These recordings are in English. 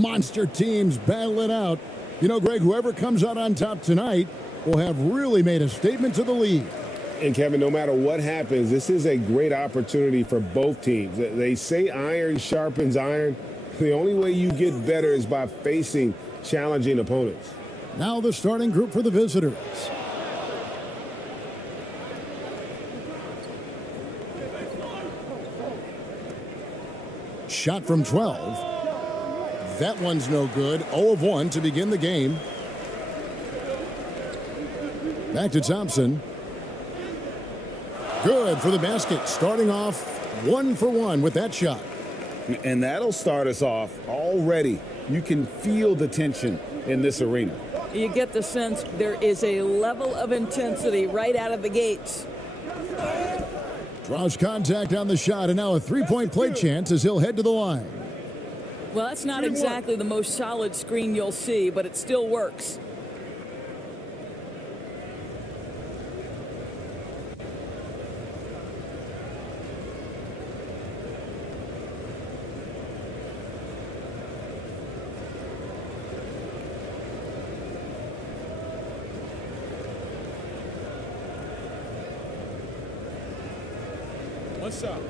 monster teams battle it out. You know, Greg, whoever comes out on top tonight will have really made a statement to the league. And, Kevin, no matter what happens, this is a great opportunity for both teams. They say iron sharpens iron. The only way you get better is by facing challenging opponents. Now the starting group for the visitors. Shot from 12. That one's no good. 0 of 1 to begin the game. Back to Thompson. Good for the basket. Starting off 1 for 1 with that shot. And that'll start us off already. You can feel the tension in this arena. You get the sense there is a level of intensity right out of the gates. Draws contact on the shot, and now a three-point play chance as he'll head to the line. Well, that's not exactly the most solid screen you'll see, but it still works. What's up?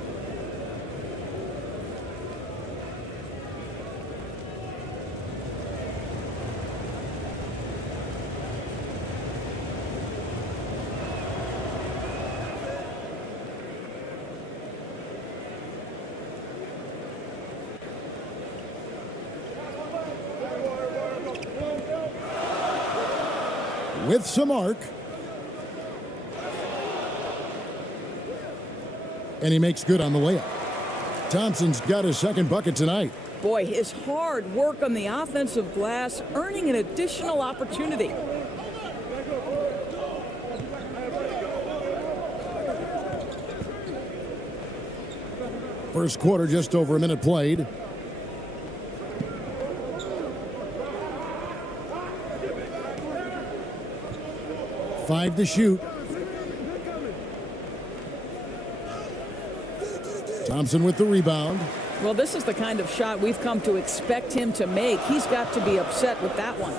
With some arc. And he makes good on the layup. Thompson's got his second bucket tonight. Boy, his hard work on the offensive glass earning an additional opportunity. First quarter, just over a minute played. Five to shoot. Thompson with the rebound. Well, this is the kind of shot we've come to expect him to make. He's got to be upset with that one.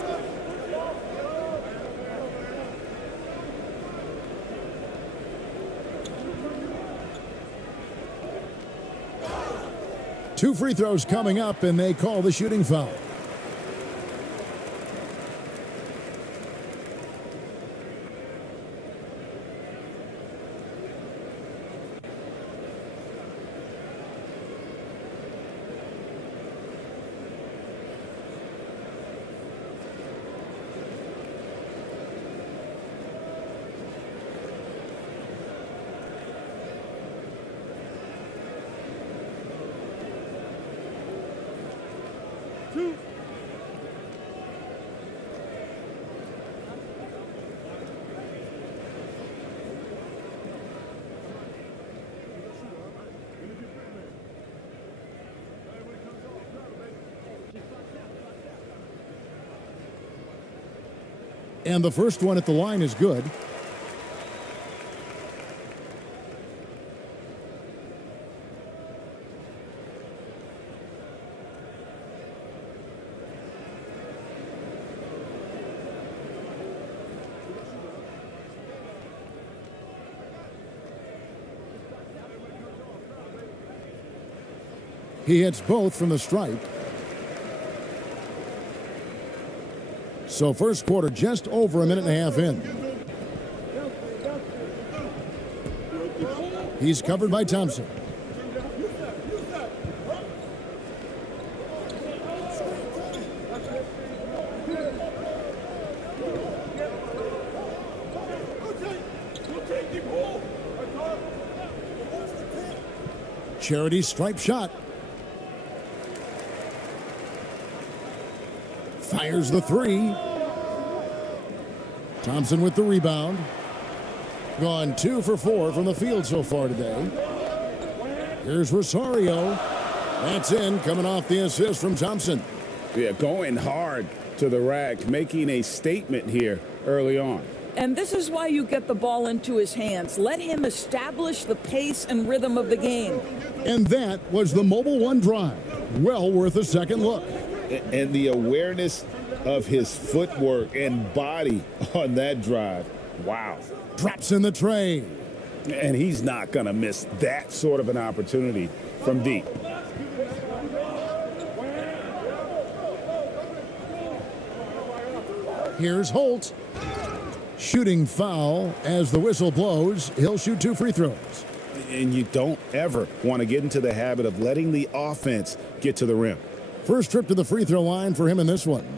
Two free throws coming up, and they call the shooting foul. And the first one at the line is good. He hits both from the stripe. So first quarter just over a minute and a half in. He's covered by Thompson. Charity stripe shot. Fires the three. Thompson with the rebound. Gone 2 for 4 from the field so far today. Here's Rosario. That's in, coming off the assist from Thompson. Yeah, going hard to the rack, making a statement here early on. And this is why you get the ball into his hands. Let him establish the pace and rhythm of the game. And that was the Mobile One drive. Well worth a second look. And the awareness of his footwork and body on that drive. Wow. Drops in the tray. And he's not going to miss that sort of an opportunity from deep. Here's Holt. Shooting foul as the whistle blows. He'll shoot 2 free throws. And you don't ever want to get into the habit of letting the offense get to the rim. First trip to the free throw line for him in this one.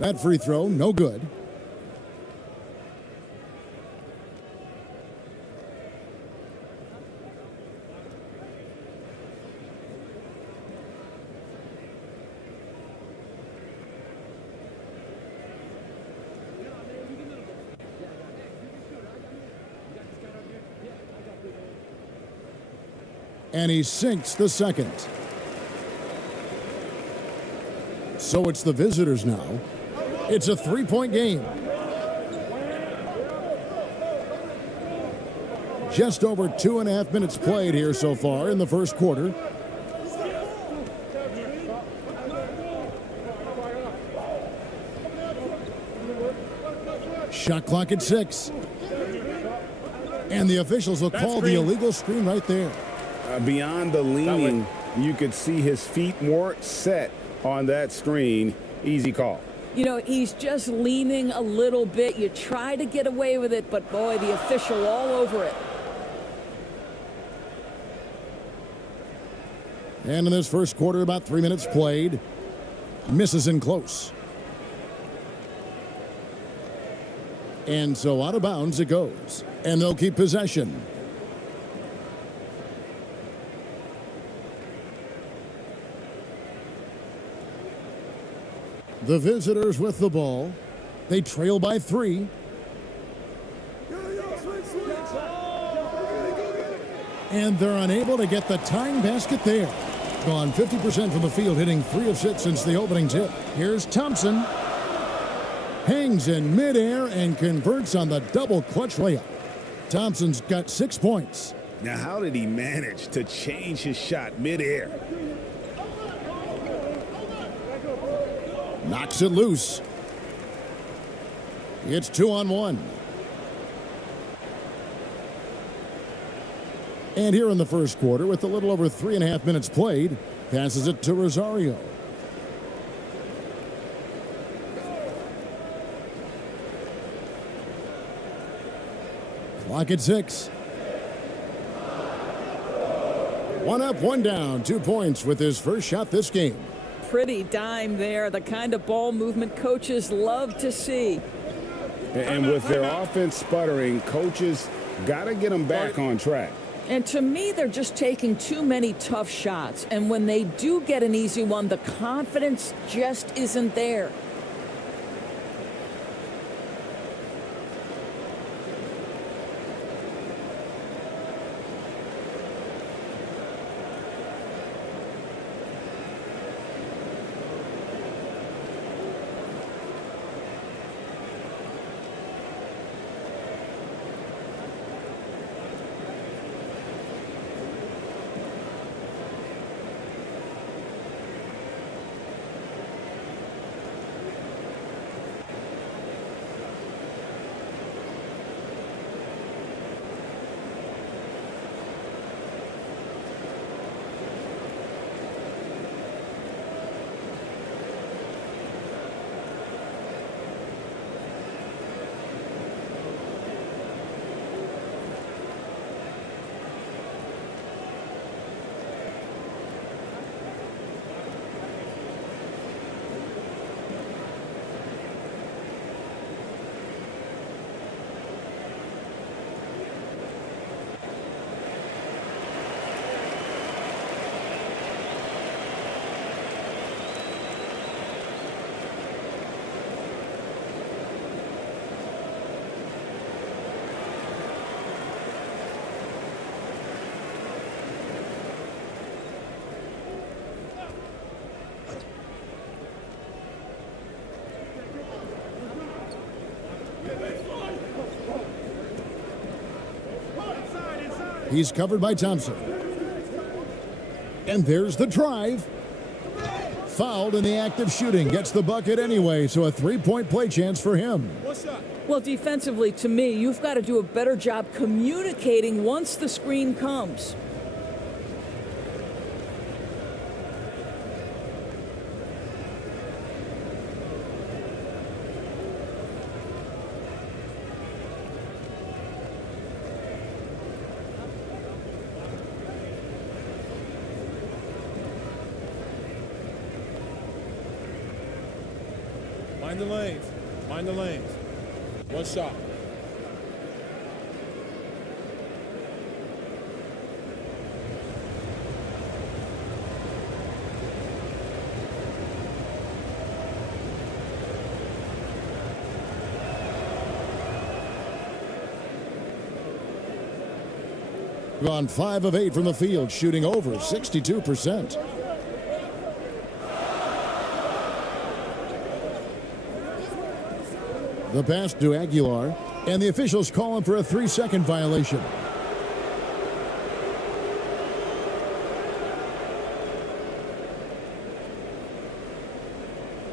That free throw, no good. And he sinks the second. So it's the visitors now. It's a 3-point game. Just over 2.5 minutes played here so far in the first quarter. Shot clock at 6. And the officials will call the illegal screen right there. Beyond the leaning, you could see his feet weren't set on that screen. Easy call. You know, he's just leaning a little bit. You try to get away with it, but boy, the official all over it. And in this first quarter, about 3 minutes played. Misses in close. And so out of bounds it goes. And they'll keep possession. The visitors with the ball. They trail by 3. And they're unable to get the tying basket there. Gone 50% from the field, hitting 3 of 6 since the opening tip. Here's Thompson. Hangs in midair and converts on the double clutch layup. Thompson's got 6 points. Now, how did he manage to change his shot midair? Knocks it loose. It's 2-on-1. And here in the first quarter, with a little over 3.5 minutes played, passes it to Rosario. Clock at 6. 1 up, 1 down. 2 points with his first shot this game. Pretty dime there, the kind of ball movement coaches love to see. And with their offense sputtering, coaches got to get them back on track. And to me, they're just taking too many tough shots. And when they do get an easy one, the confidence just isn't there. He's covered by Thompson. And there's the drive. Fouled in the act of shooting. Gets the bucket anyway, so a three-point play chance for him. Well, defensively, to me, you've got to do a better job communicating once the screen comes. Mind the lanes. Mind the lanes. One shot. Gone 5 of 8 from the field, shooting over 62%. The pass to Aguilar, and the officials call him for a 3-second violation.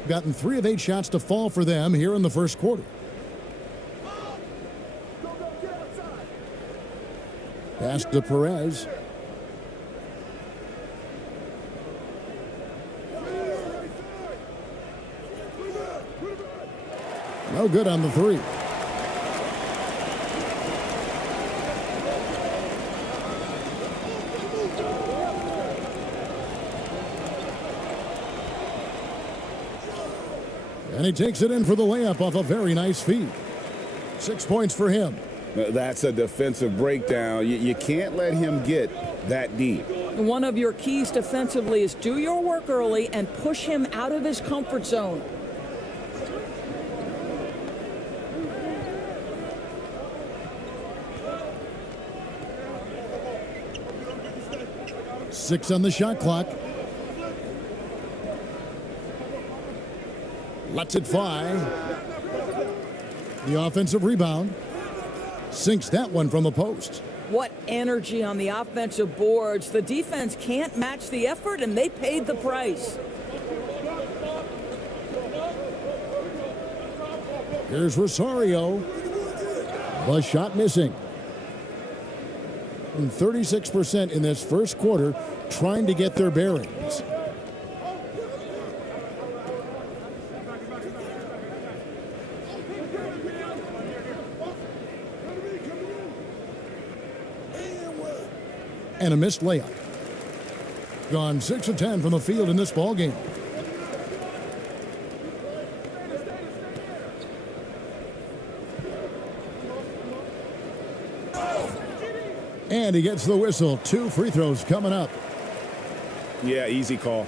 Gotten 3 of 8 shots to fall for them here in the first quarter. Pass to Perez. No good on the 3. And he takes it in for the layup off a very nice feed. 6 points for him. That's a defensive breakdown. You can't let him get that deep. One of your keys defensively is do your work early and push him out of his comfort zone. Six on the shot clock. Lets it fly. The offensive rebound. Sinks that one from the post. What energy on the offensive boards. The defense can't match the effort, and they paid the price. Here's Rosario. The shot missing. And 36% in this first quarter, trying to get their bearings. And a missed layup. Gone 6 of 10 from the field in this ball game. And he gets the whistle. 2 free throws coming up. Yeah, easy call.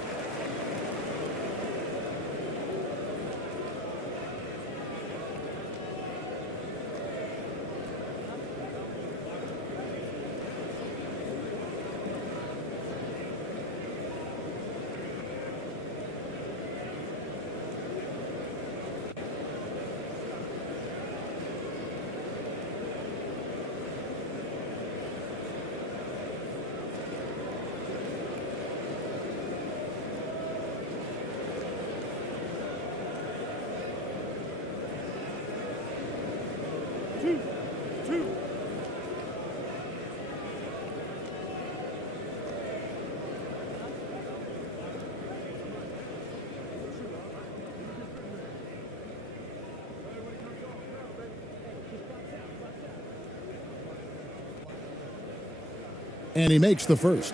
And he makes the first.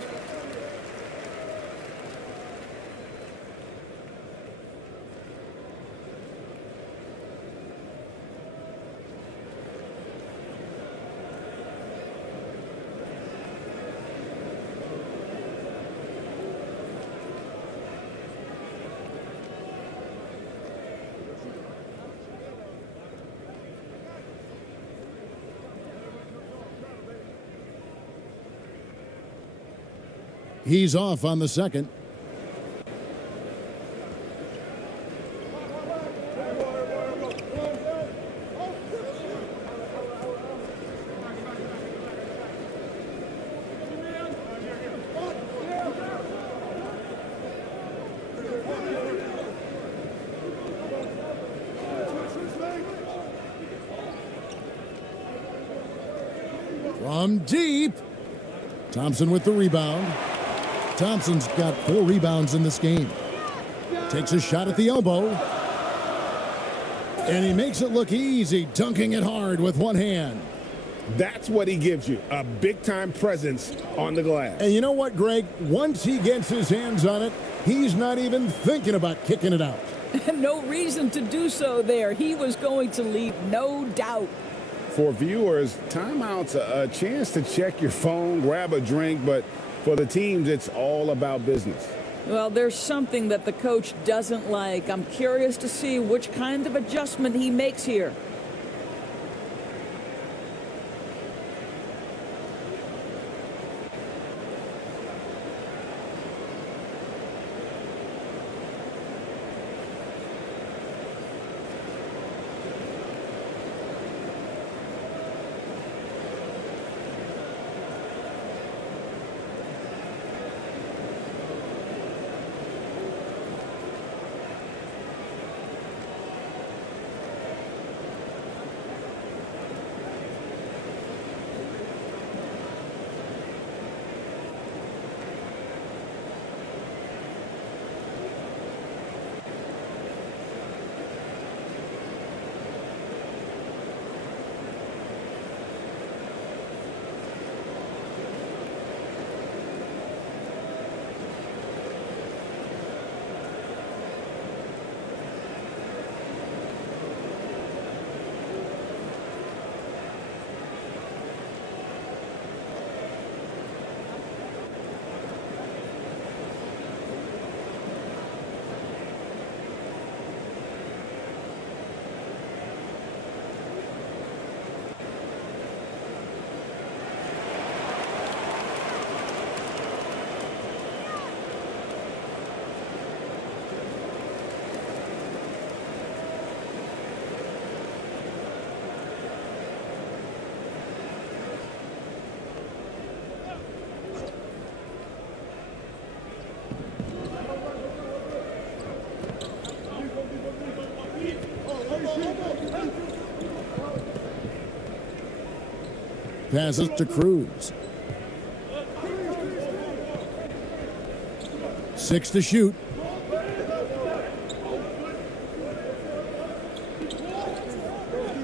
He's off on the second. From deep. Thompson with the rebound. Thompson's got 4 rebounds in this game. Takes a shot at the elbow. And he makes it look easy, dunking it hard with one hand. That's what he gives you, a big-time presence on the glass. And you know what, Greg? Once he gets his hands on it, he's not even thinking about kicking it out. No reason to do so there. He was going to leave, no doubt. For viewers, timeout's a chance to check your phone, grab a drink, but for the teams, it's all about business. Well, there's something that the coach doesn't like. I'm curious to see which kind of adjustment he makes here. Passes to Cruz. 6 to shoot.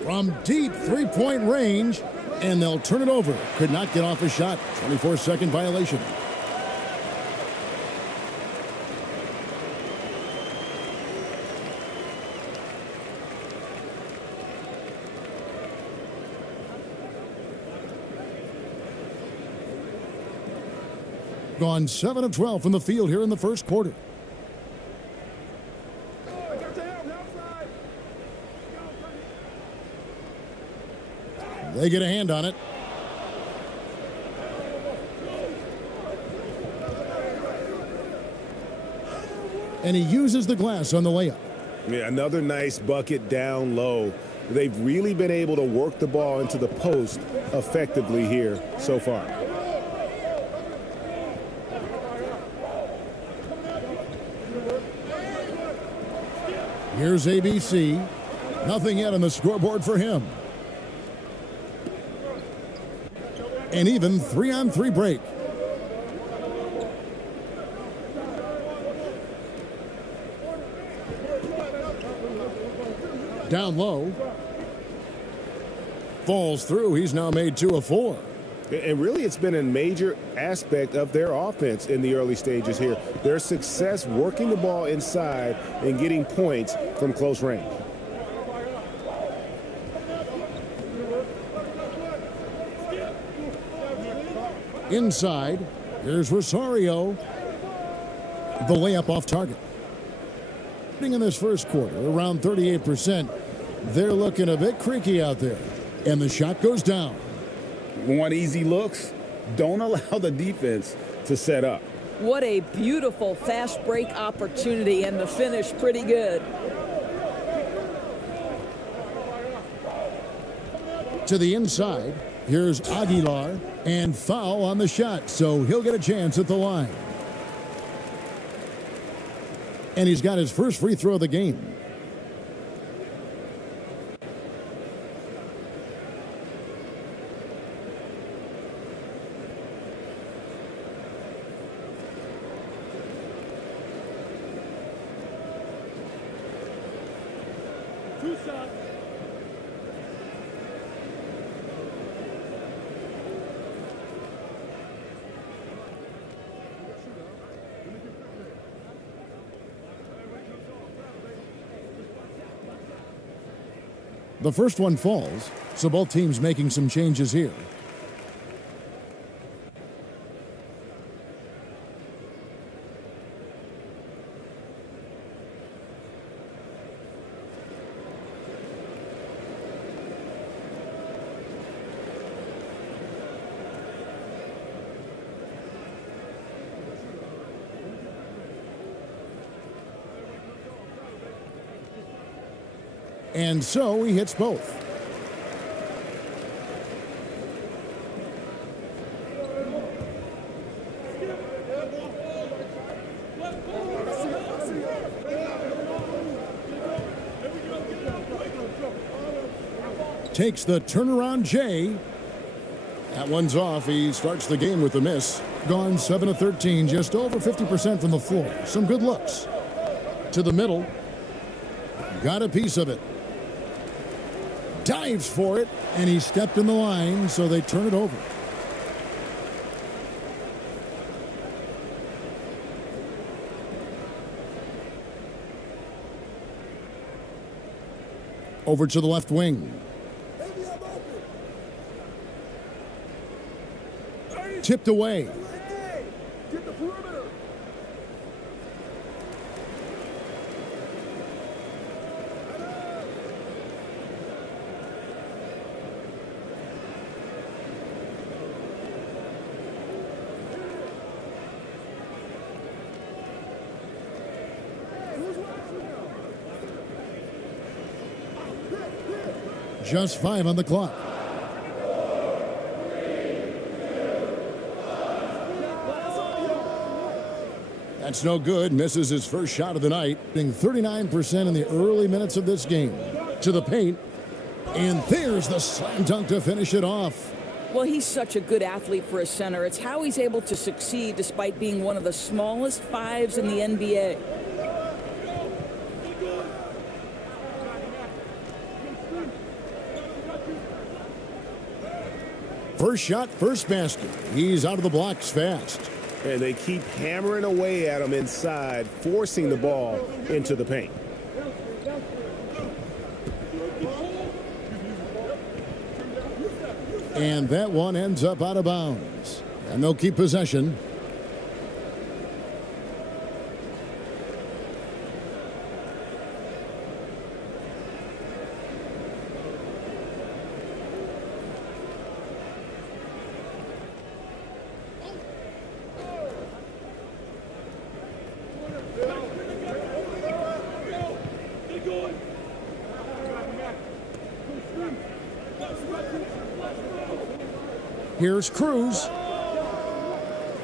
From deep three-point range, and they'll turn it over. Could not get off a shot. 24-second violation. Gone 7 of 12 from the field here in the first quarter. They get a hand on it. And he uses the glass on the layup. Yeah, another nice bucket down low. They've really been able to work the ball into the post effectively here so far. Here's ABC. Nothing yet on the scoreboard for him. An even 3-on-3 break. Down low. Falls through. He's now made 2 of 4. And really, it's been a major aspect of their offense in the early stages here. Their success working the ball inside and getting points from close range. Inside, here's Rosario. The layup off target. In this first quarter, around 38%. They're looking a bit creaky out there. And the shot goes down. Want easy looks? Don't allow the defense to set up. What a beautiful fast break opportunity, and the finish pretty good. To the inside, here's Aguilar, and foul on the shot, so he'll get a chance at the line. And he's got his first free throw of the game. The first one falls, so both teams making some changes here. And so he hits both. Takes the turnaround J. That one's off. He starts the game with a miss. Gone 7 of 13, just over 50% from the floor. Some good looks. To the middle. Got a piece of it. Dives for it, and he stepped in the line, so they turn it over. Over to the left wing. Tipped away. Just 5 on the clock. That's no good. Misses his first shot of the night. Hitting 39% in the early minutes of this game. To the paint. And there's the slam dunk to finish it off. Well, he's such a good athlete for a center. It's how he's able to succeed despite being one of the smallest fives in the NBA. First shot, first basket. He's out of the blocks fast. And they keep hammering away at him inside, forcing the ball into the paint. And that one ends up out of bounds. And they'll keep possession. Here's Cruz.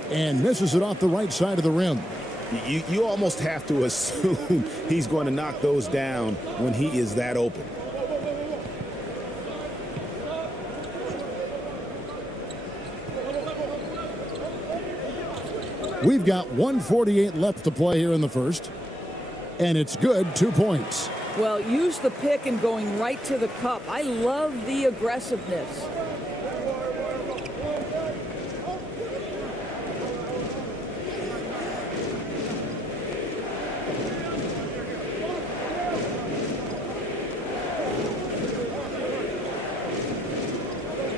And misses it off the right side of the rim. You almost have to assume he's going to knock those down when he is that open. We've got 1:48 left to play here in the first. And it's good, 2 points. Well, use the pick and going right to the cup. I love the aggressiveness.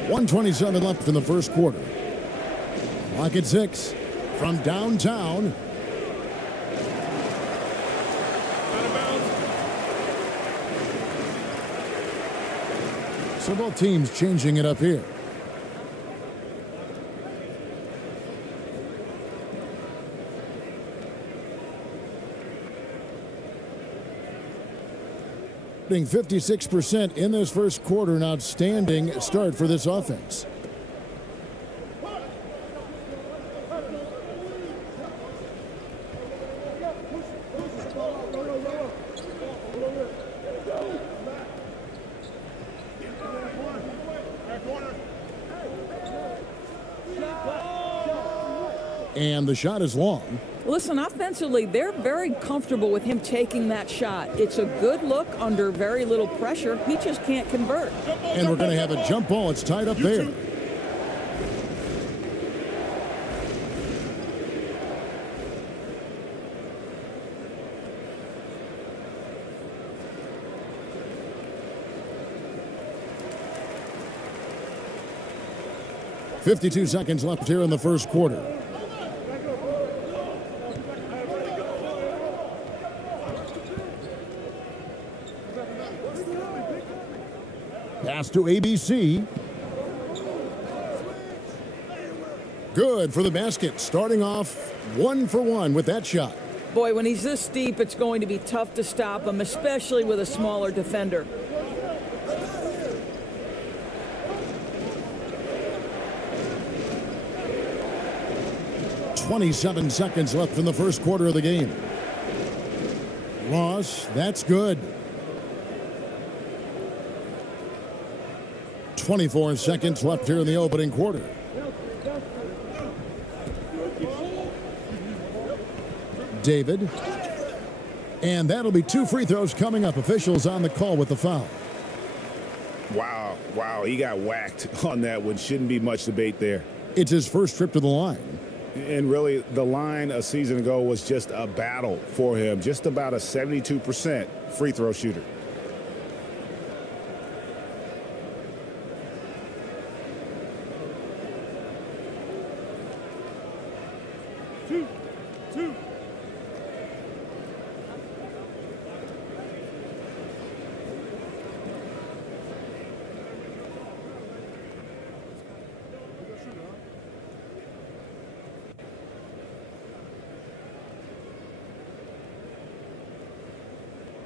.127 left in the first quarter. Clock at 6 from downtown. So both teams changing it up here. Shooting 56% in this first quarter, an outstanding start for this offense. And the shot is long. Listen, offensively, they're very comfortable with him taking that shot. It's a good look under very little pressure. He just can't convert. And we're going to have a jump ball. It's tied up there. 52 seconds left here in the first quarter. Pass to ABC. Good for the basket. Starting off 1 for 1 with that shot. Boy, when he's this deep, it's going to be tough to stop him, especially with a smaller defender. .27 seconds left in the first quarter of the game. Ross, that's good. 24 seconds left here in the opening quarter. David. And that'll be 2 free throws coming up. Officials on the call with the foul. Wow, he got whacked on that one. Shouldn't be much debate there. It's his first trip to the line. And really, the line a season ago was just a battle for him. Just about a 72% free throw shooter.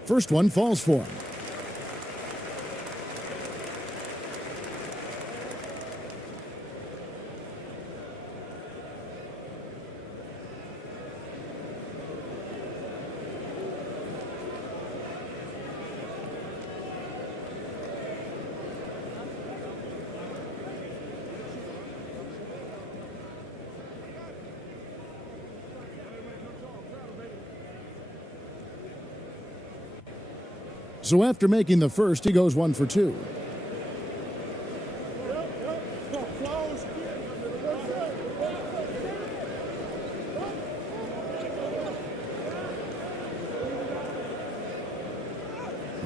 First one falls for him. So after making the first, he goes 1 for 2.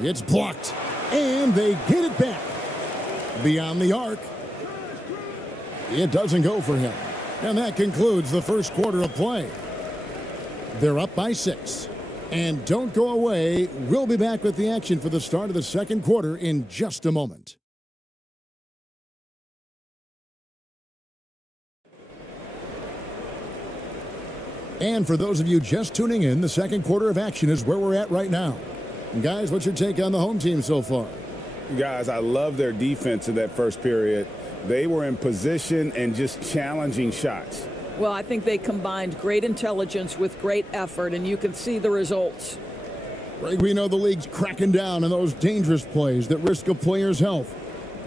It's blocked, and they get it back. Beyond the arc. It doesn't go for him. And that concludes the first quarter of play. They're up by 6. And don't go away. We'll be back with the action for the start of the second quarter in just a moment. And for those of you just tuning in, the second quarter of action is where we're at right now. And guys, what's your take on the home team so far? Guys, I love their defense in that first period. They were in position and just challenging shots. Well, I think they combined great intelligence with great effort, and you can see the results. Greg, we know the league's cracking down on those dangerous plays that risk a player's health.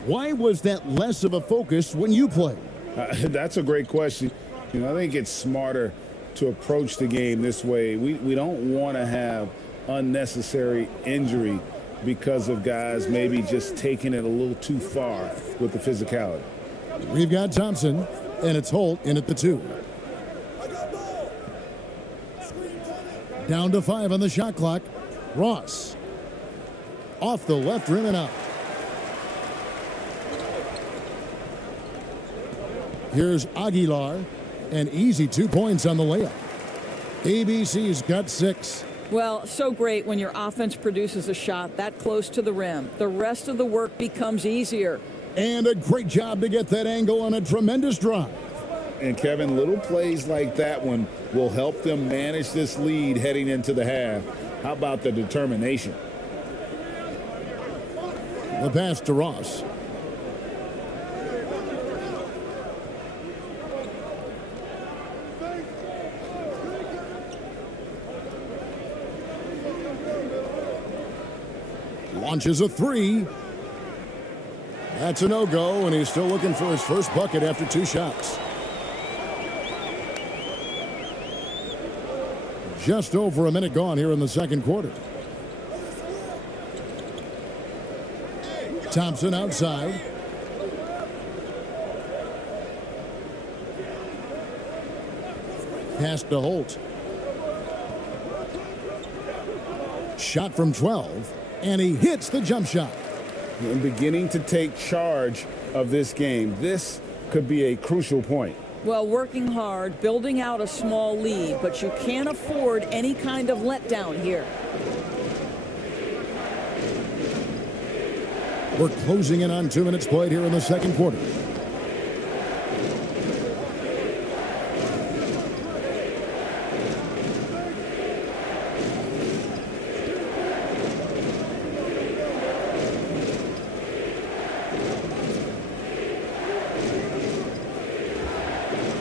Why was that less of a focus when you played? That's a great question. I think it's smarter to approach the game this way. We don't want to have unnecessary injury because of guys maybe just taking it a little too far with the physicality. We've got Thompson, and it's Holt in at the 2. Down to 5 on the shot clock. Ross. Off the left rim and out. Here's Aguilar. An easy 2 points on the layup. ABC's got 6. Well, so great when your offense produces a shot that close to the rim. The rest of the work becomes easier. And a great job to get that angle on a tremendous drive. And, Kevin, little plays like that one will help them manage this lead heading into the half. How about the determination? The pass to Ross. Launches a 3. That's a no-go, and he's still looking for his first bucket after 2 shots. Just over a minute gone here in the second quarter. Thompson outside. Pass to Holt. Shot from 12, and he hits the jump shot. And beginning to take charge of this game. This could be a crucial point. Well, working hard, building out a small lead, but you can't afford any kind of letdown here. We're closing in on 2 minutes played here in the second quarter.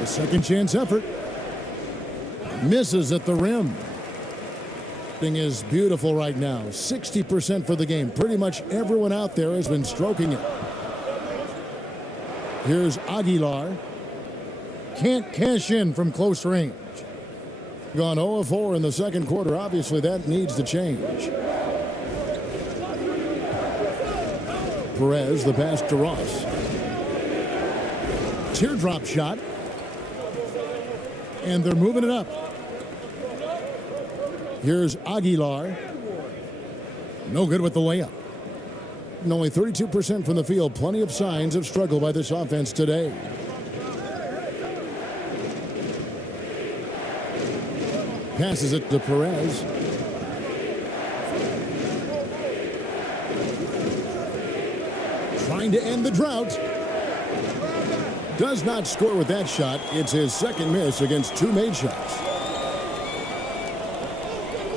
The second chance effort. Misses at the rim. Thing is beautiful right now. 60% for the game. Pretty much everyone out there has been stroking it. Here's Aguilar. Can't cash in from close range. Gone 0 of 4 in the second quarter. Obviously, that needs to change. Perez, the pass to Ross. Teardrop shot. And they're moving it up. Here's Aguilar. No good with the layup. And only 32% from the field. Plenty of signs of struggle by this offense today. Passes it to Perez. Trying to end the drought. Does not score with that shot. It's his second miss against 2 made shots.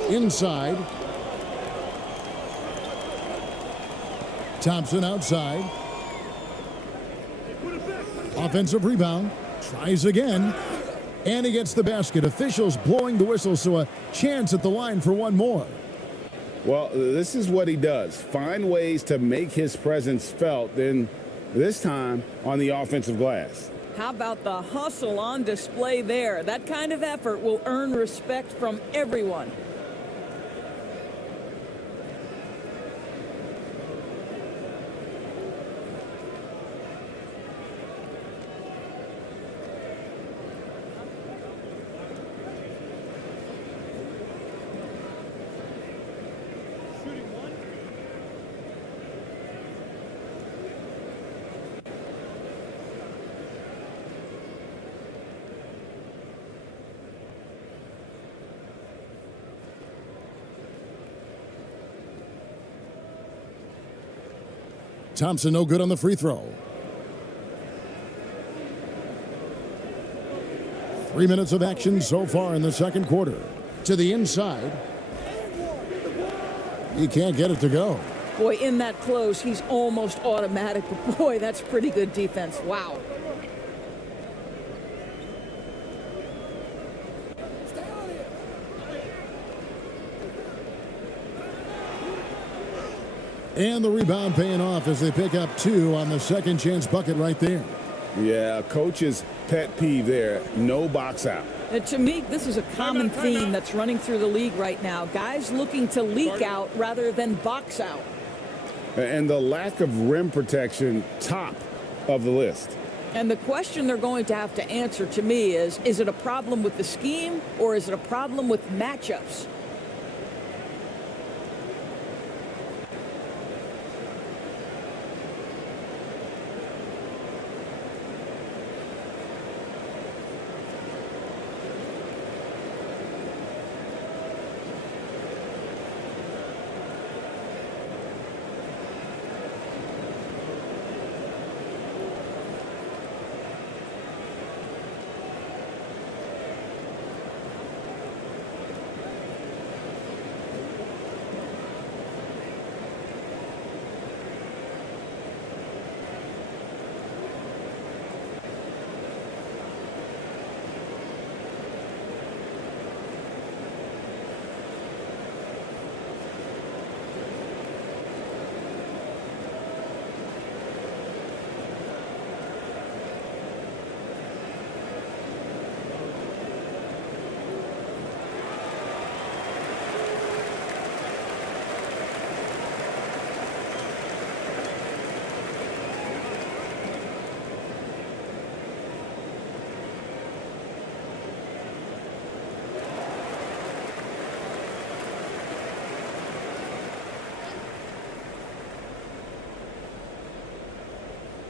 Inside. Thompson outside. Offensive rebound. Tries again. And he gets the basket. Officials blowing the whistle, so a chance at the line for one more. Well, this is what he does. Find ways to make his presence felt, then this time on the offensive glass. How about the hustle on display there? That kind of effort will earn respect from everyone. Thompson no good on the free throw. 3 minutes of action so far in the second quarter. To the inside. He can't get it to go. Boy, in that close, he's almost automatic. But boy, that's pretty good defense. Wow. And the rebound paying off as they pick up 2 on the second chance bucket right there. Yeah, coach's pet peeve there. No box out. To me, this is a common theme that's running through the league right now. Guys looking to leak out rather than box out. And the lack of rim protection, top of the list. And the question they're going to have to answer to me is it a problem with the scheme or is it a problem with matchups?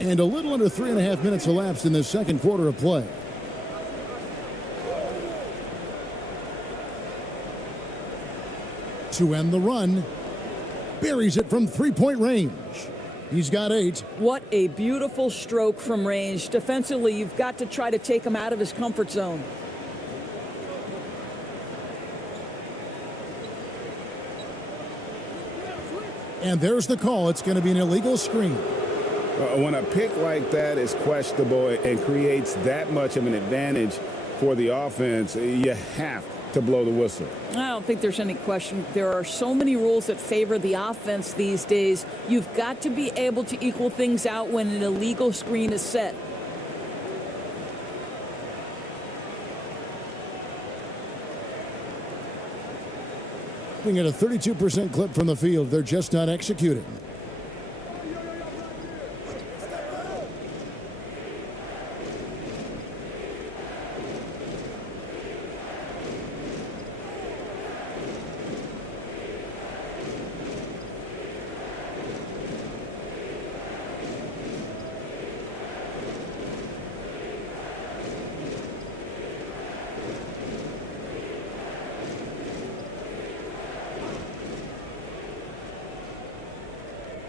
And a little under 3.5 minutes elapsed in the second quarter of play. To end the run, buries it from three-point range. He's got 8. What a beautiful stroke from range. Defensively, you've got to try to take him out of his comfort zone. And there's the call. It's going to be an illegal screen. When a pick like that is questionable and creates that much of an advantage for the offense, you have to blow the whistle. I don't think there's any question. There are so many rules that favor the offense these days. You've got to be able to equal things out when an illegal screen is set. Looking at a 32% clip from the field. They're just not executing.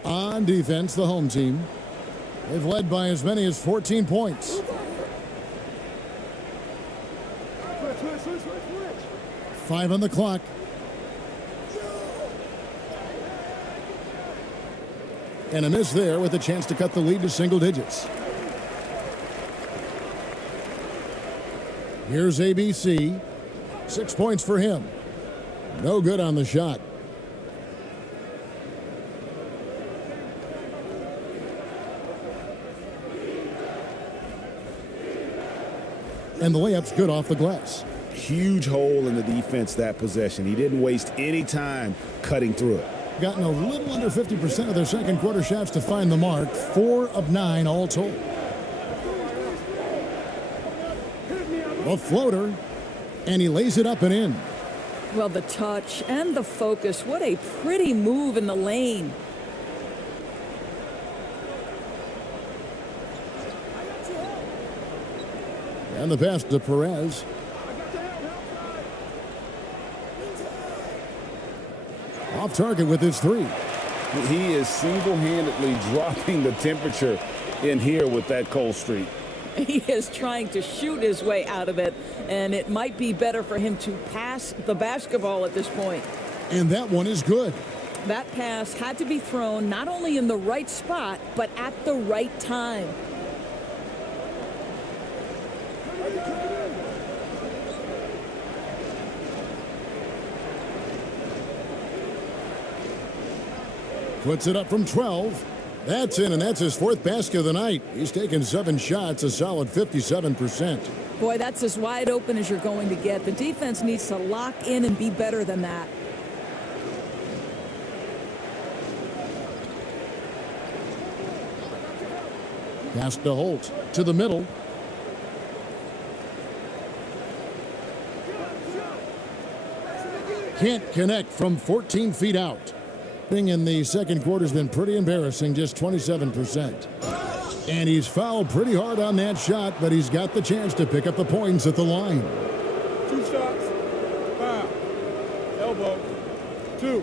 On defense, the home team. They've led by as many as 14 points. Five on the clock. And a miss there with a chance to cut the lead to single digits. Here's ABC. 6 points for him. No good on the shot. And the layup's good off the glass. Huge hole in the defense that possession. He didn't waste any time cutting through it. Gotten a little under 50% of their second quarter shots to find the mark. 4 of 9 all told. A floater, and he lays it up and in. Well, the touch and the focus. What a pretty move in the lane. And the pass to Perez. Off target with his 3. He is single-handedly dropping the temperature in here with that cold streak. He is trying to shoot his way out of it, and it might be better for him to pass the basketball at this point. And that one is good. That pass had to be thrown not only in the right spot, but at the right time. Puts it up from 12. That's in, and that's his 4th basket of the night. He's taken 7 shots, a solid 57%. Boy, that's as wide open as you're going to get. The defense needs to lock in and be better than that. Pass to Holt, to the middle. Can't connect from 14 feet out. In the second quarter has been pretty embarrassing, just 27%. And he's fouled pretty hard on that shot, but he's got the chance to pick up the points at the line. 2 shots. Foul. Elbow. 2.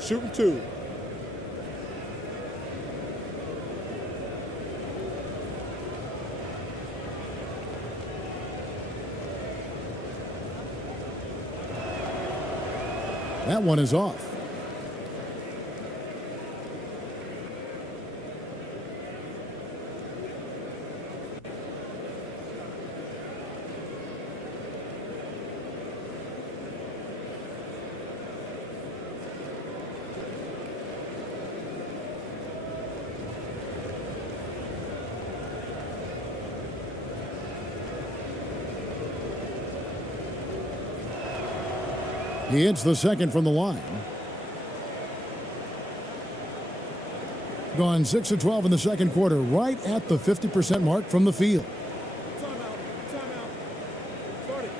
Shooting 2. That one is off. He hits the second from the line. Gone 6 of 12 in the second quarter, right at the 50% mark from the field. Timeout. Timeout. Start it.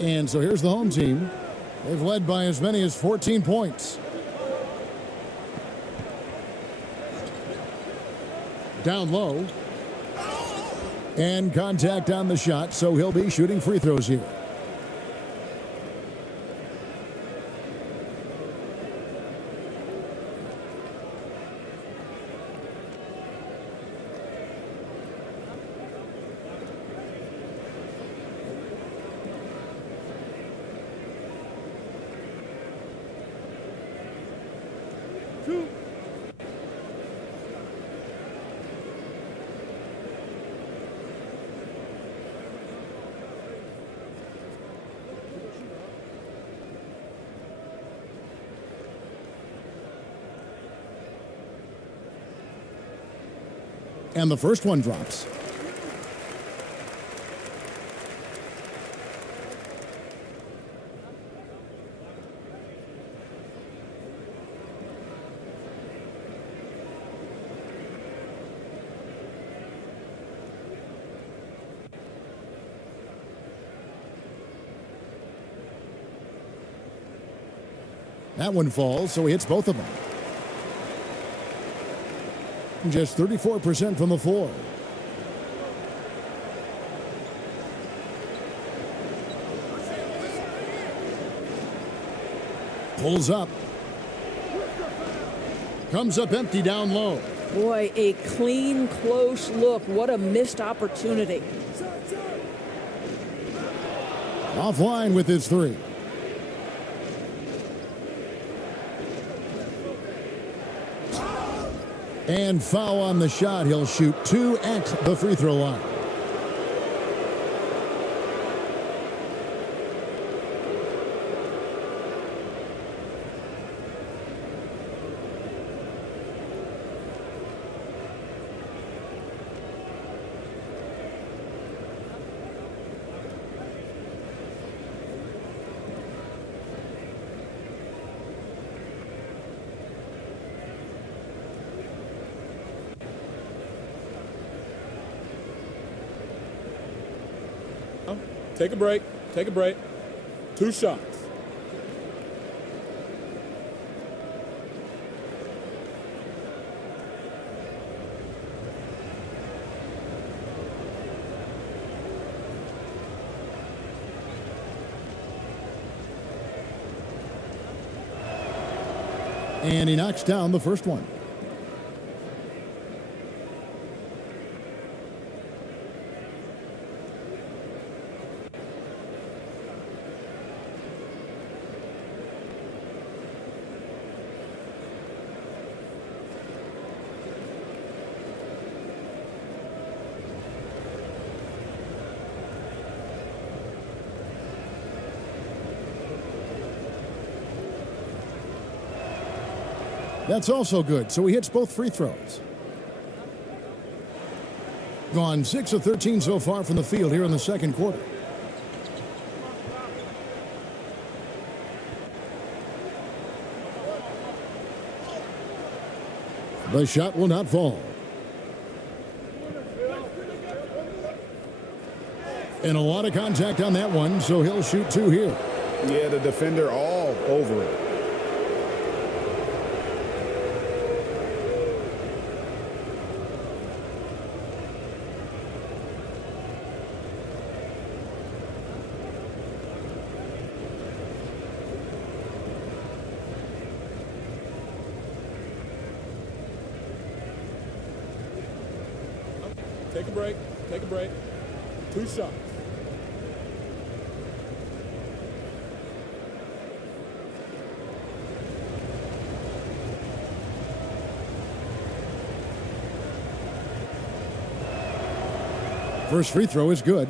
And so here's the home team. They've led by as many as 14 points. Down low. And contact on the shot, so he'll be shooting free throws here. And the first one drops. That one falls, so he hits both of them. Just 34% from the floor. Pulls up. Comes up empty down low. Boy, a clean, close look. What a missed opportunity. Offline with his three. And foul on the shot. He'll shoot 2 at the free throw line. Take a break. Take a break. 2 shots. And he knocks down the first one. That's also good, so he hits both free throws. Gone 6 of 13 so far from the field here in the second quarter. The shot will not fall. And a lot of contact on that one, so he'll shoot 2 here. Yeah, the defender all over it. Take a break. Take a break. 2 shots. First free throw is good.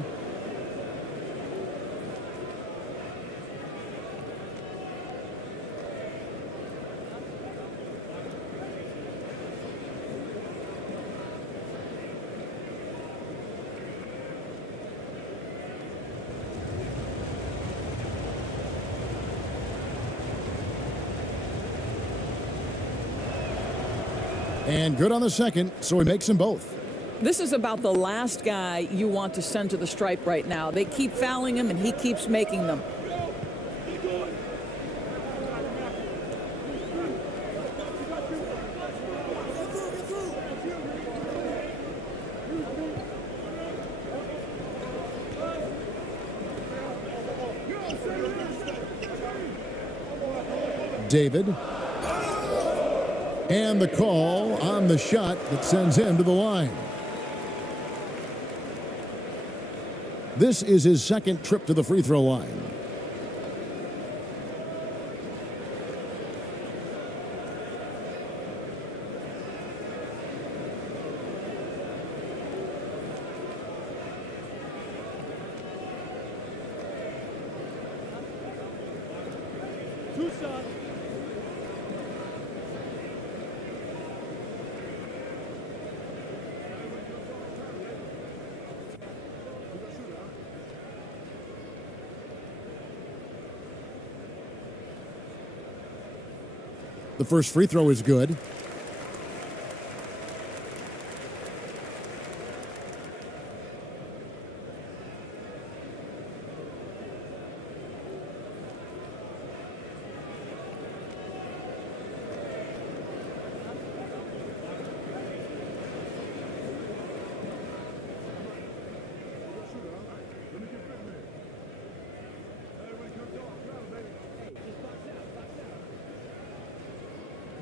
And good on the second, so he makes them both. This is about the last guy you want to send to the stripe right now. They keep fouling him, and he keeps making them. David. And the call on the shot that sends him to the line. This is his second trip to the free throw line. Two shots. The first free throw is good.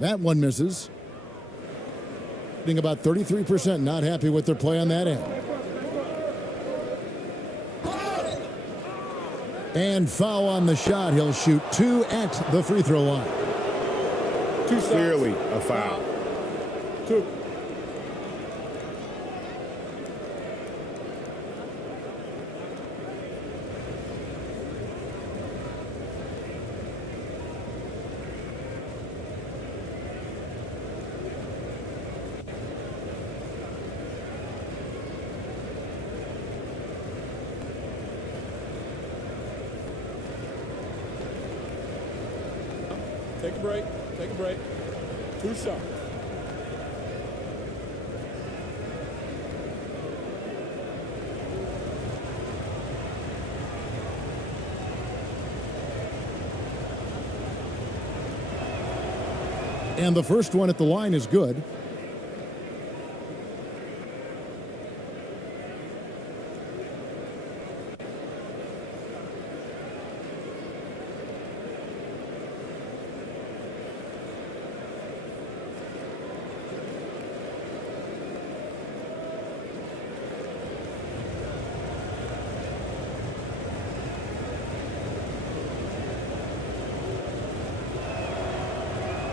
That one misses. Being about 33%, not happy with their play on that end. And foul on the shot. He'll shoot 2 at the free throw line. Clearly a foul. 2. Take a break. Take a break. 2 shots. And the first one at the line is good.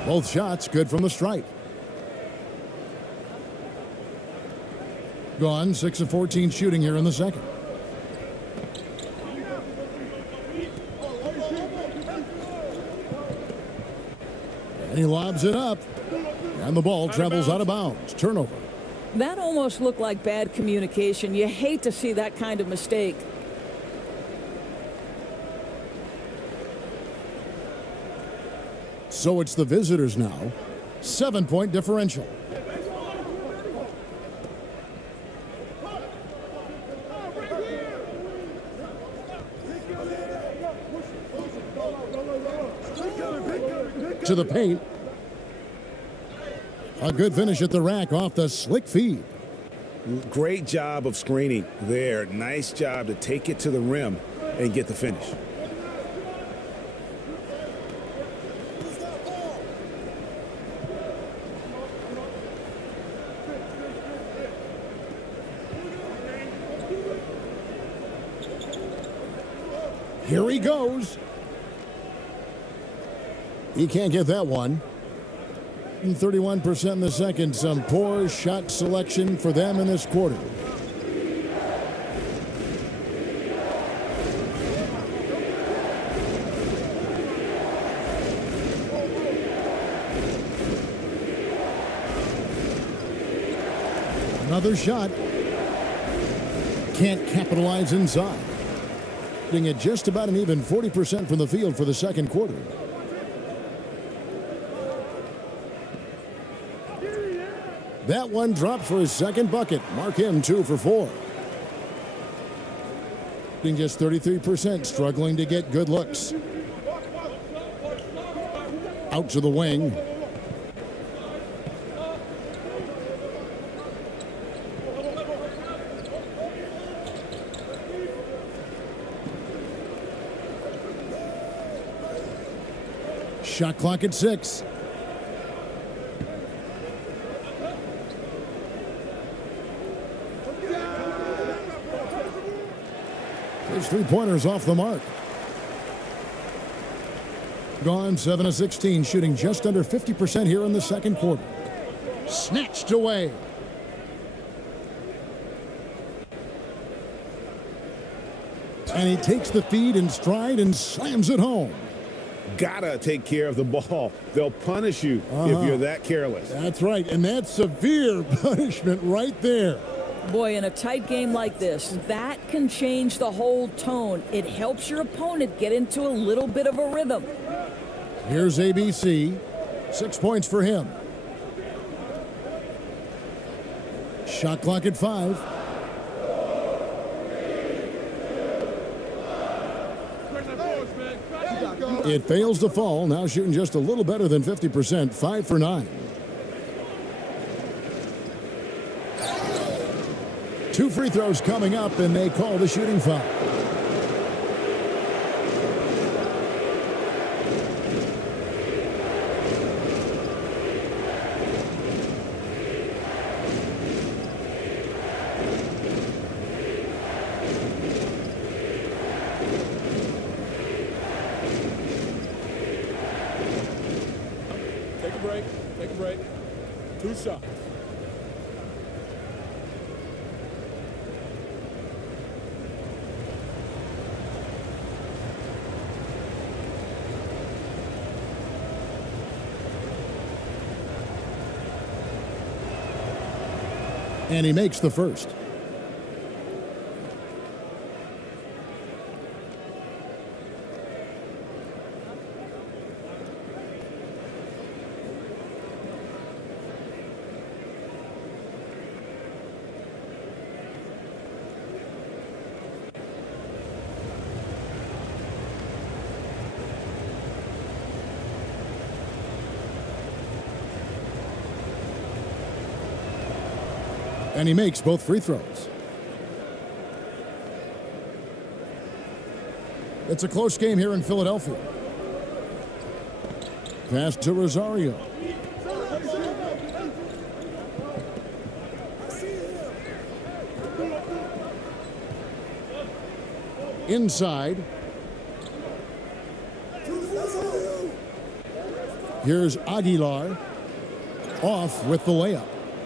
Both shots good from the stripe. Gone 6 of 14 shooting here in the second. And He lobs it up. And the ball travels out of bounds. Turnover. That almost looked like bad communication. You hate to see that kind of mistake. So it's the visitors now. 7-point differential. To the paint. A good finish at the rack off the slick feed. Great job of screening there. Nice job to take it to the rim and get the finish. Here he goes. He can't get that one. 31% in the second. Some poor shot selection for them in this quarter. Another shot. Can't capitalize inside. Hitting at just about an even 40% from the field for the second quarter. That one dropped for his second bucket. Mark him 2 for 4. Hitting just 33%, struggling to get good looks. Out to the wing. Shot clock at 6. His three-pointers off the mark. Gone 7 of 16, shooting just under 50% here in the second quarter. Snatched away. And he takes the feed in stride and slams it home. Gotta take care of the ball. They'll punish you if you're that careless. That's right, and that's severe punishment right there. Boy, in a tight game like this, that can change the whole tone. It helps your opponent get into a little bit of a rhythm. Here's ABC. 6 points for him. Shot clock at 5. It fails to fall. Now shooting just a little better than 50%. 5 for 9. 2 free throws coming up, and they call the shooting foul. Take a break. Take a break. 2 shots. And he makes the first. And he makes both free throws. It's a close game here in Philadelphia. Pass to Rosario. Inside. Here's Aguilar. Off with the layup.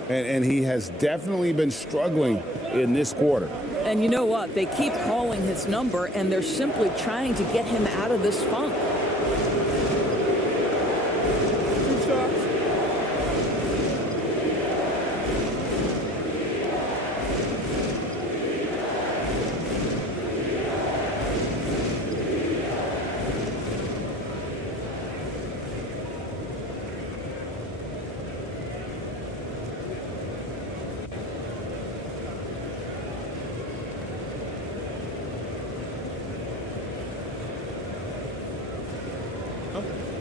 And he has definitely been struggling in this quarter. And you know what? They keep calling his number, and they're simply trying to get him out of this funk.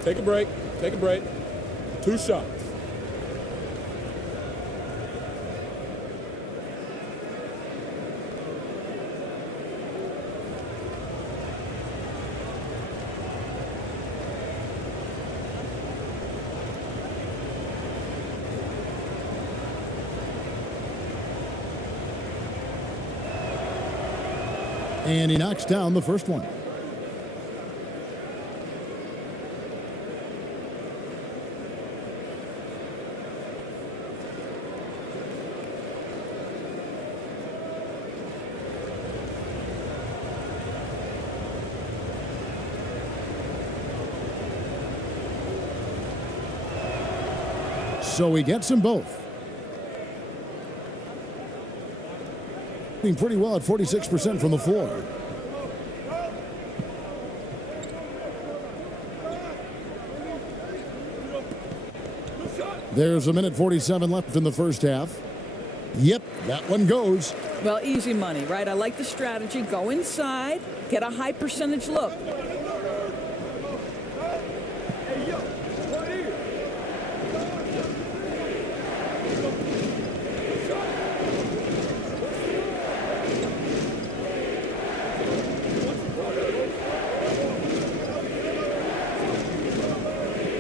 Take a break. Take a break. 2 shots. And he knocks down the first one. So he gets them both. Doing pretty well at 46% from the floor. There's a minute 47 left in the first half. Yep, that one goes. Well, easy money, right? I like the strategy. Go inside, get a high percentage look.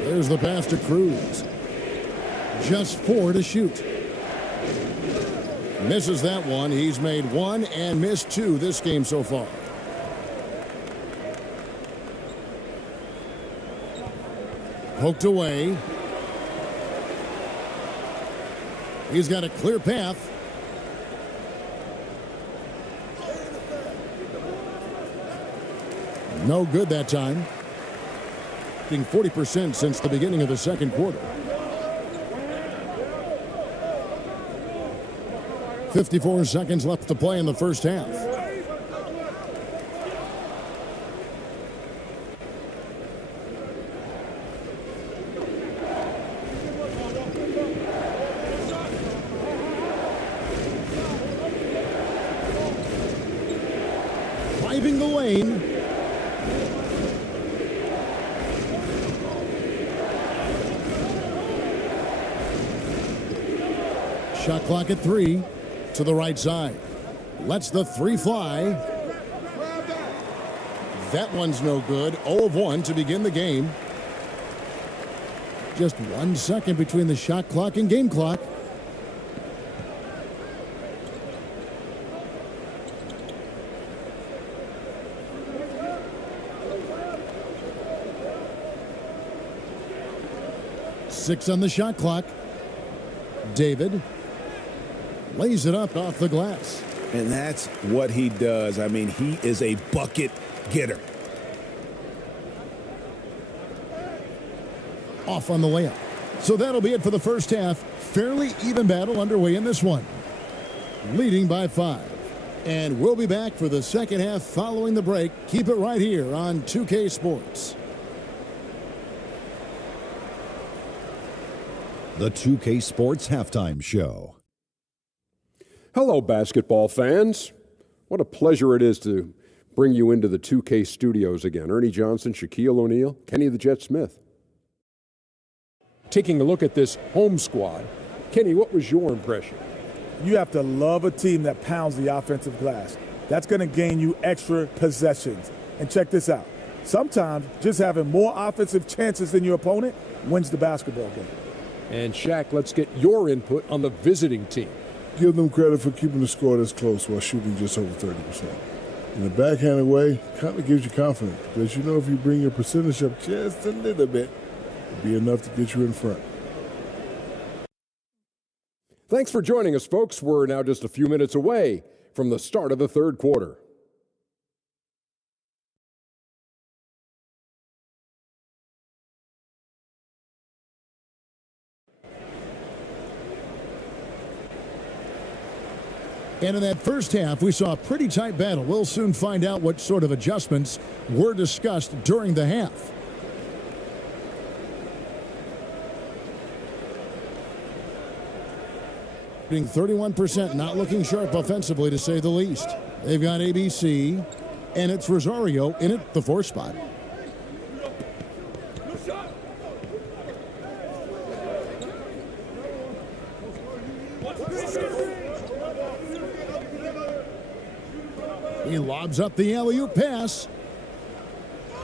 There's the pass to Cruz. Just 4 to shoot. Misses that one. He's made 1 and missed 2 this game so far. Poked away. He's got a clear path. No good that time. 40% since the beginning of the second quarter. 54 seconds left to play in the first half. Driving the lane. Shot clock at 3 to the right side. Lets the 3 fly. That one's no good. 0 of 1 to begin the game. Just 1 second between the shot clock and game clock. Six on the shot clock. David lays it up off the glass. And that's what he does. I mean, he is a bucket getter. Off on the layup. So that'll be it for the first half. Fairly even battle underway in this one. Leading by 5. And we'll be back for the second half following the break. Keep it right here on 2K Sports. The 2K Sports Halftime Show. Hello, basketball fans. What a pleasure it is to bring you into the 2K studios again. Ernie Johnson, Shaquille O'Neal, Kenny the Jet Smith. Taking a look at this home squad, Kenny, what was your impression? You have to love a team that pounds the offensive glass. That's going to gain you extra possessions. And check this out. Sometimes just having more offensive chances than your opponent wins the basketball game. And Shaq, let's get your input on the visiting team. Give them credit for keeping the score this close while shooting just over 30%. In a backhanded way, kind of gives you confidence because you know if you bring your percentage up just a little bit, it'll be enough to get you in front. Thanks for joining us, folks. We're now just a few minutes away from the start of the third quarter. And in that first half, we saw a pretty tight battle. We'll soon find out what sort of adjustments were discussed during the half. Being 31%, not looking sharp offensively, to say the least. They've got ABC, and it's Rosario in at the 4 spot. He lobs up the alley-oop pass.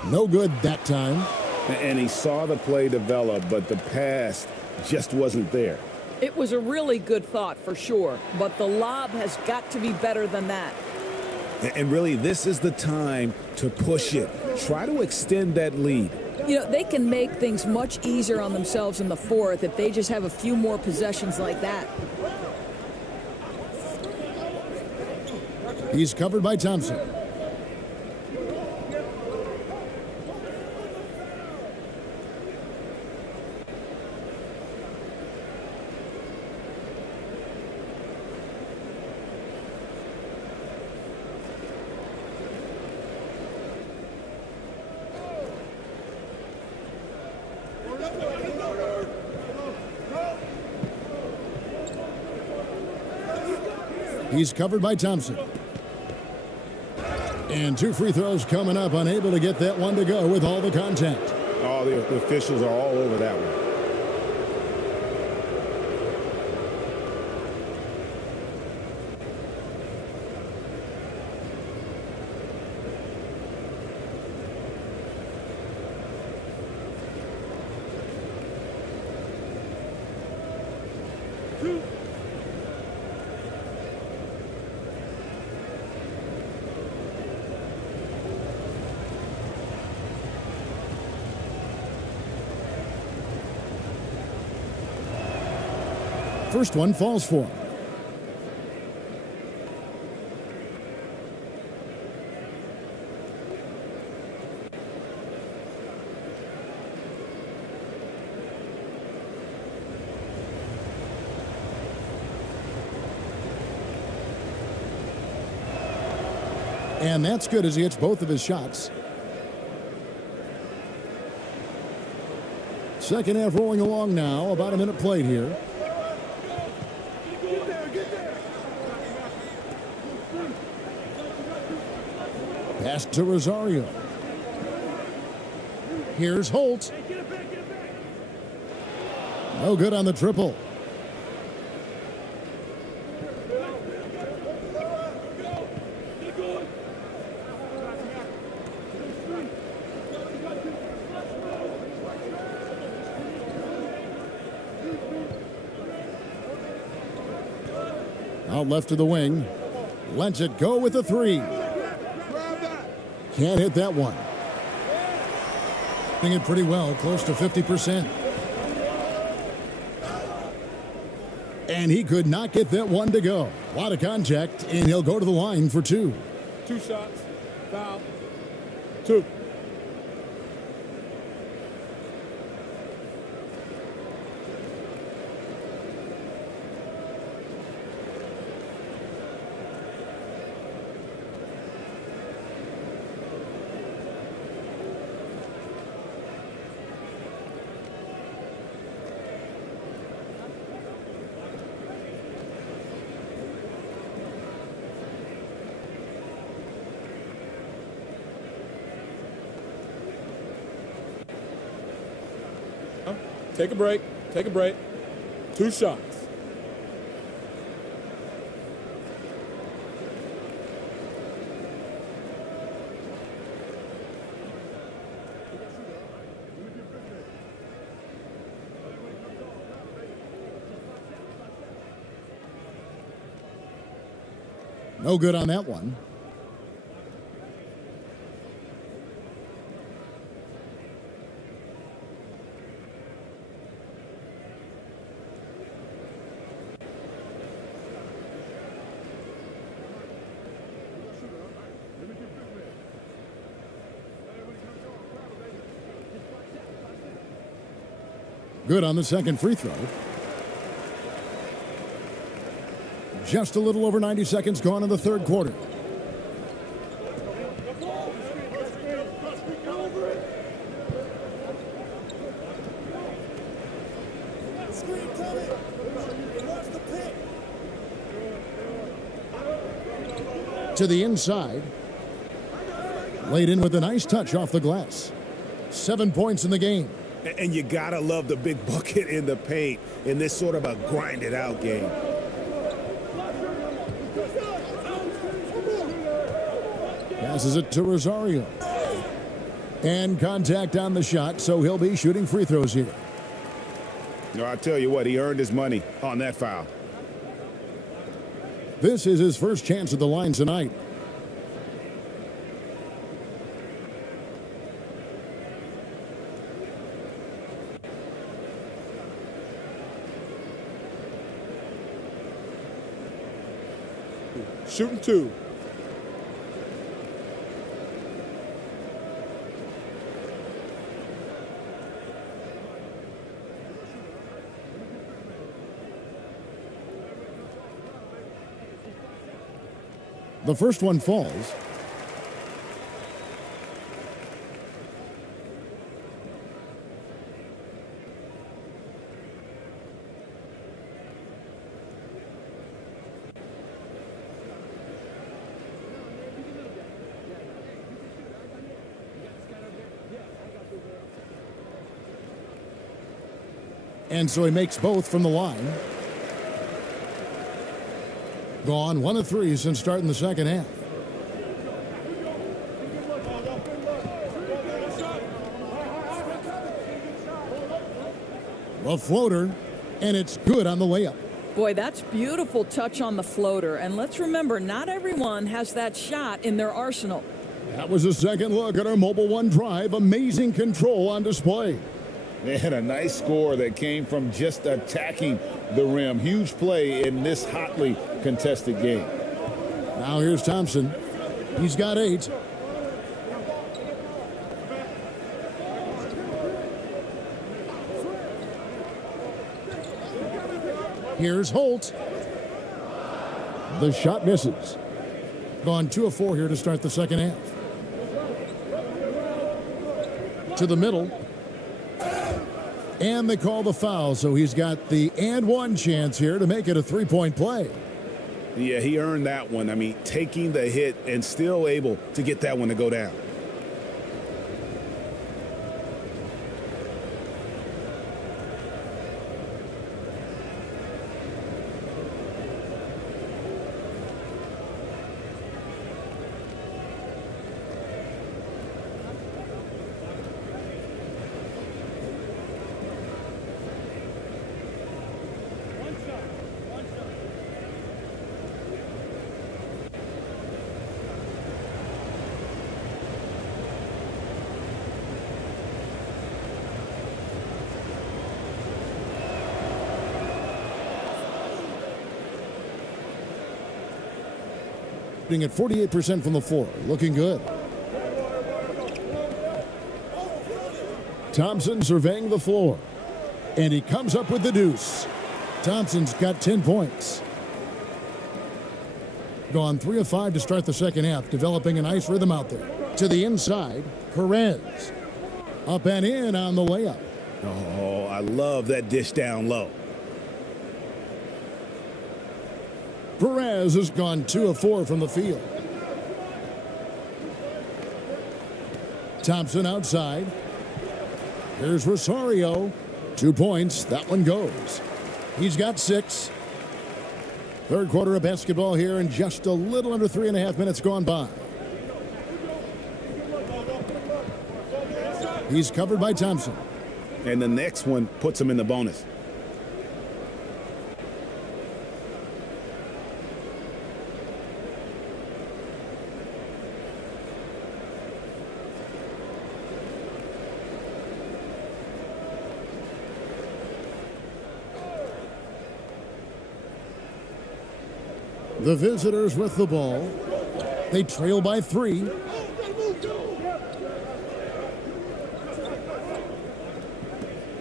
No good that time. And he saw the play develop, but the pass just wasn't there. It was a really good thought for sure, but the lob has got to be better than that. And really, this is the time to push it. Try to extend that lead. You know, they can make things much easier on themselves in the fourth if they just have a few more possessions like that. He's covered by Thompson. He's covered by Thompson. And 2 free throws coming up, unable to get that one to go with all the contact. Oh, the officials are all over that one. First one falls for him. And that's good as he hits both of his shots. Second half rolling along now. About a minute played here. Pass to Rosario. Here's Holt. No good on the triple. Out left to the wing. Lets it go with a 3. Can't hit that one. Hitting it pretty well, close to 50%. And he could not get that one to go. A lot of contact, and he'll go to the line for 2. 2 shots. Foul. 2. Take a break. Take a break. 2 shots. No good on that one. Good on the second free throw. Just a little over 90 seconds gone in the third quarter. To the inside. Laid in with a nice touch off the glass. 7 points in the game. And you gotta love the big bucket in the paint in this sort of a grinded out game. Passes it to Rosario. And contact on the shot, so he'll be shooting free throws here. No, I tell you what, he earned his money on that foul. This is his first chance at the line tonight. Shooting two. The first one falls. And so he makes both from the line. Gone 1 of 3 since starting the second half. A floater, and it's good on the layup. Boy, that's beautiful touch on the floater. And let's remember, not everyone has that shot in their arsenal. That was a second look at our Mobile One drive. Amazing control on display. They had a nice score that came from just attacking the rim. Huge play in this hotly contested game. Now here's Thompson. He's got 8. Here's Holt. The shot misses. Gone 2 of 4 here to start the second half. To the middle. And they call the foul, so he's got the and one chance here to make it a 3-point play. Yeah, he earned that one. I mean, taking the hit and still able to get that one to go down. At 48% from the floor. Looking good. Thompson surveying the floor. And he comes up with the deuce. Thompson's got 10 points. Gone 3 of 5 to start the second half. Developing a nice rhythm out there. To the inside, Perez. Up and in on the layup. Oh, I love that dish down low. Perez has gone 2 of 4 from the field. Thompson outside. Here's Rosario. 2 points. That one goes. He's got 6. Third quarter of basketball here, and just a little under 3.5 minutes gone by. He's covered by Thompson. And the next one puts him in the bonus. The visitors with the ball. They trail by 3.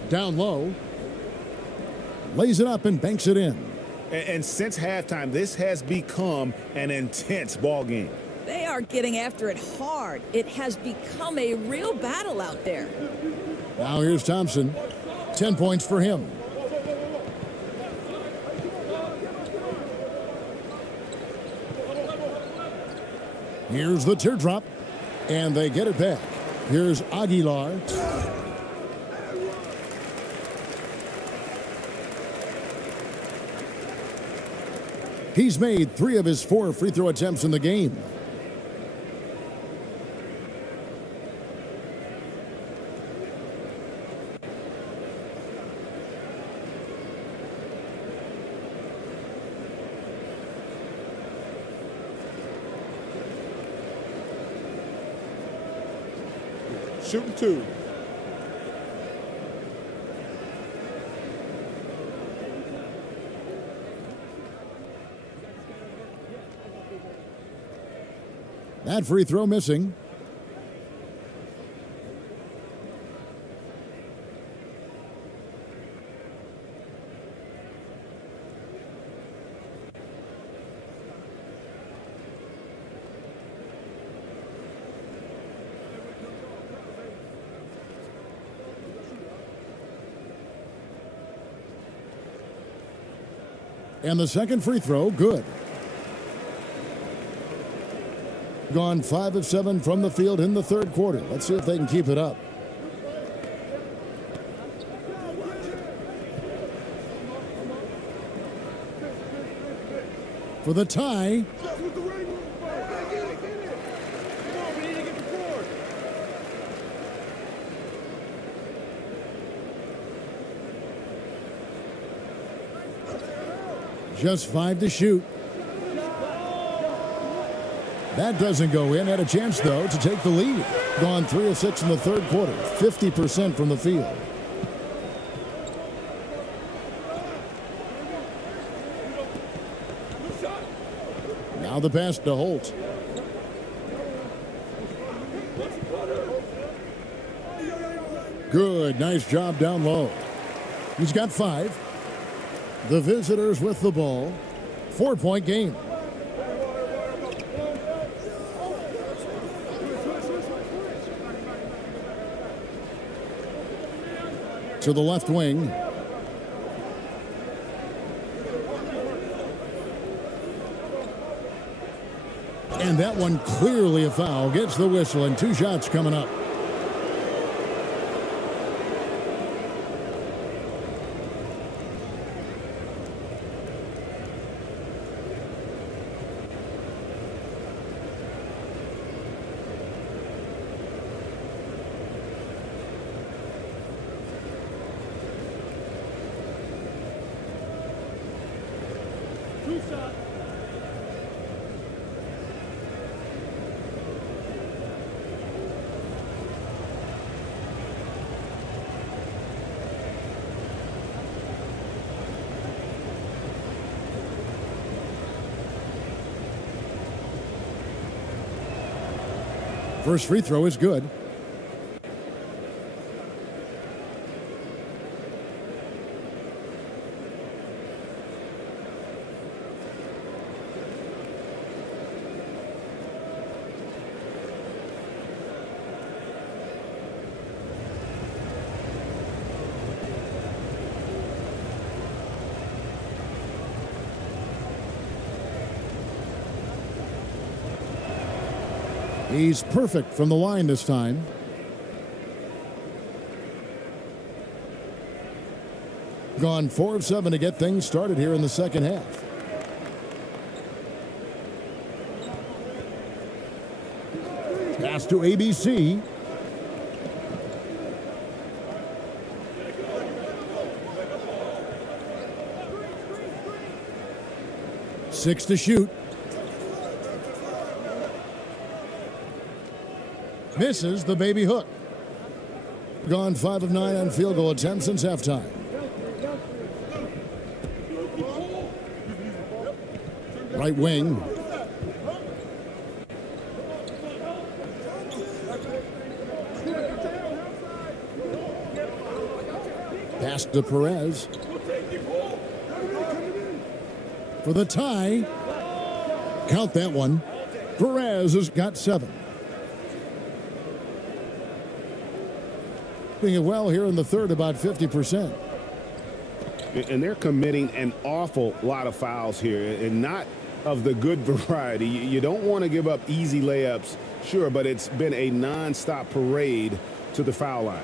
Down low. Lays it up and banks it in. And since halftime, this has become an intense ball game. They are getting after it hard. It has become a real battle out there. Now here's Thompson. 10 points for him. Here's the teardrop, and they get it back. Here's Aguilar. He's made 3 of his 4 free throw attempts in the game. Shooting 2. That free throw missing. And the second free throw, good. Gone 5 of 7 from the field in the third quarter. Let's see if they can keep it up. For the tie. Just 5 to shoot. That doesn't go in. Had a chance, though, to take the lead. Gone 3 of 6 in the third quarter. 50% from the field. Now the pass to Holt. Good. Nice job down low. He's got 5. The visitors with the ball. 4-point game. To the left wing. And that one clearly a foul. Gets the whistle and 2 shots coming up. First free throw is good. He's perfect from the line this time. Gone 4 of 7 to get things started here in the second half. Pass to ABC. Six to shoot. Misses the baby hook. Gone 5 of 9 on field goal attempts since halftime. Right wing. Pass to Perez. For the tie. Count that one. Perez has got 7. Doing it well here in the third, about 50%. And they're committing an awful lot of fouls here, and not of the good variety. You don't want to give up easy layups, sure, but it's been a nonstop parade to the foul line.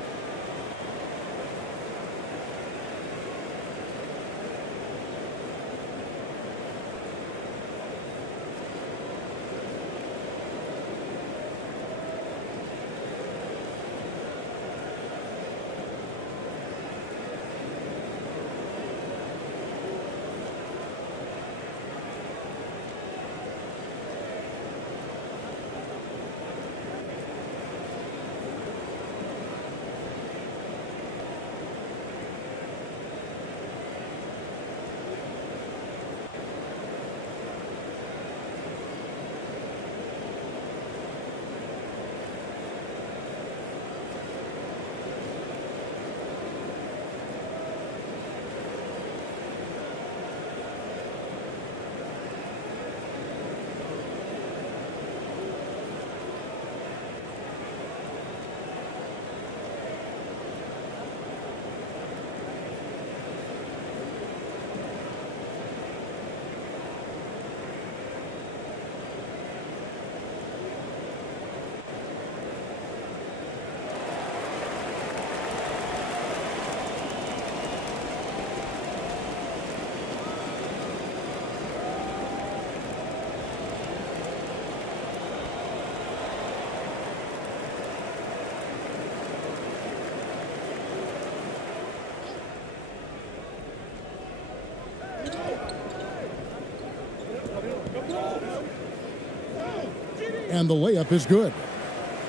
And the layup is good.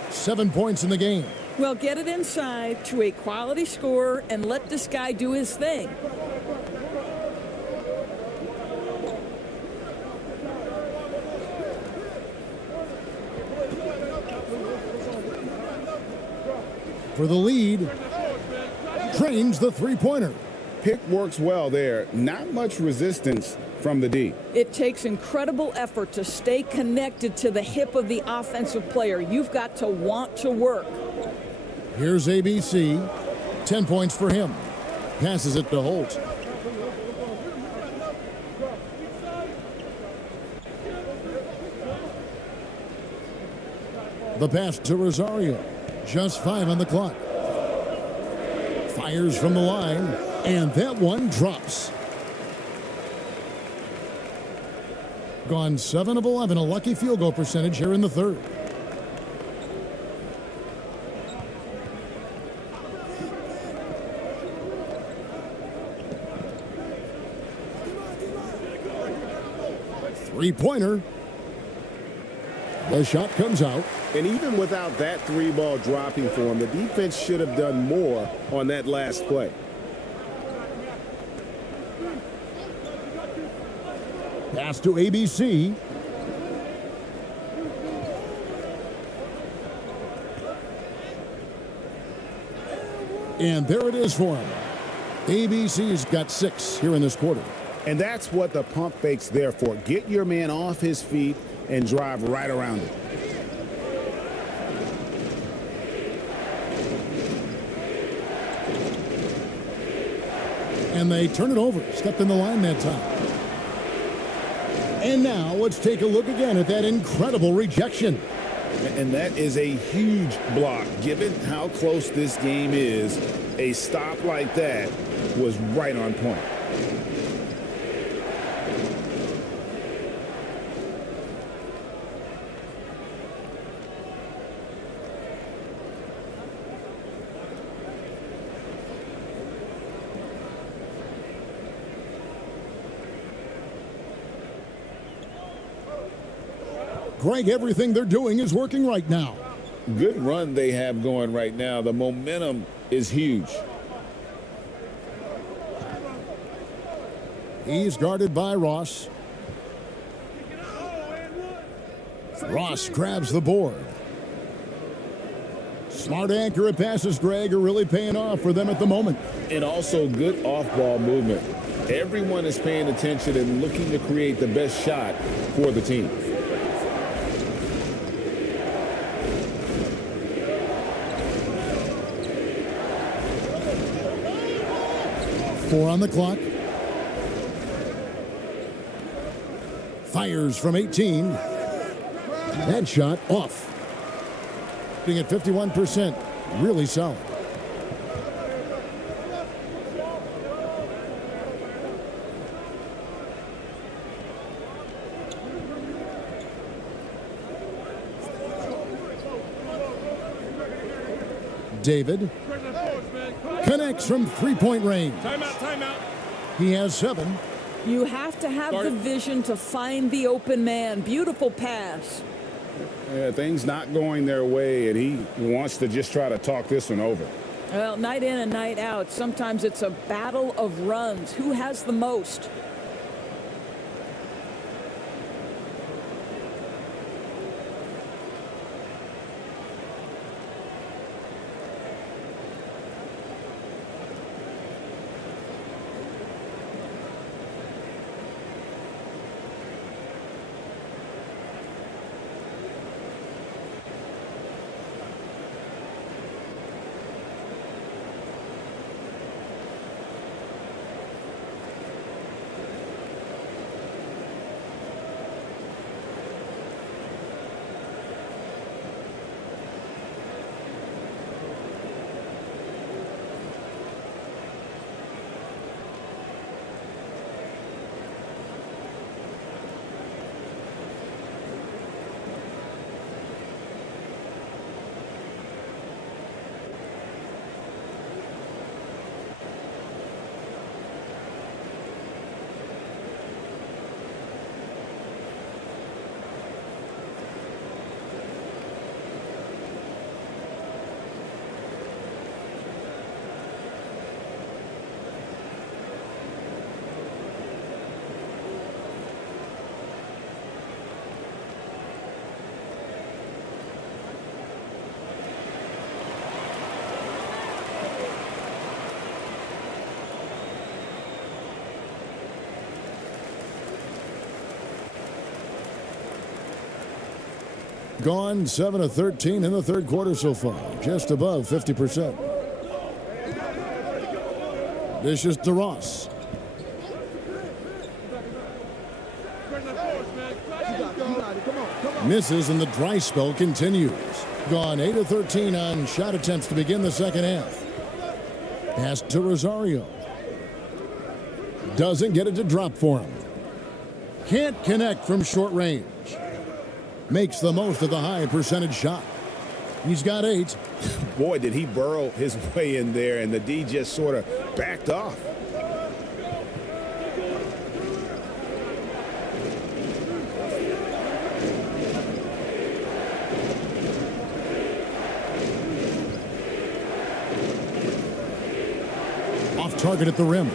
7 points in the game. Well, get it inside to a quality scorer and let this guy do his thing. For the lead, trains the three-pointer. Pick works well there. Not much resistance from the D. It takes incredible effort to stay connected to the hip of the offensive player. You've got to want to work. Here's ABC. 10 points for him. Passes it to Holt. The pass to Rosario. Just 5 on the clock. Fires from the line, and that one drops. Gone 7 of 11, a lucky field goal percentage here in the third. Three-pointer. The shot comes out. And even without that three ball dropping for him, the defense should have done more on that last play. Pass to ABC. And there it is for him. ABC's got 6 here in this quarter. And that's what the pump fake's there for. Get your man off his feet and drive right around it. And they turn it over. Stepped in the line that time. And now let's take a look again at that incredible rejection. And that is a huge block. Given how close this game is, a stop like that was right on point. Greg, everything they're doing is working right now. Good run they have going right now. The momentum is huge. He's guarded by Ross. Ross grabs the board. Smart accurate passes, Greg, are really paying off for them at the moment. And also good off-ball movement. Everyone is paying attention and looking to create the best shot for the team. Four on the clock. Fires from 18. That shot off. Being at 51%. Really solid. David connects from three-point range. Timeout. He has 7. You have to have the vision to find the open man. Beautiful pass. Yeah, things not going their way, and he wants to just try to talk this one over. Well, night in and night out, sometimes it's a battle of runs. Who has the most? Gone 7 of 13 in the third quarter so far, just above 50%. Dishes to Ross. Misses and the dry spell continues. Gone 8 of 13 on shot attempts to begin the second half. Pass to Rosario. Doesn't get it to drop for him. Can't connect from short range. Makes the most of the high percentage shot. He's got 8. Boy, did he burrow his way in there, and the D just sort of backed off. Off target at the rim.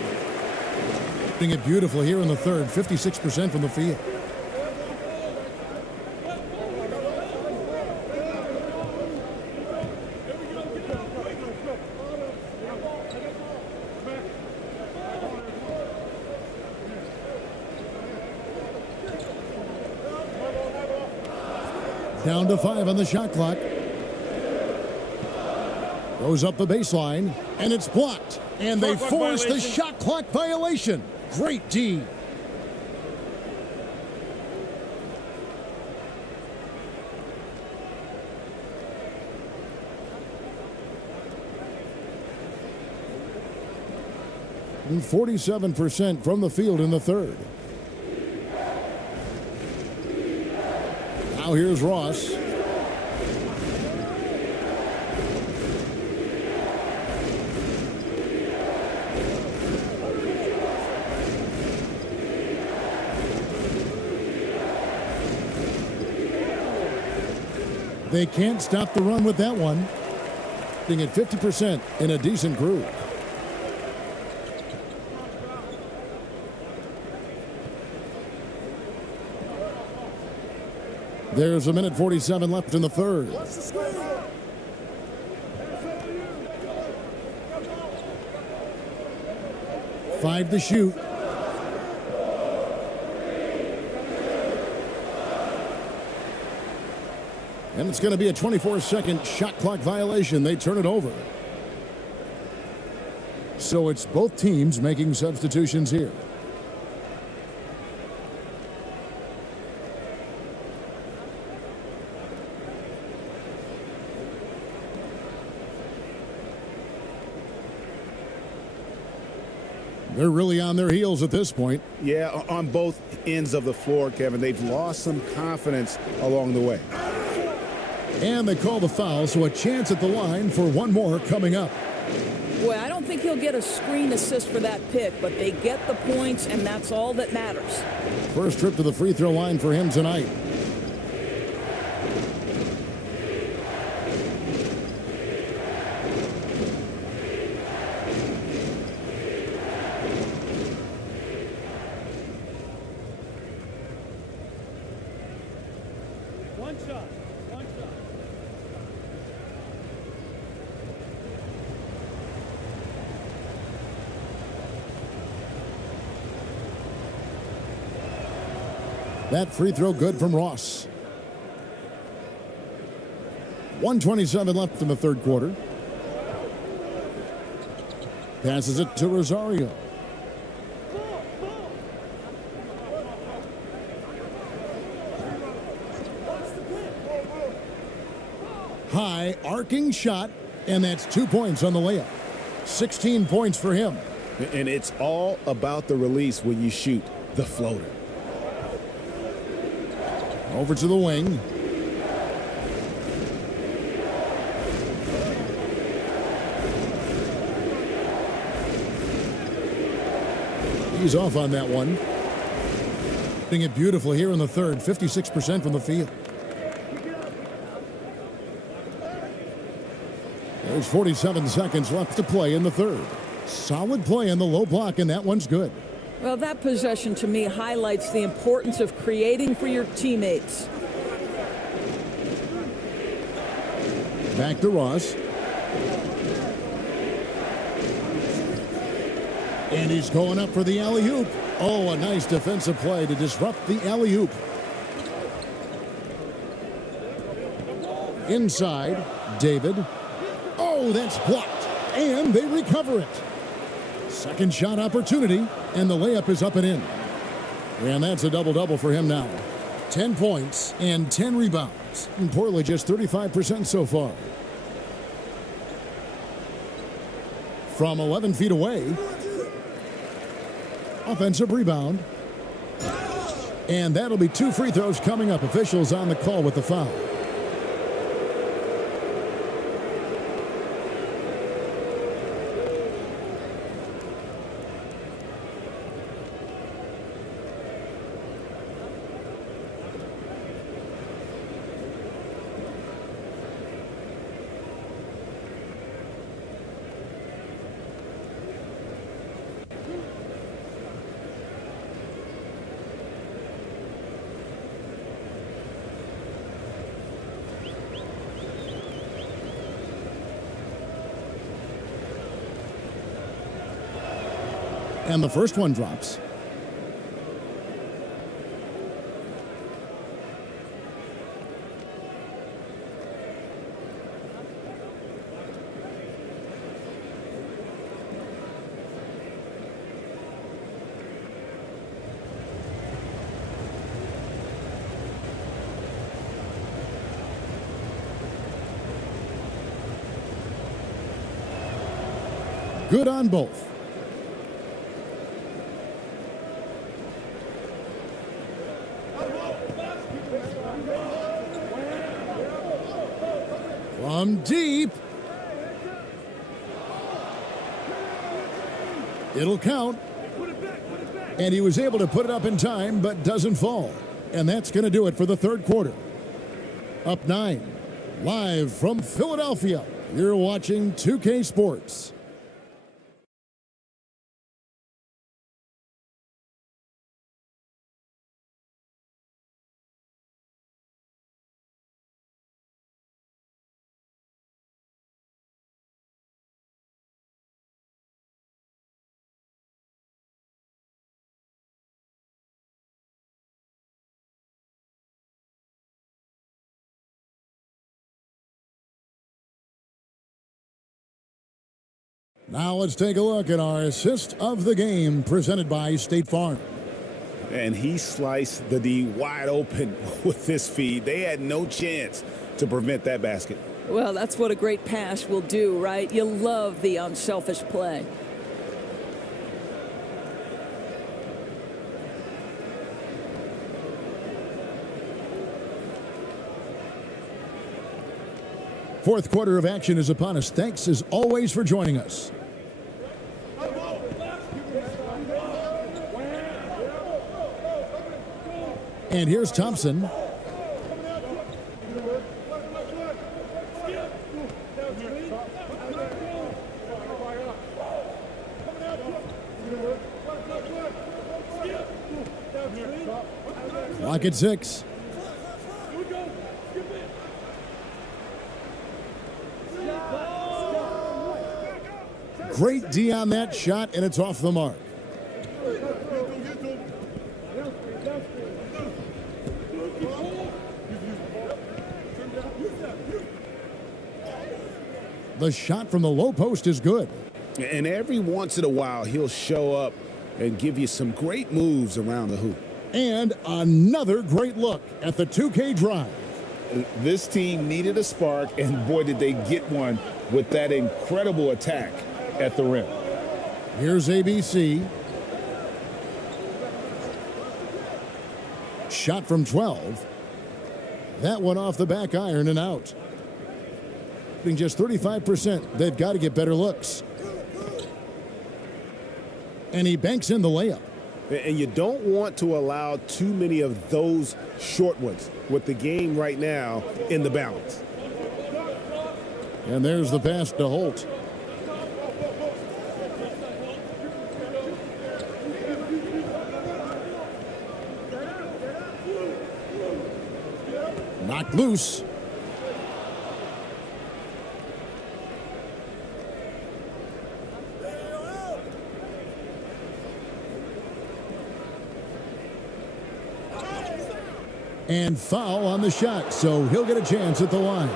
Doing it beautiful here in the third, 56% from the field. Down to 5 on the shot clock. Goes up the baseline, and it's blocked. And they force the shot clock violation. Great D. And 47% from the field in the third. Now here's Ross. They can't stop the run with that one. Being at 50% in a decent groove. There's a minute 47 left in the third. 5 to shoot. And it's going to be a 24-second shot clock violation. They turn it over. So it's both teams making substitutions here. They're really on their heels at this point. Yeah, on both ends of the floor, Kevin. They've lost some confidence along the way. And they call the foul, so a chance at the line for one more coming up. Boy, I don't think he'll get a screen assist for that pick, but they get the points, and that's all that matters. First trip to the free throw line for him tonight. One shot. That free throw good from Ross. 1:27 left in the third quarter. Passes it to Rosario. High arcing shot, and that's 2 points on the layup. 16 points for him. And it's all about the release when you shoot the floater. Over to the wing. He's off on that one. Doing it beautiful here in the third, 56% from the field. There's 47 seconds left to play in the third. Solid play in the low block, and that one's good. Well, that possession to me highlights the importance of creating for your teammates. Back to Ross. And he's going up for the alley-oop. Oh, a nice defensive play to disrupt the alley-oop. Inside, David. Oh, that's blocked. And they recover it. Second shot opportunity, and the layup is up and in. And that's a double-double for him now. 10 points and 10 rebounds. And Portland just 35% so far. From 11 feet away. Offensive rebound. And that'll be 2 free throws coming up. Officials on the call with the foul. And the first one drops. Good on both. From deep. It'll count. And he was able to put it up in time, but doesn't fall. And that's going to do it for the third quarter. Up 9. Live from Philadelphia, you're watching 2K Sports. Now let's take a look at our assist of the game presented by State Farm. And he sliced the D wide open with this feed. They had no chance to prevent that basket. Well, that's what a great pass will do, right? You love the unselfish play. Fourth quarter of action is upon us. Thanks as always for joining us. And here's Thompson. Clock at 6. Great D on that shot, and it's off the mark. The shot from the low post is good. And every once in a while, he'll show up and give you some great moves around the hoop. And another great look at the 2K drive. This team needed a spark, and boy, did they get one with that incredible attack at the rim. Here's ABC. Shot from 12. That one off the back iron and out. Just 35%. They've got to get better looks. And he banks in the layup. And you don't want to allow too many of those short ones with the game right now in the balance. And there's the pass to Holt. Knocked loose. And foul on the shot, so he'll get a chance at the line.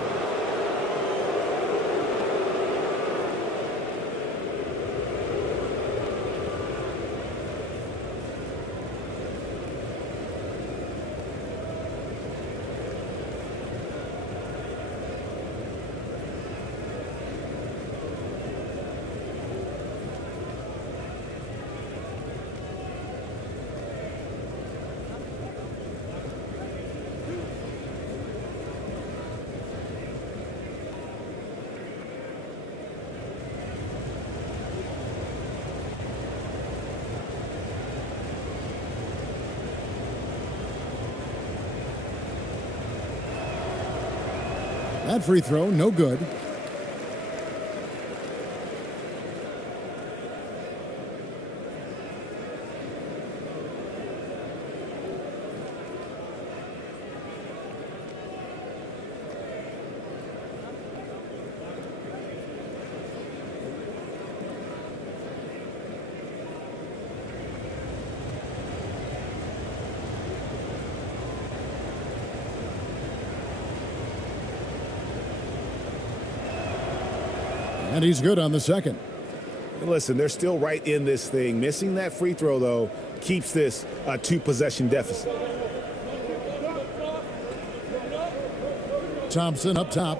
That free throw, no good. And he's good on the second. Listen, they're still right in this thing. Missing that free throw, though, keeps this a two-possession deficit. Thompson up top.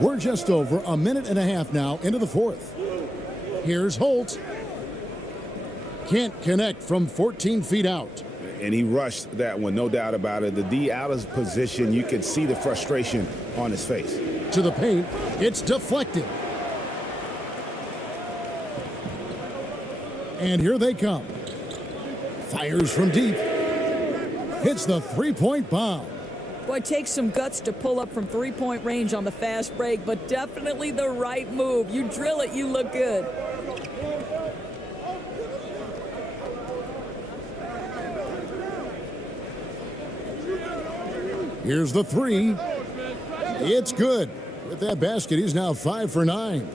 We're just over a minute and a half now into the fourth. Here's Holt. Can't connect from 14 feet out. And he rushed that one, no doubt about it. The D out of position, you could see the frustration on his face. To the paint, it's deflected. And here they come. Fires from deep. Hits the three-point bomb. Boy, it takes some guts to pull up from three-point range on the fast break, but definitely the right move. You drill it, you look good. Here's the three. It's good. With that basket, he's now 5 for 9.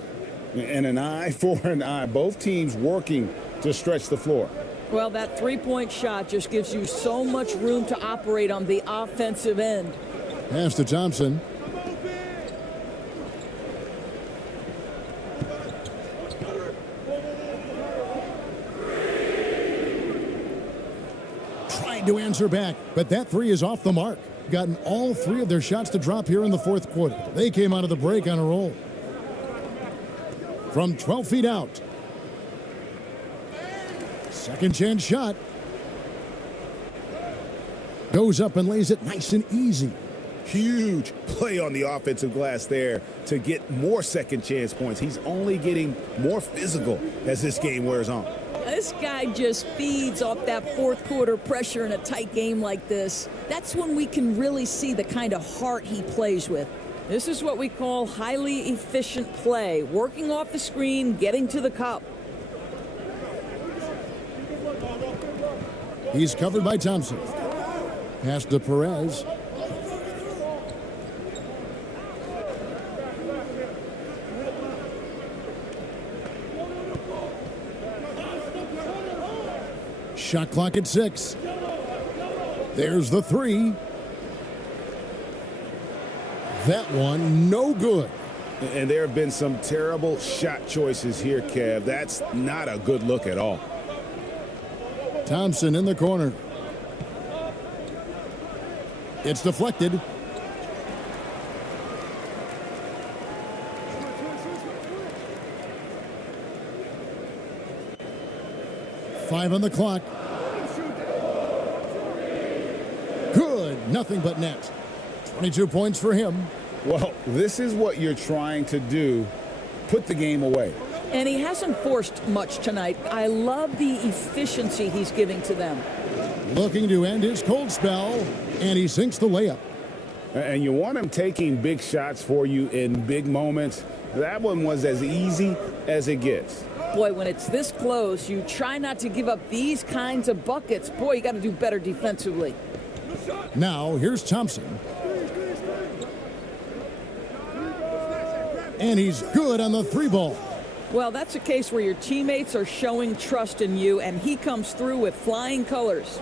And an eye for an eye. Both teams working to stretch the floor. Well, that three-point shot just gives you so much room to operate on the offensive end. Pass to Thompson. Tried to answer back, but that three is off the mark. Gotten all three of their shots to drop here in the fourth quarter. They came out of the break on a roll. From 12 feet out. Second chance shot. Goes up and lays it nice and easy. Huge play on the offensive glass there to get more second chance points. He's only getting more physical as this game wears on. This guy just feeds off that fourth quarter pressure in a tight game like this. That's when we can really see the kind of heart he plays with. This is what we call highly efficient play, working off the screen, getting to the cup. He's covered by Thompson. Pass to Perez. Shot clock at 6. There's the three. That one, no good. And there have been some terrible shot choices here, Kev. That's not a good look at all. Thompson in the corner. It's deflected. Five on the clock. Good. Nothing but net. 22 points for him. Well, this is what you're trying to do. Put the game away. And he hasn't forced much tonight. I love the efficiency he's giving to them. Looking to end his cold spell, and he sinks the layup. And you want him taking big shots for you in big moments. That one was as easy as it gets. Boy, when it's this close, you try not to give up these kinds of buckets. Boy, you got to do better defensively. Now, here's Thompson. And he's good on the three ball. Well, that's a case where your teammates are showing trust in you, and he comes through with flying colors.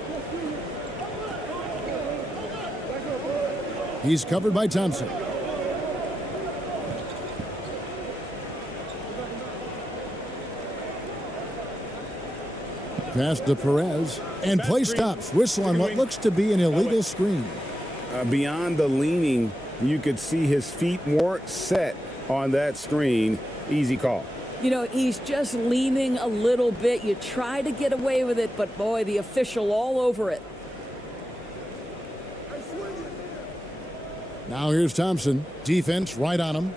He's covered by Thompson. Pass to Perez. And play stops. Whistle on what looks to be an illegal screen. Beyond the leaning, you could see his feet weren't set on that screen. Easy call. You know, he's just leaning a little bit. You try to get away with it, but boy, the official all over it. Now here's Thompson. Defense right on him.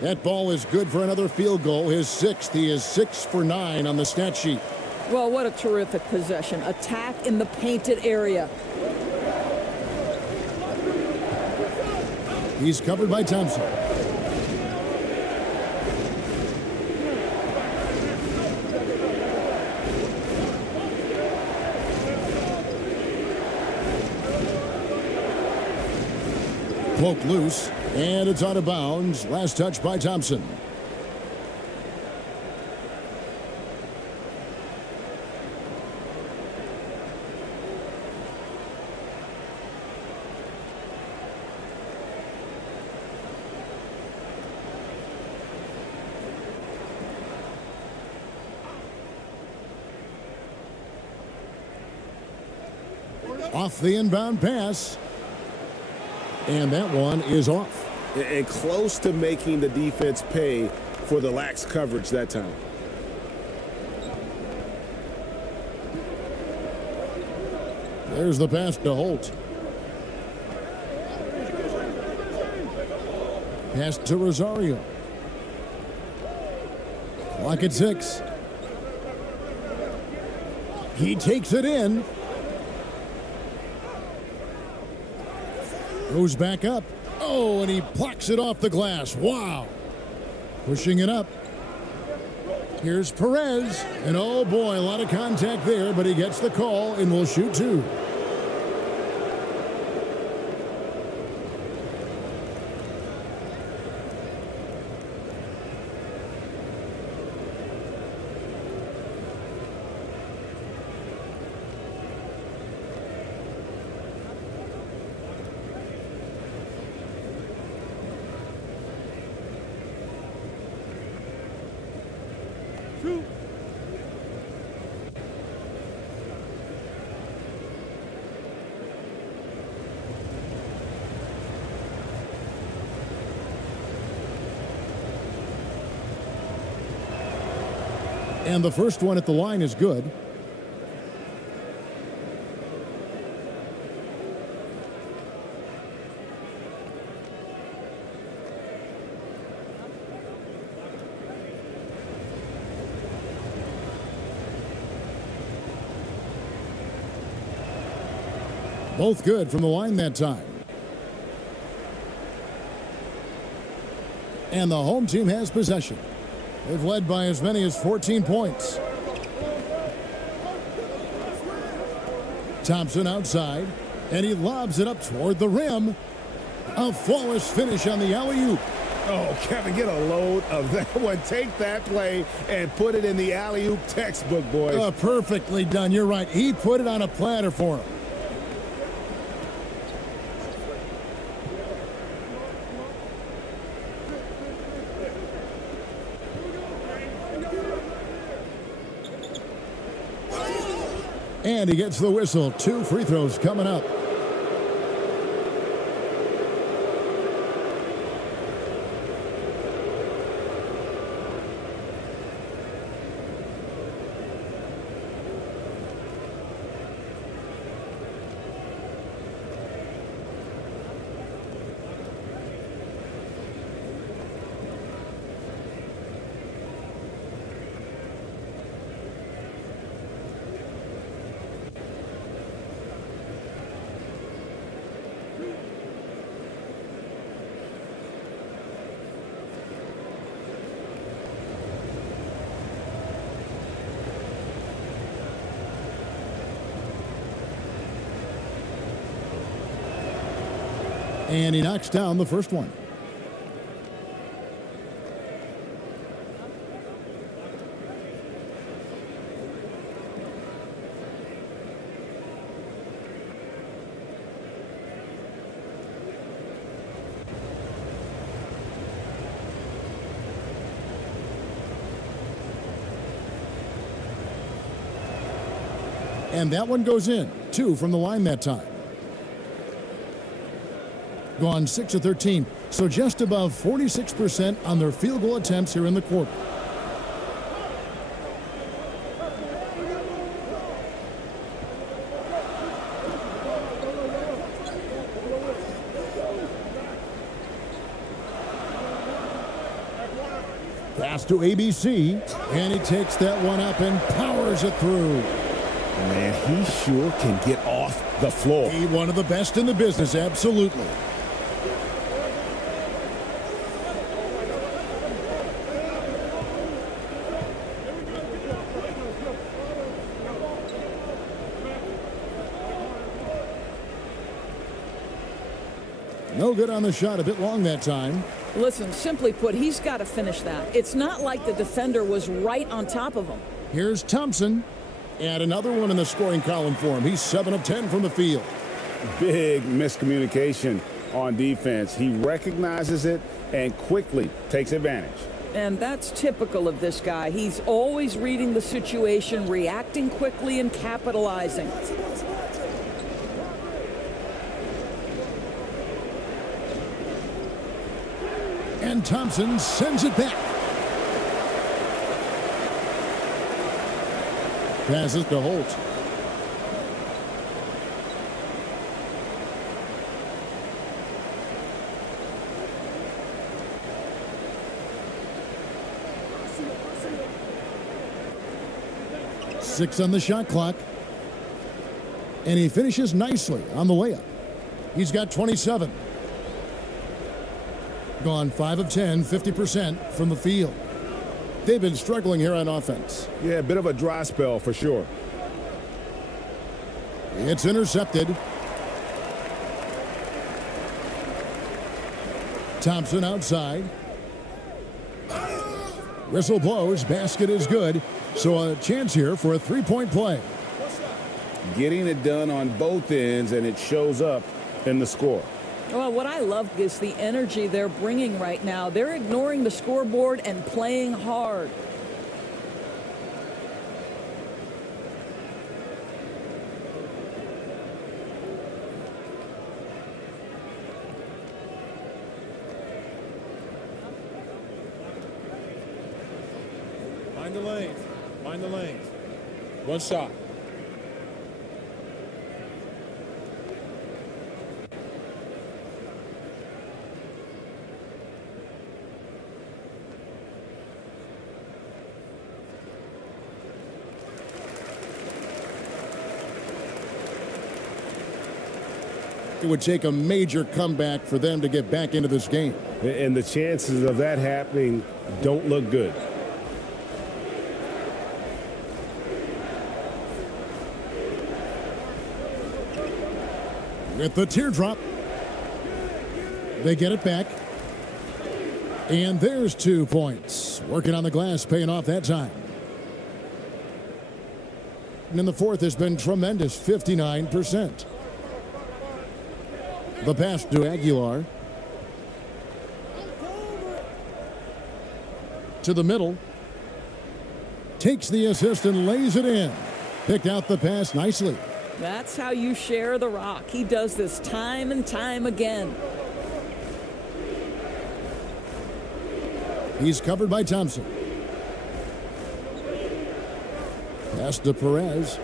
That ball is good for another field goal. His sixth. He is 6 for 9 on the stat sheet. Well, what a terrific possession. Attack in the painted area. He's covered by Thompson. Poke loose, and it's out of bounds. Last touch by Thompson. Off the inbound pass. And that one is off. And close to making the defense pay for the lax coverage that time. There's the pass to Holt. Pass to Rosario. Clock at 6. He takes it in. Goes back up. Oh, and he plucks it off the glass. Wow. Pushing it up. Here's Perez. And oh boy, a lot of contact there, but he gets the call and will shoot 2. And the first one at the line is good. Both good from the line that time. And the home team has possession. They've led by as many as 14 points. Thompson outside, and he lobs it up toward the rim. A flawless finish on the alley-oop. Oh, Kevin, get a load of that one. Take that play and put it in the alley-oop textbook, boys. Perfectly done. You're right. He put it on a platter for him. And he gets the whistle. 2 free throws coming up. And he knocks down the first one. And that one goes in. 2 from the line that time. Gone 6 of 13, so just above 46% on their field goal attempts here in the quarter. Pass to ABC, and he takes that one up and powers it through. Man, he sure can get off the floor. He one of the best in the business, absolutely. No good on the shot, a bit long that time. Listen, simply put, he's got to finish that. It's not like the defender was right on top of him. Here's Thompson. And another one in the scoring column for him. He's 7 of 10 from the field. Big miscommunication on defense. He recognizes it and quickly takes advantage. And that's typical of this guy. He's always reading the situation, reacting quickly, and capitalizing. And Thompson sends it back. Passes to Holt. Six on the shot clock. And he finishes nicely on the layup. He's got 27. Gone 5 of 10, 50% from the field. They've been struggling here on offense. Yeah, a bit of a dry spell for sure. It's intercepted. Thompson outside. Whistle blows. Basket is good. So a chance here for a three-point play. Getting it done on both ends, and it shows up in the score. Well, what I love is the energy they're bringing right now. They're ignoring the scoreboard and playing hard. Mind the lanes. Mind the lanes. One shot. It would take a major comeback for them to get back into this game. And the chances of that happening don't look good. With the teardrop, they get it back. And there's 2 points. Working on the glass, paying off that time. And in the fourth has been tremendous, 59%. The pass to Aguilar. To the middle. Takes the assist and lays it in. Picked out the pass nicely. That's how you share the rock. He does this time and time again. He's covered by Thompson. Pass to Perez.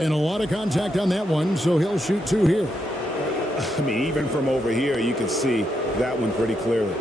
And a lot of contact on that one, so he'll shoot 2 here. I mean, even from over here, you can see that one pretty clearly.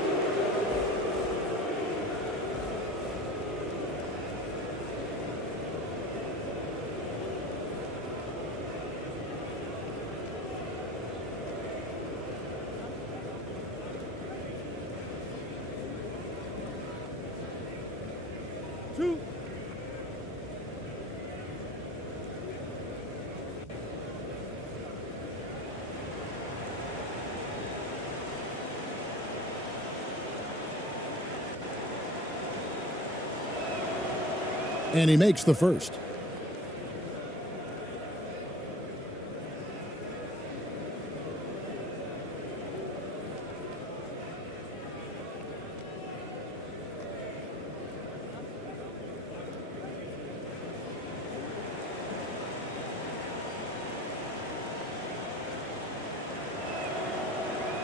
And he makes the first.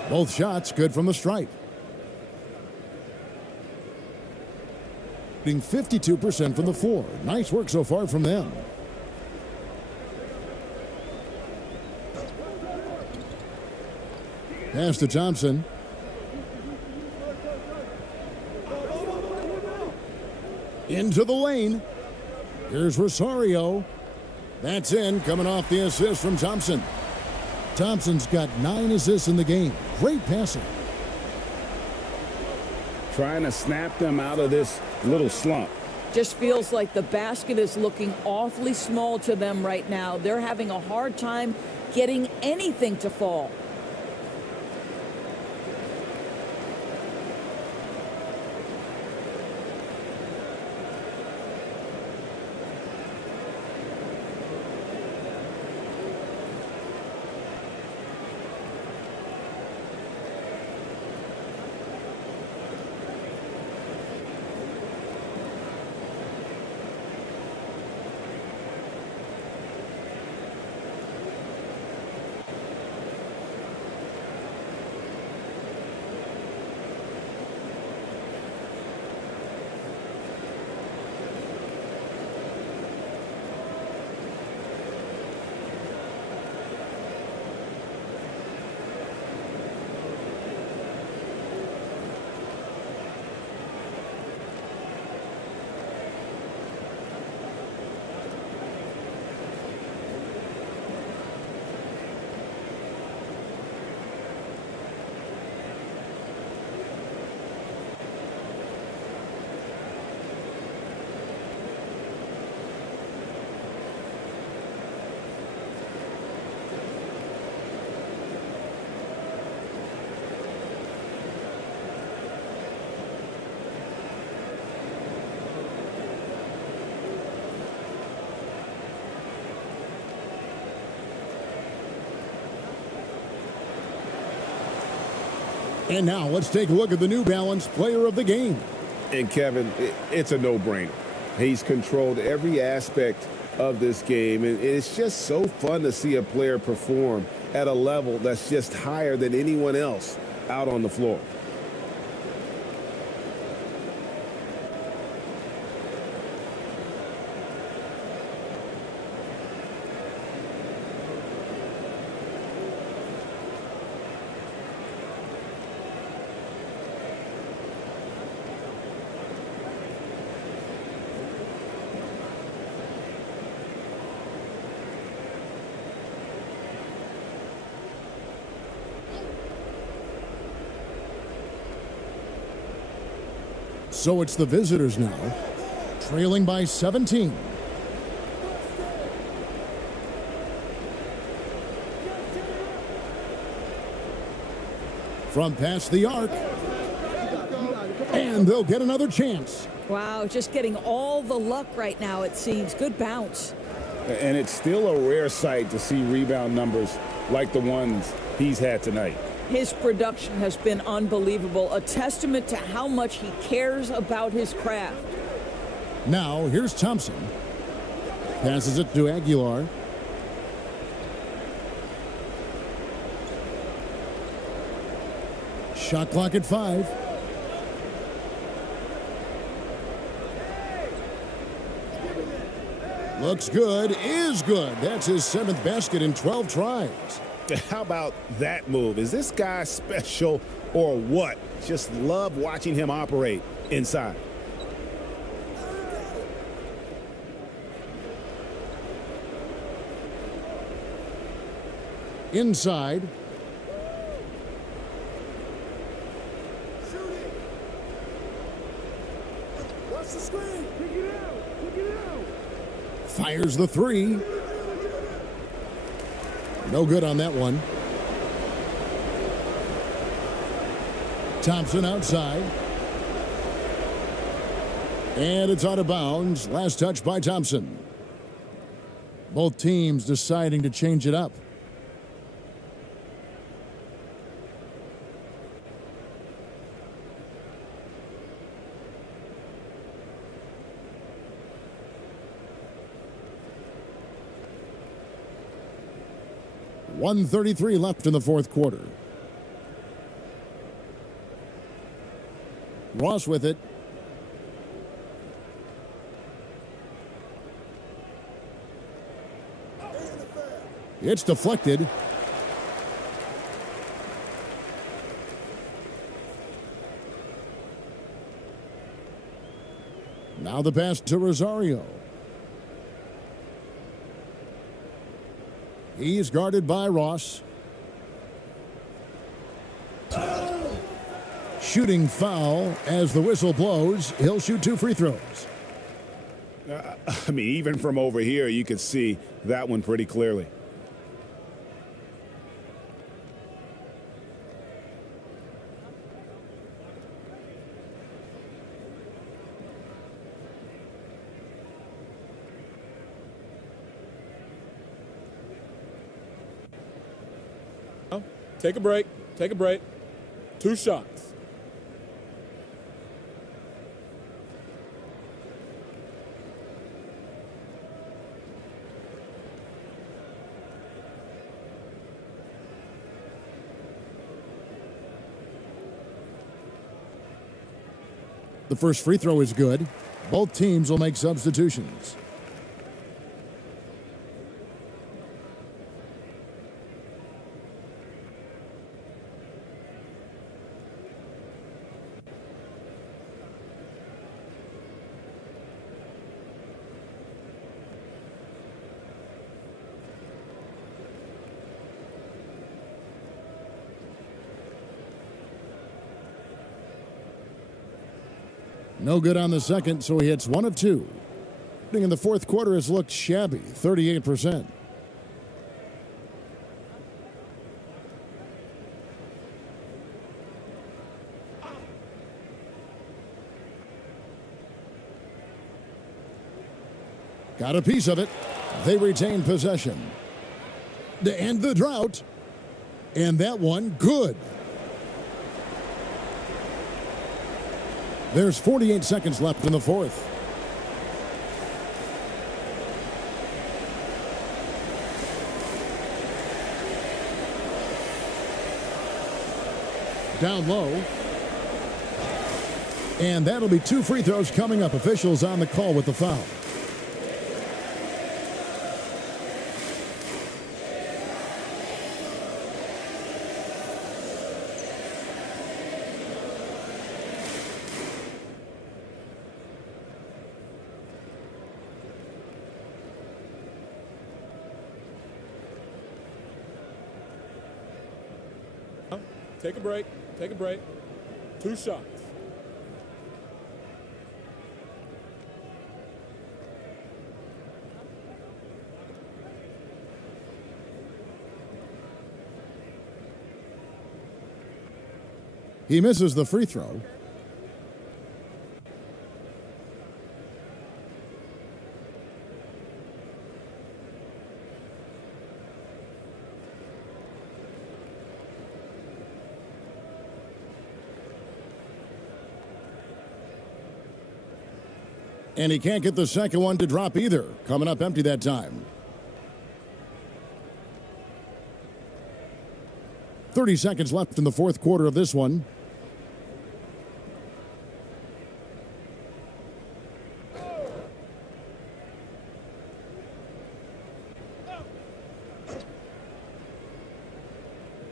Both shots good from the stripe. 52% from the floor. Nice work so far from them. Pass to Thompson. Into the lane. Here's Rosario. That's in, coming off the assist from Thompson. Thompson's got 9 assists in the game. Great passing. Trying to snap them out of this little slump. Just feels like the basket is looking awfully small to them right now. They're having a hard time getting anything to fall. And now let's take a look at the New Balance player of the game. And Kevin, it's a no-brainer. He's controlled every aspect of this game, and it's just so fun to see a player perform at a level that's just higher than anyone else out on the floor. So it's the visitors now, trailing by 17. From past the arc. And they'll get another chance. Wow, just getting all the luck right now, it seems. Good bounce. And it's still a rare sight to see rebound numbers like the ones he's had tonight. His production has been unbelievable, a testament to how much he cares about his craft. Now, here's Thompson. Passes it to Aguilar. Shot clock at 5. Looks good, is good. That's his 7th basket in 12 tries. How about that move? Is this guy special or what? Just love watching him operate inside. Inside. Watch the screen. Pick it out. Pick it out. Fires the 3. No good on that one. Thompson outside. And it's out of bounds. Last touch by Thompson. Both teams deciding to change it up. .133 left in the fourth quarter. Ross with it. It's deflected. Now the pass to Rosario. He's guarded by Ross. Shooting foul as the whistle blows. He'll shoot 2 free throws. I mean, even from over here, you could see that one pretty clearly. Take a break. Take a break. 2 shots. The first free throw is good. Both teams will make substitutions. No good on the second, so he hits 1 of 2. In the fourth quarter has looked shabby, 38%. Got a piece of it. They retain possession. To end the drought. And that one, good. There's 48 seconds left in the fourth. Down low. And that'll be 2 free throws coming up. Officials on the call with the foul. Take a break. Take a break. 2 shots. He misses the free throw. And he can't get the second one to drop either. Coming up empty that time. 30 seconds left in the fourth quarter of this one.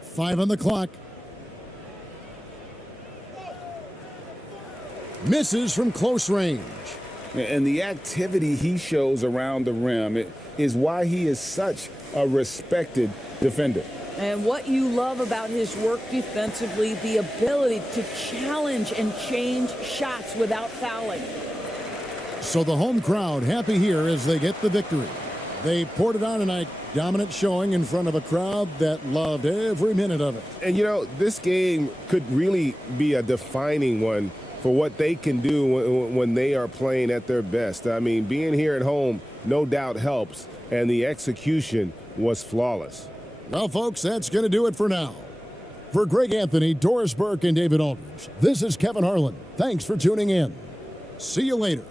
Five on the clock. Misses from close range. And the activity he shows around the rim is why he is such a respected defender. And what you love about his work defensively, the ability to challenge and change shots without fouling. So the home crowd happy here as they get the victory. They poured it on tonight. Dominant showing in front of a crowd that loved every minute of it. And, you know, this game could really be a defining one for what they can do when they are playing at their best. I mean, being here at home no doubt helps, and the execution was flawless. Well, folks, that's going to do it for now. For Greg Anthony, Doris Burke, and David Aldridge, this is Kevin Harlan. Thanks for tuning in. See you later.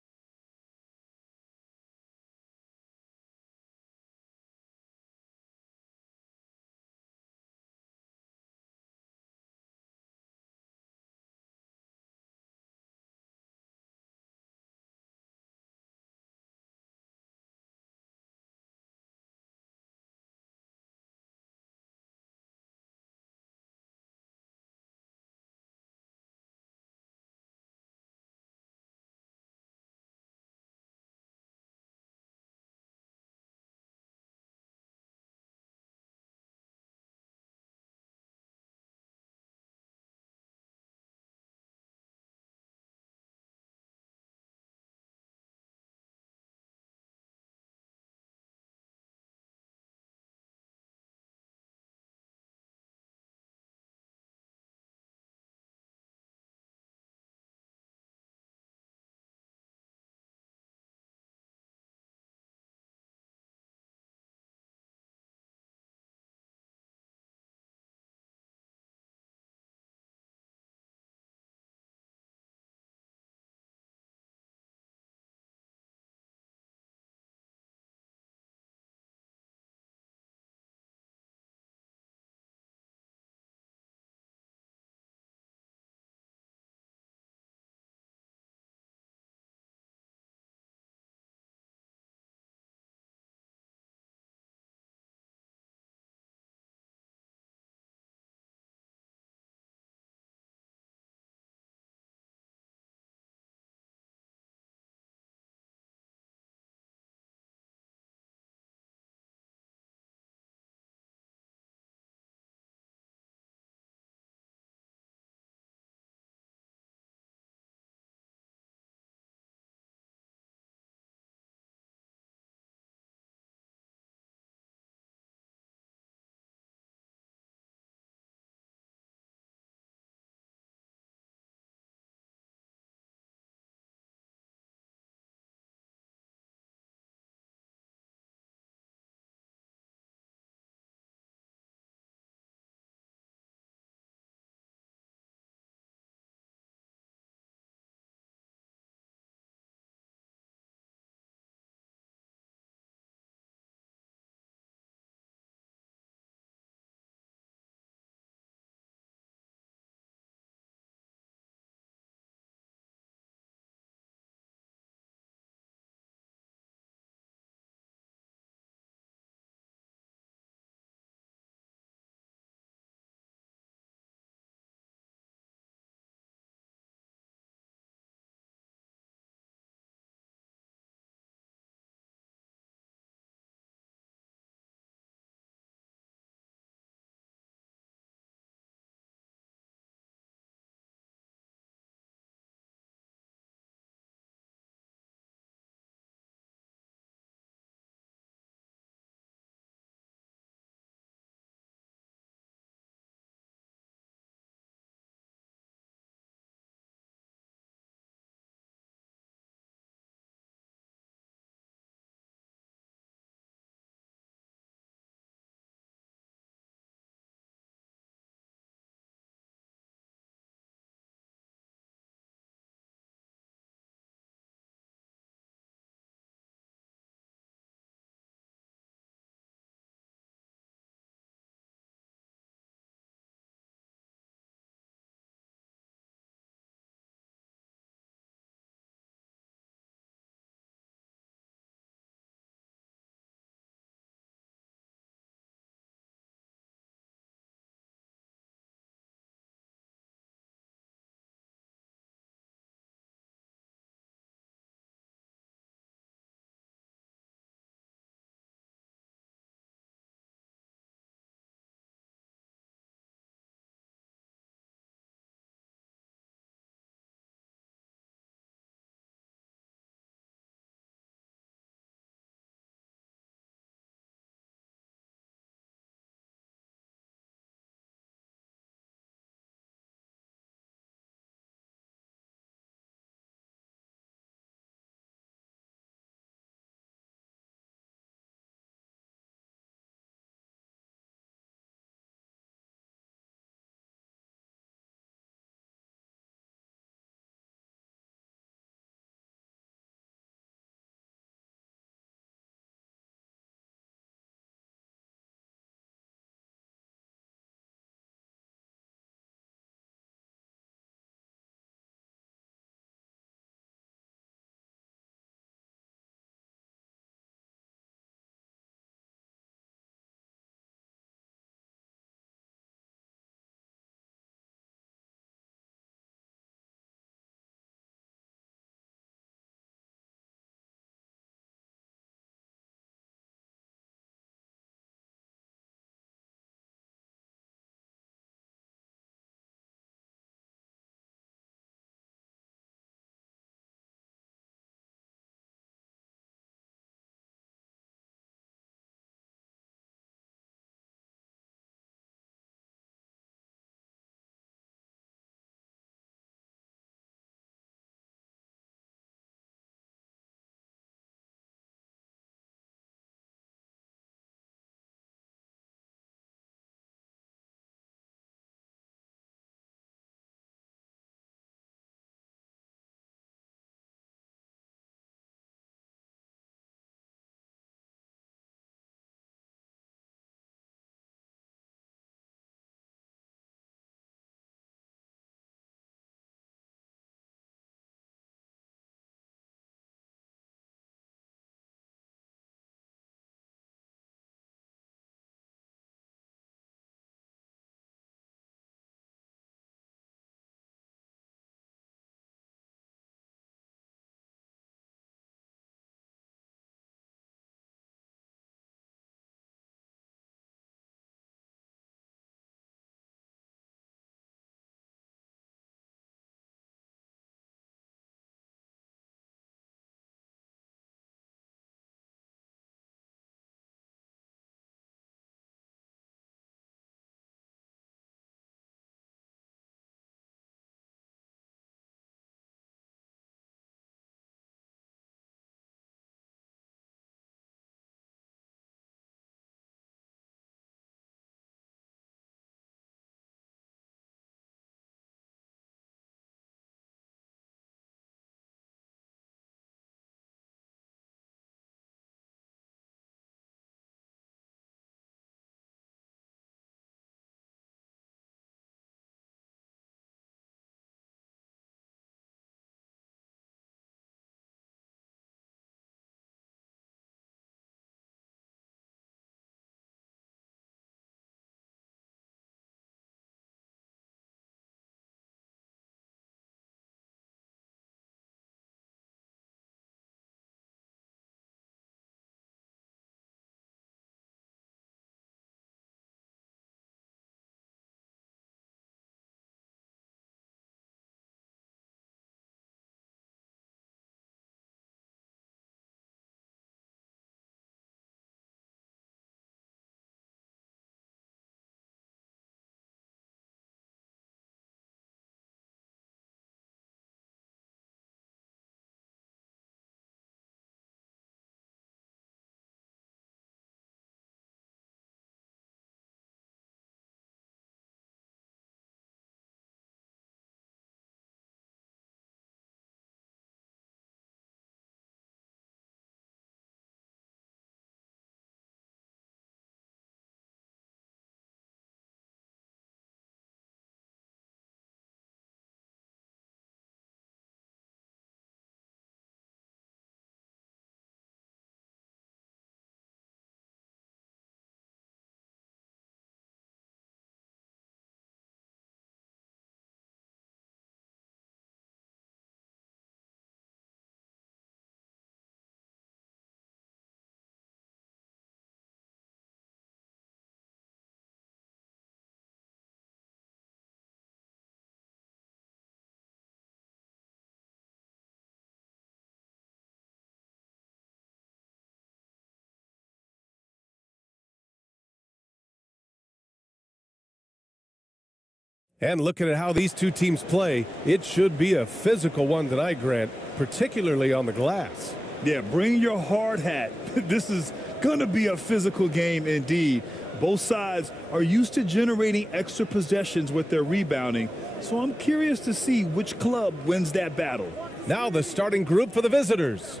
And looking at how these two teams play, it should be a physical one tonight, Grant, particularly on the glass. Yeah, bring your hard hat. This is going to be a physical game indeed. Both sides are used to generating extra possessions with their rebounding, so I'm curious to see which club wins that battle. Now the starting group for the visitors.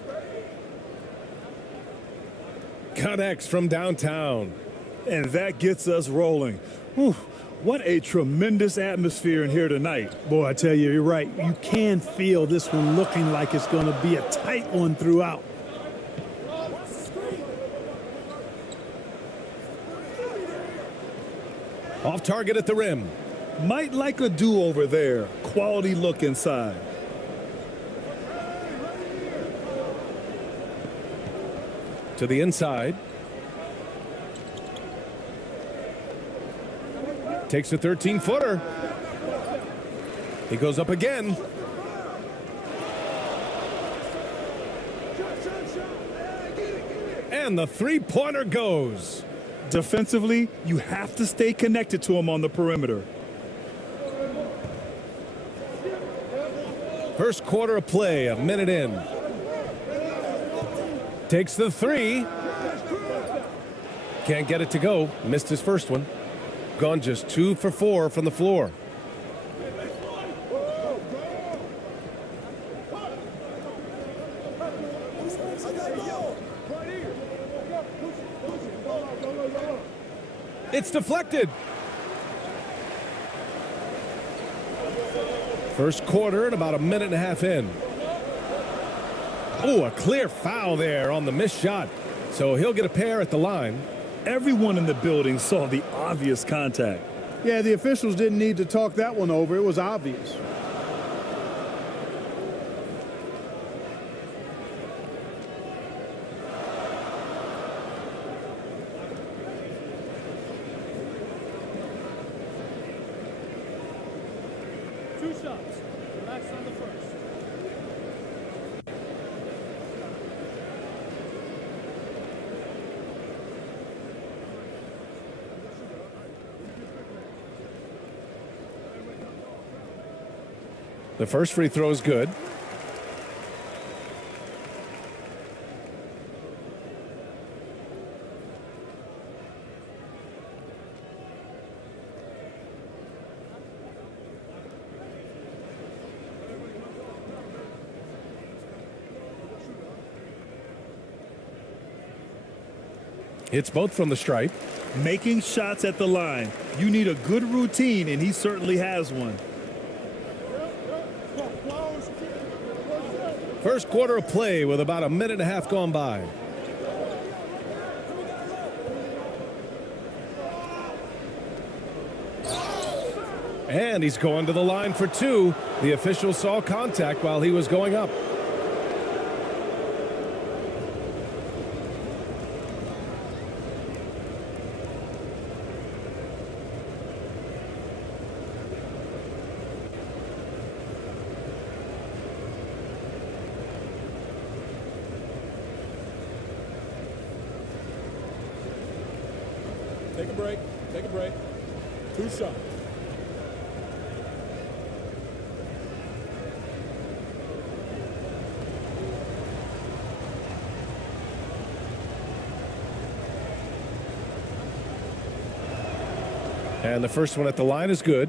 Connects from downtown. And that gets us rolling. Whew, what a tremendous atmosphere in here tonight. Boy, I tell you, you're right. You can feel this one looking like it's going to be a tight one throughout. Off target at the rim. Might like a do-over there. Quality look inside. To the inside. Takes a 13-footer. He goes up again. And the three-pointer goes. Defensively, you have to stay connected to him on the perimeter. First quarter of play, a minute in. Takes the three. Can't get it to go. Missed his first one. Gone just 2 for 4 from the floor. It's deflected. First quarter and about a minute and a half in. Oh, a clear foul there on the missed shot. So he'll get a pair at the line. Everyone in the building saw the obvious contact. Yeah, the officials didn't need to talk that one over. It was obvious. Two shots. Relax on the first. The first free throw is good. It's both from the stripe. Making shots at the line. You need a good routine, and he certainly has one. First quarter of play with about a minute and a half gone by. And he's going to the line for two. The official saw contact while he was going up. Take a break. Take a break. Two shots. And the first one at the line is good.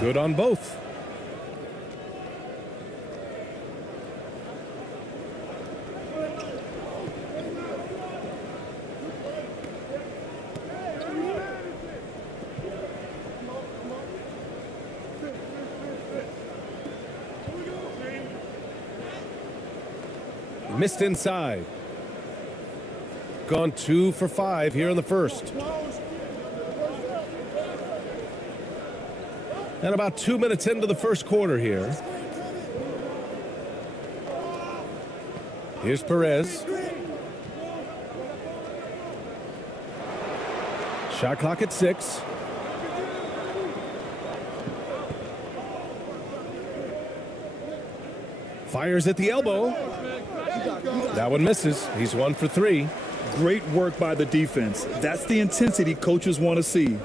Good on both. Missed inside. Gone 2 for 5 here in the first. And about 2 minutes into the first quarter here. Here's Perez. Shot clock at 6. Fires at the elbow. That one misses. He's 1 for 3. Great work by the defense. That's the intensity coaches want to see.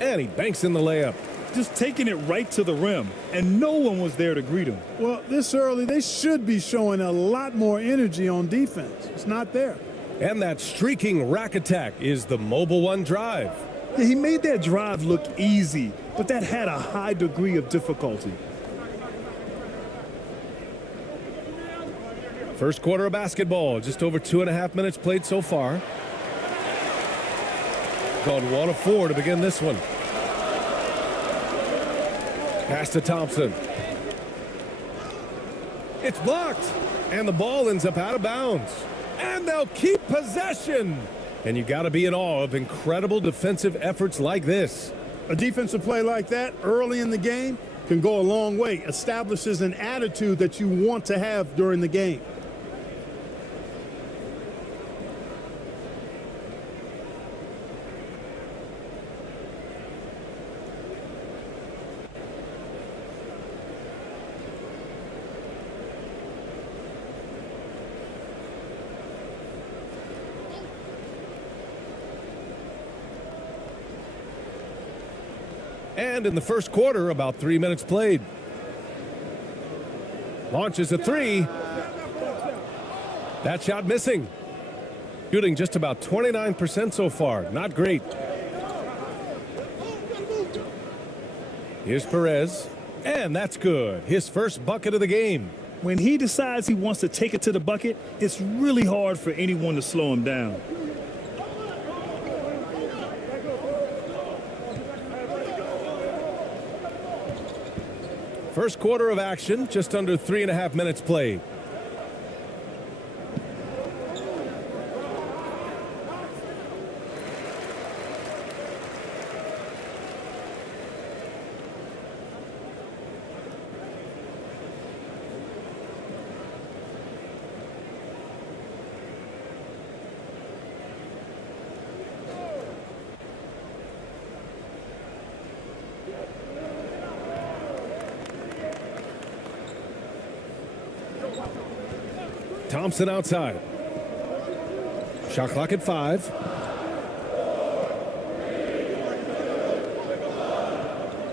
And he banks in the layup. Just taking it right to the rim, and no one was there to greet him. Well, this early, they should be showing a lot more energy on defense. It's not there. And that streaking rack attack is the Mobile One drive. Yeah, he made that drive look easy, but that had a high degree of difficulty. First quarter of basketball, just over 2.5 minutes played so far. Gone 1 of 4 to begin this one. Pass to Thompson. It's blocked, and the ball ends up out of bounds. And they'll keep possession. And you got to be in awe of incredible defensive efforts like this. A defensive play like that early in the game can go a long way. Establishes an attitude that you want to have during the game. And in the first quarter, about 3 minutes played. Launches a 3. That shot missing. Shooting just about 29% so far. Not great. Here's Perez. And that's good. His first bucket of the game. When he decides he wants to take it to the bucket, it's really hard for anyone to slow him down. First quarter of action, just under 3.5 minutes played. Thompson outside. Shot clock at 5.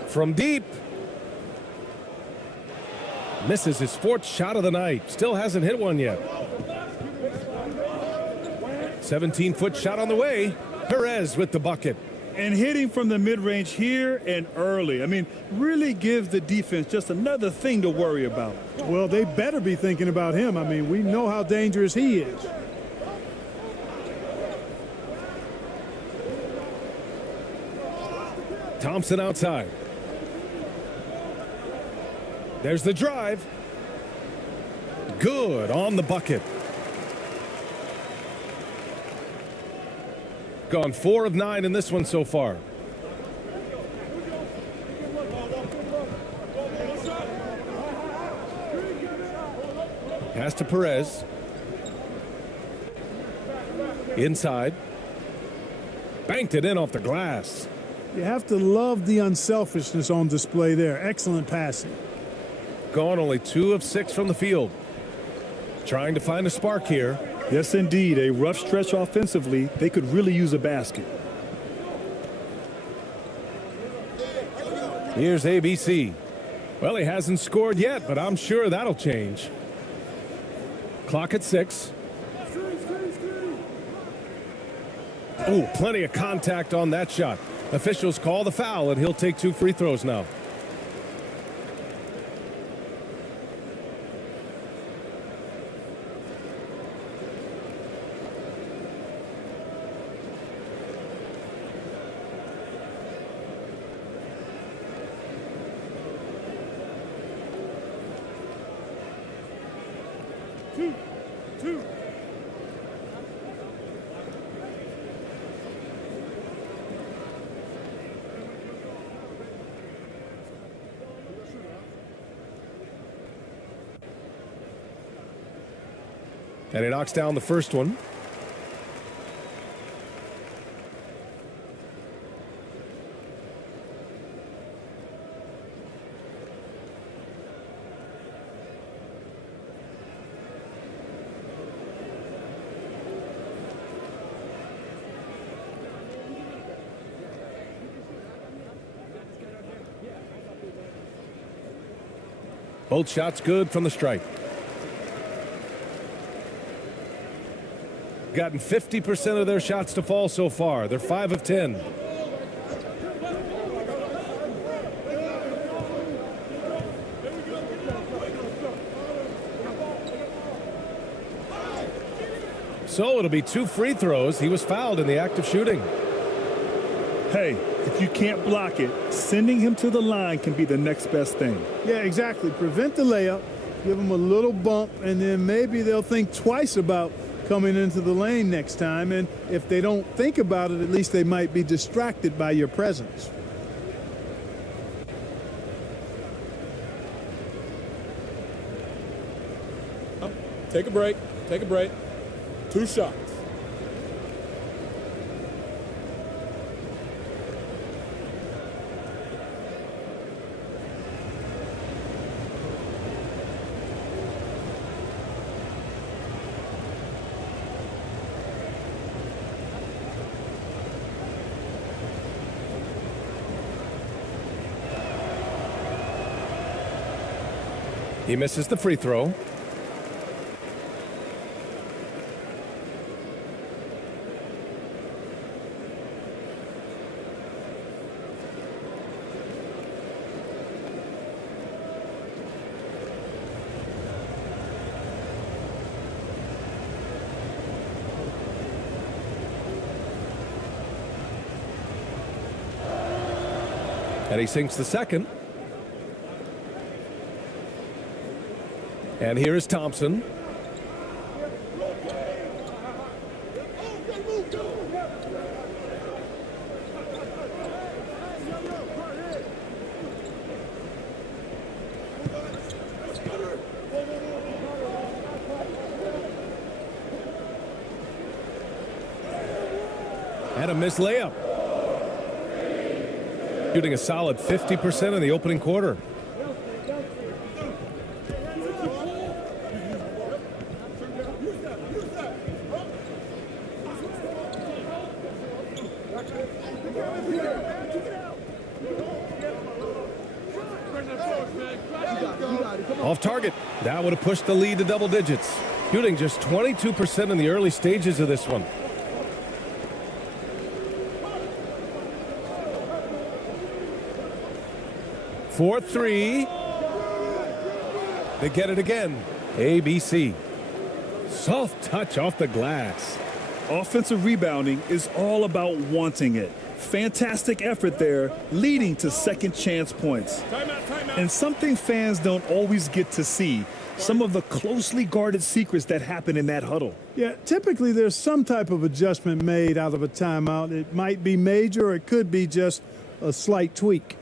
From deep. Misses his 4th shot of the night. Still hasn't hit one yet. 17-foot shot on the way. Perez with the bucket. And hitting from the mid-range here and early. I mean, really gives the defense just another thing to worry about. Well, they better be thinking about him. I mean, we know how dangerous he is. Thompson outside. There's the drive. Good on the bucket. Gone 4 of 9 in this one so far. Pass to Perez. Inside. Banked it in off the glass. You have to love the unselfishness on display there. Excellent passing. Gone only 2 of 6 from the field. Trying to find a spark here. Yes, indeed. A rough stretch offensively. They could really use a basket. Here's ABC. Well, he hasn't scored yet, but I'm sure that'll change. Clock at 6. Oh, plenty of contact on that shot. Officials call the foul, and he'll take 2 free throws now. And he knocks down the first one. Both shots good from the stripe. Gotten 50% of their shots to fall so far. They're 5 of 10. So it'll be 2 free throws. He was fouled in the act of shooting. Hey, if you can't block it, sending him to the line can be the next best thing. Yeah, exactly. Prevent the layup, give them a little bump, and then maybe they'll think twice about coming into the lane next time. And if they don't think about it, at least they might be distracted by your presence. Take a break. Take a break. 2 shots. He misses the free throw. And he sinks the second. And here is Thompson. And a missed layup. Shooting a solid 50% in the opening quarter. Off target. That would have pushed the lead to double digits. Shooting just 22% in the early stages of this one. For 3. They get it again. ABC. Soft touch off the glass. Offensive rebounding is all about wanting it. Fantastic effort there, leading to second chance points. And something fans don't always get to see, some of the closely guarded secrets that happen in that huddle. Yeah, typically there's some type of adjustment made out of a timeout. It might be major or it could be just a slight tweak.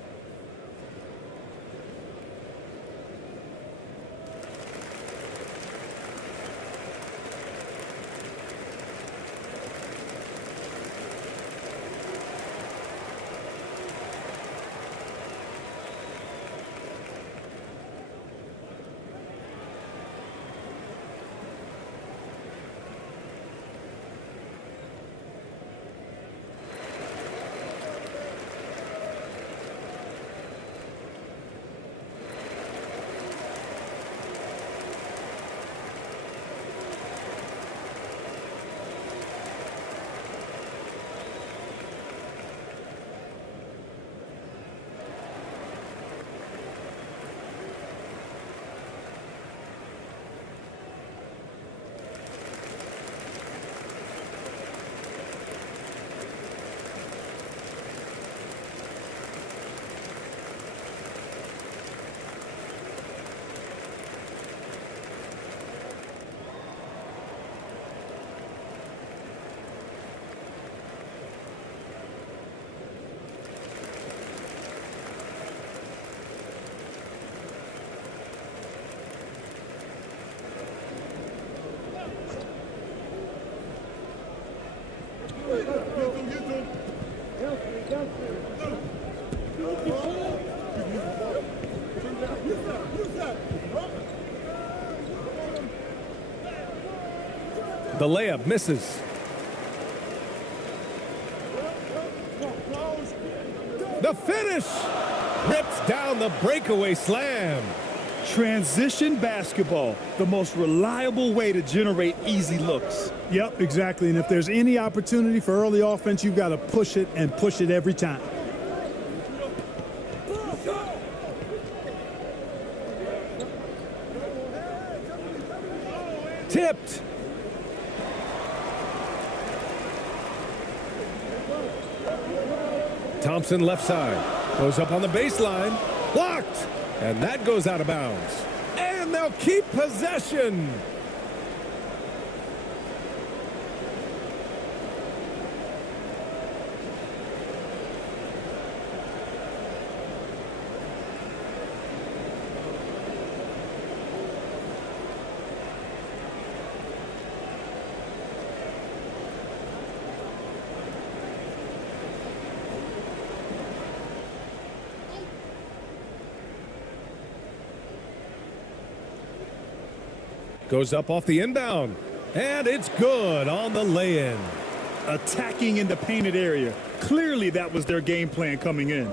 The layup misses. The finish! Rips down the breakaway slam. Transition basketball, the most reliable way to generate easy looks. Yep, exactly. And if there's any opportunity for early offense, you've got to push it and push it every time. Tipped. Thompson left side. Goes up on the baseline. Blocked. And that goes out of bounds. And they'll keep possession. Goes up off the inbound. And it's good on the lay-in. Attacking in the painted area. Clearly that was their game plan coming in.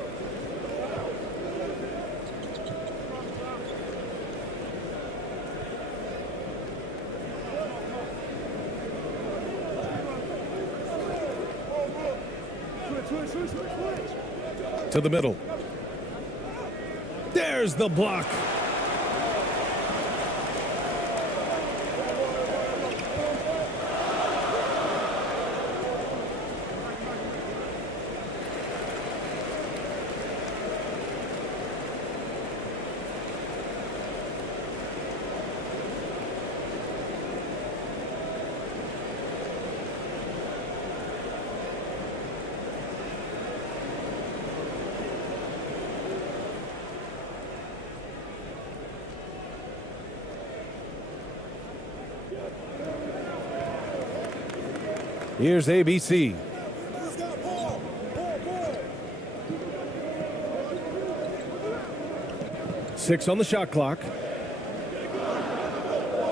To the middle. There's the block. Here's ABC. Six on the shot clock.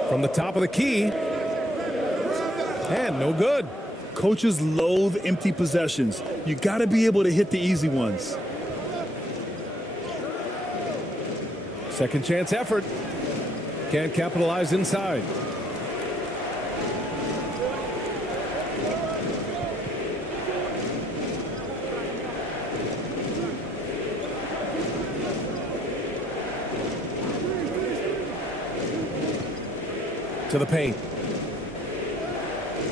From the top of the key. And no good. Coaches loathe empty possessions. You got to be able to hit the easy ones. Second chance effort. Can't capitalize inside. To the paint.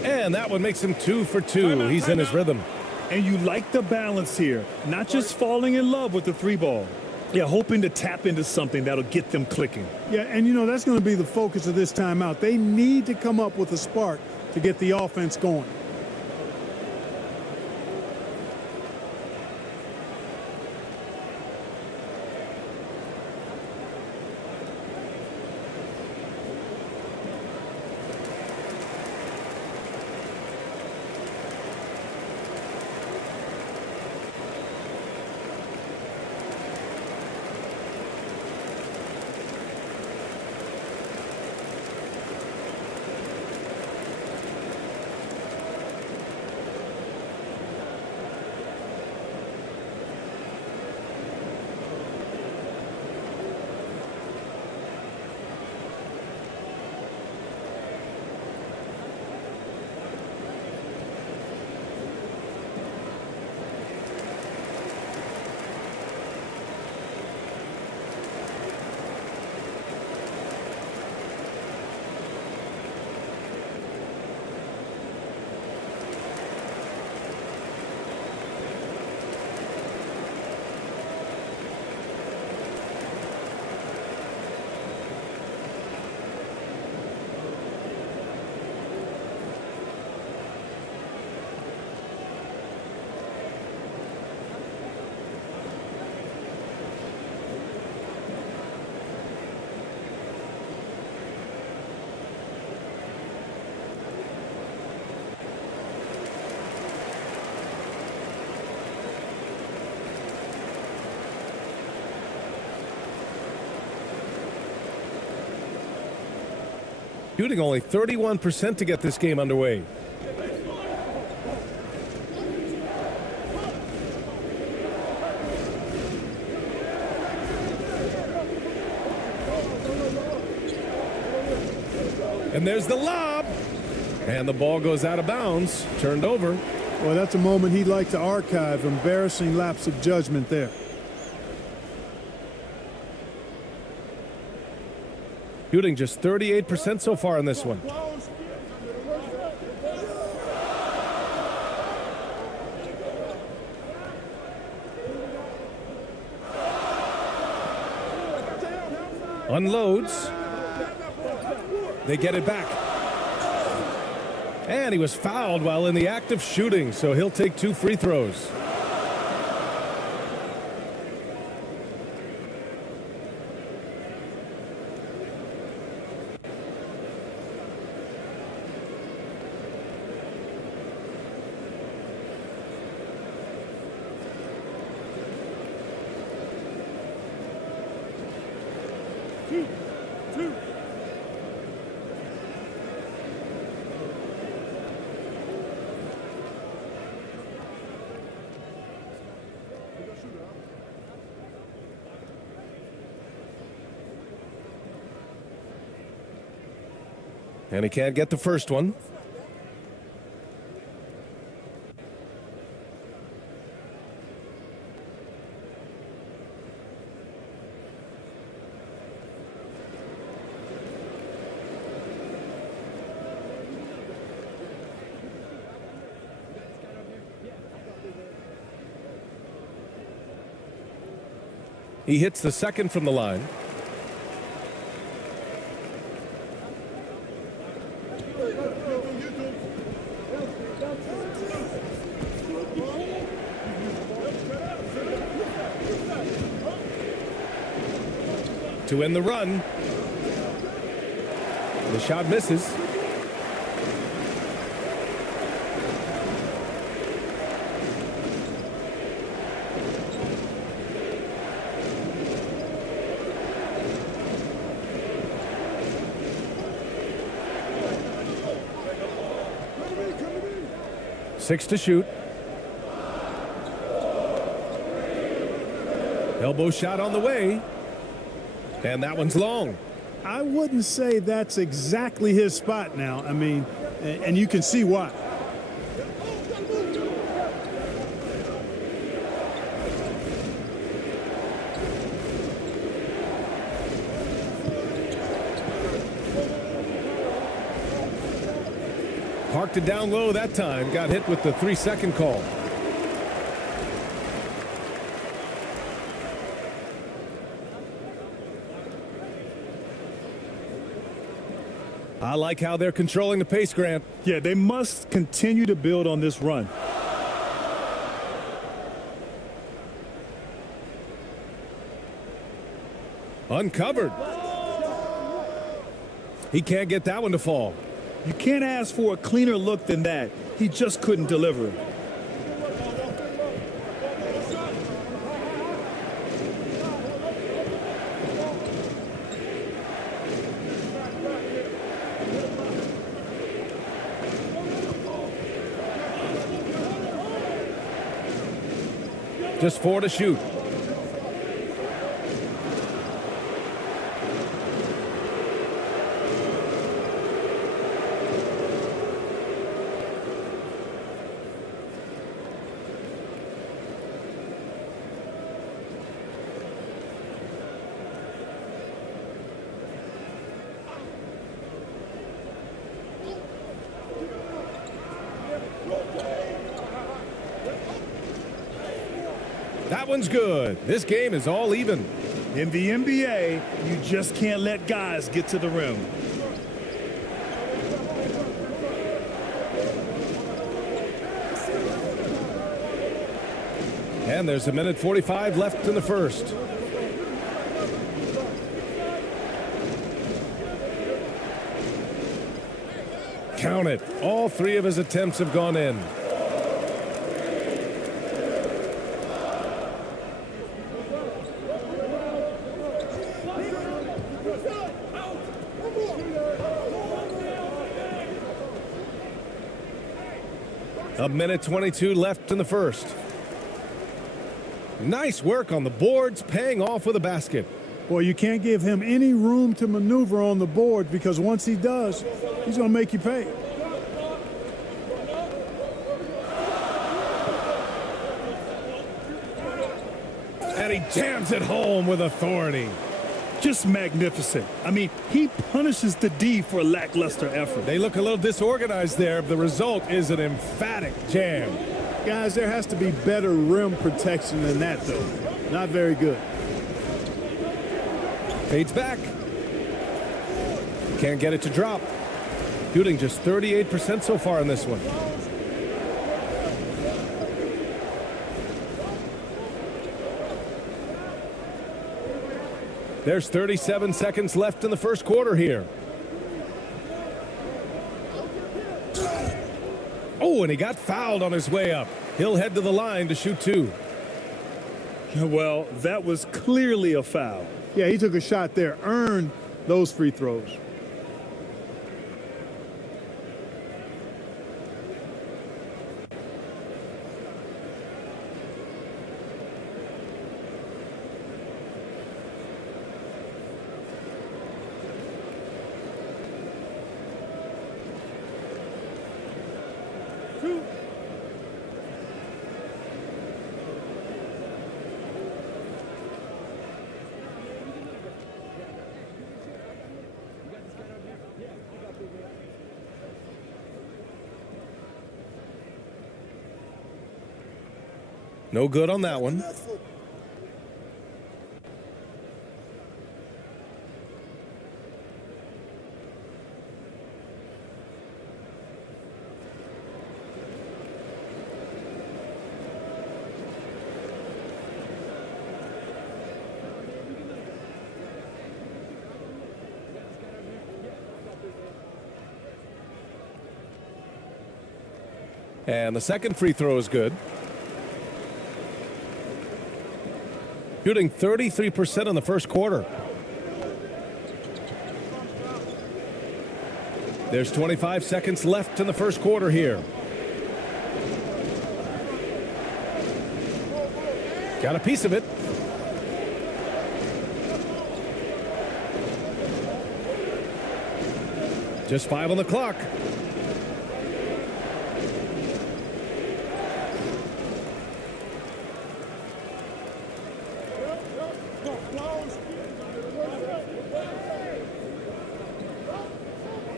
And that one makes him 2 for 2. He's in his rhythm. And you like the balance here. Not just falling in love with the three ball. Yeah, hoping to tap into something that'll get them clicking. Yeah, and you know, that's going to be the focus of this timeout. They need to come up with a spark to get the offense going. Shooting only 31% to get this game underway. And there's the lob. And the ball goes out of bounds, turned over. Well, that's a moment he'd like to archive. Embarrassing lapse of judgment there. Shooting just 38% so far in this one. Unloads. They get it back. And he was fouled while in the act of shooting, so he'll take 2 free throws. And he can't get the first one. He hits the second from the line. To end the run. The shot misses. Six to shoot. Elbow shot on the way. And that one's long. I wouldn't say that's exactly his spot now. I mean, and you can see why. Parked it down low that time. Got hit with the 3-second call. I like how they're controlling the pace, Grant. Yeah, they must continue to build on this run. Uncovered. He can't get that one to fall. You can't ask for a cleaner look than that. He just couldn't deliver. Just 4 to shoot. That one's good. This game is all even. In the NBA, you just can't let guys get to the rim. And there's 1:45 left in the first. Count it. All 3 of his attempts have gone in. A minute 22 left in the first. Nice work on the boards, paying off with a basket. Boy, you can't give him any room to maneuver on the board, because once he does, he's going to make you pay. And he jams it home with authority. Just magnificent. I mean, he punishes the D for a lackluster effort. They look a little disorganized there. The result is an emphatic jam. Guys, there has to be better rim protection than that, though. Not very good. Fades back. Can't get it to drop. Shooting just 38% so far in this one. There's 37 seconds left in the first quarter here. Oh, and he got fouled on his way up. He'll head to the line to shoot two. Well, that was clearly a foul. Yeah, he took a shot there, earned those free throws. No good on that one. And the second free throw is good. Shooting 33% in the first quarter. There's 25 seconds left in the first quarter here. Got a piece of it. Just 5 on the clock.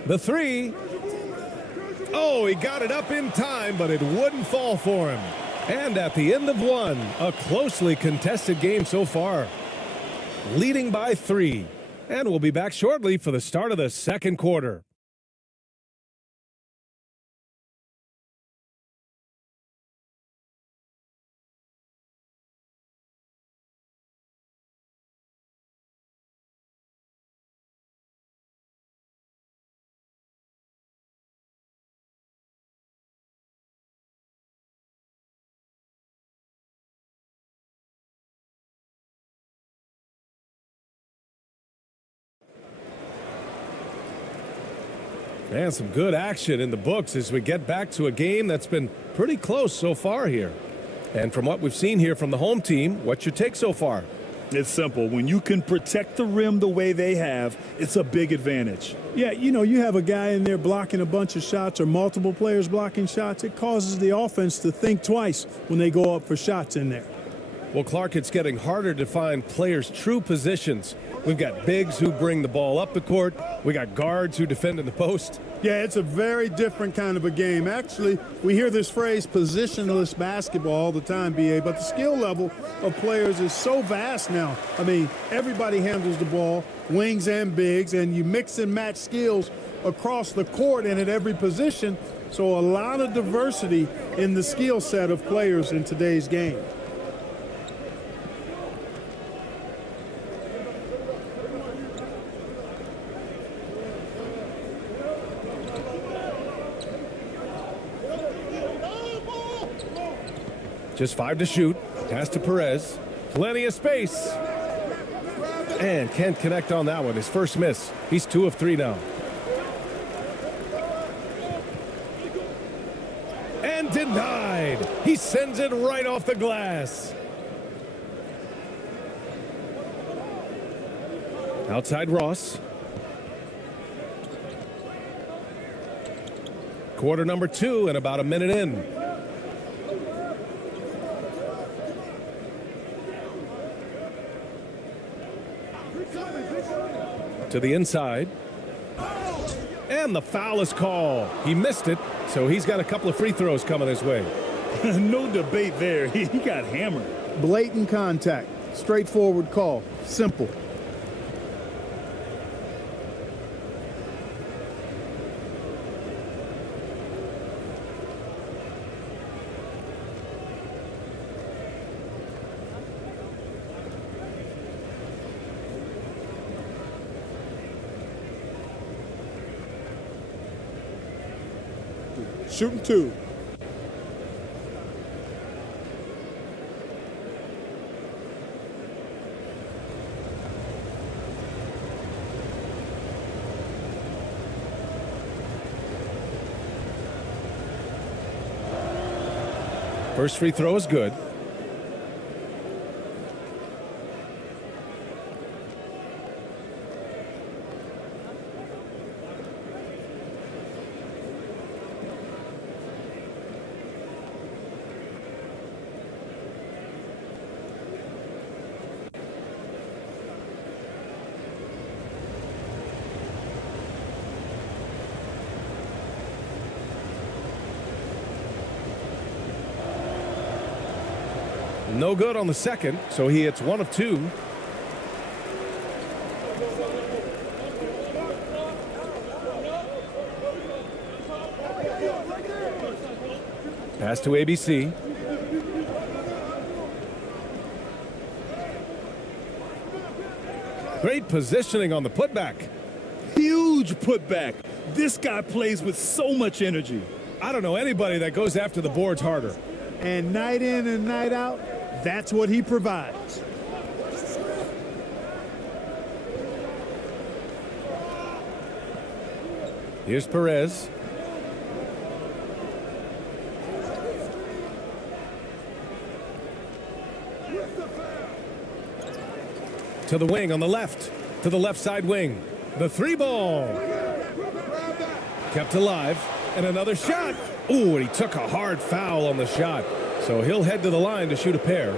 The three. Oh, he got it up in time, but it wouldn't fall for him. And at the end of one, a closely contested game so far. Leading by 3. And we'll be back shortly for the start of the second quarter. And some good action in the books as we get back to a game that's been pretty close so far here. And from what we've seen here from the home team, what's your take so far? It's simple. When you can protect the rim the way they have, it's a big advantage. Yeah, you know, you have a guy in there blocking a bunch of shots or multiple players blocking shots. It causes the offense to think twice when they go up for shots in there. Well, Clark, it's getting harder to find players' true positions. We've got bigs who bring the ball up the court. We got guards who defend in the post. Yeah, it's a very different kind of a game. Actually, we hear this phrase positionless basketball all the time, BA, but the skill level of players is so vast now. I mean, everybody handles the ball, wings and bigs, and you mix and match skills across the court and at every position. So a lot of diversity in the skill set of players in today's game. Just 5 to shoot. Pass to Perez. Plenty of space. And can't connect on that one. His first miss. He's 2 of 3 now. And denied. He sends it right off the glass. Outside Ross. Quarter number 2 and about a minute in. To the inside. And the foul is called. He missed it, so he's got a couple of free throws coming his way. No debate there. He got hammered. Blatant contact. Straightforward call. Simple. Shooting 2. First free throw is good. No good on the second, so he hits 1 of 2. Pass to ABC. Great positioning on the putback. Huge putback. This guy plays with so much energy. I don't know anybody that goes after the boards harder. And night in and night out, that's what he provides. Here's Perez. To the wing on the left. To the left side wing. The 3 ball. Kept alive. And another shot. Ooh, and he took a hard foul on the shot. So he'll head to the line to shoot a pair.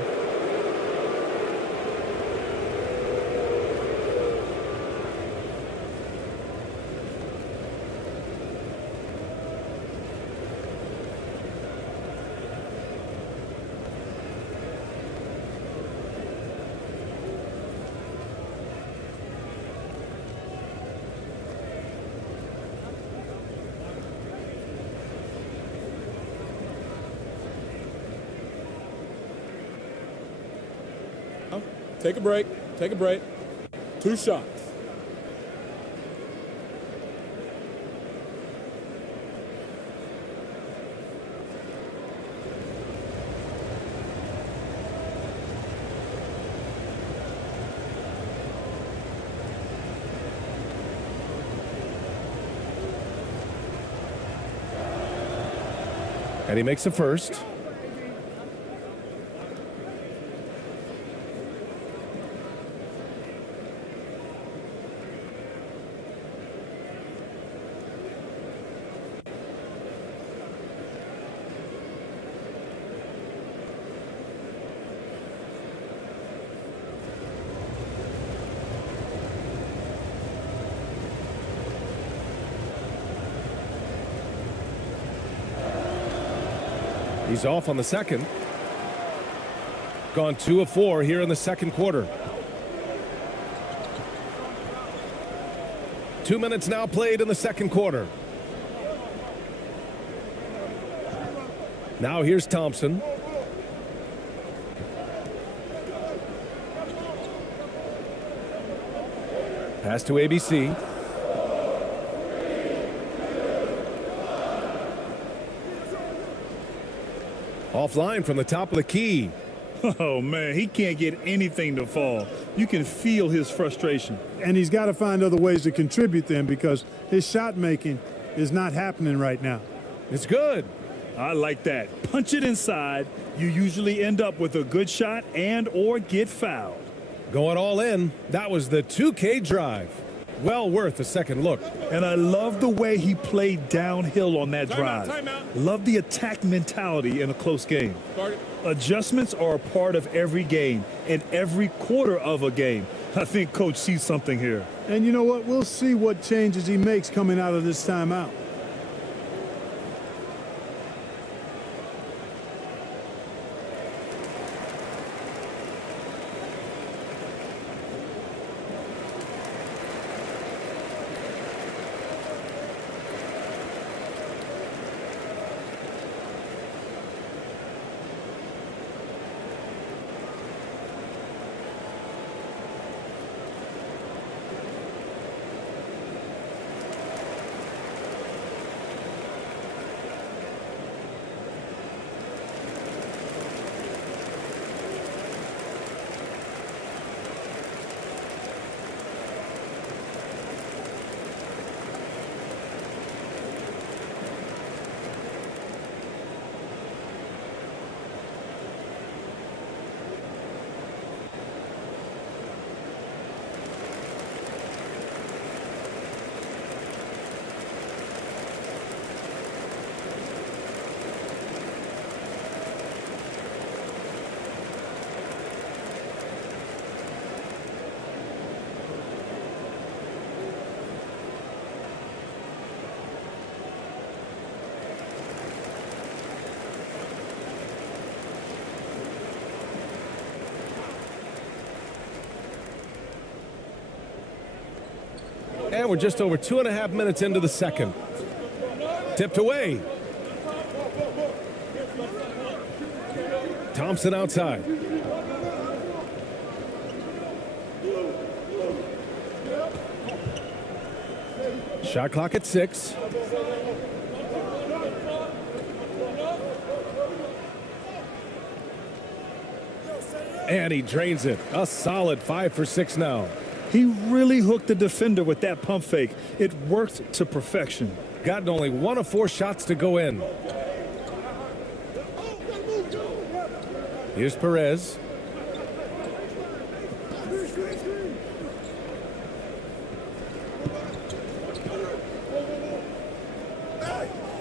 Take a break. Take a break. 2 shots. And he makes the first. He's off on the second. Gone 2 of 4 here in the second quarter. 2 minutes now played in the second quarter. Now here's Thompson. Pass to ABC. Offline from the top of the key. Oh, man, he can't get anything to fall. You can feel his frustration. And he's got to find other ways to contribute then, because his shot making is not happening right now. It's good. I like that. Punch it inside. You usually end up with a good shot and or get fouled. Going all in. That was the 2K drive. Well worth a second look. And I love the way he played downhill on that drive. Love the attack mentality in a close game. Adjustments are a part of every game and every quarter of a game. I think Coach sees something here. And you know what? We'll see what changes he makes coming out of this timeout. And we're just over 2.5 minutes into the second. Tipped away. Thompson outside. Shot clock at 6. And he drains it. A solid 5 for 6 now. He really hooked the defender with that pump fake. It worked to perfection. Gotten only 1 of 4 shots to go in. Here's Perez.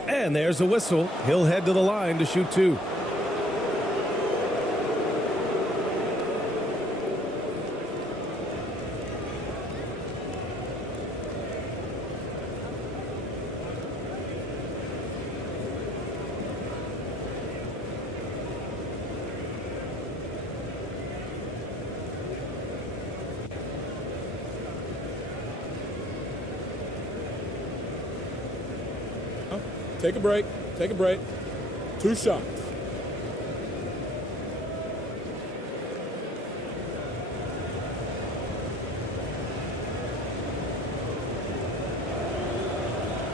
And there's a whistle. He'll head to the line to shoot 2. Take a break. Take a break. 2 shots.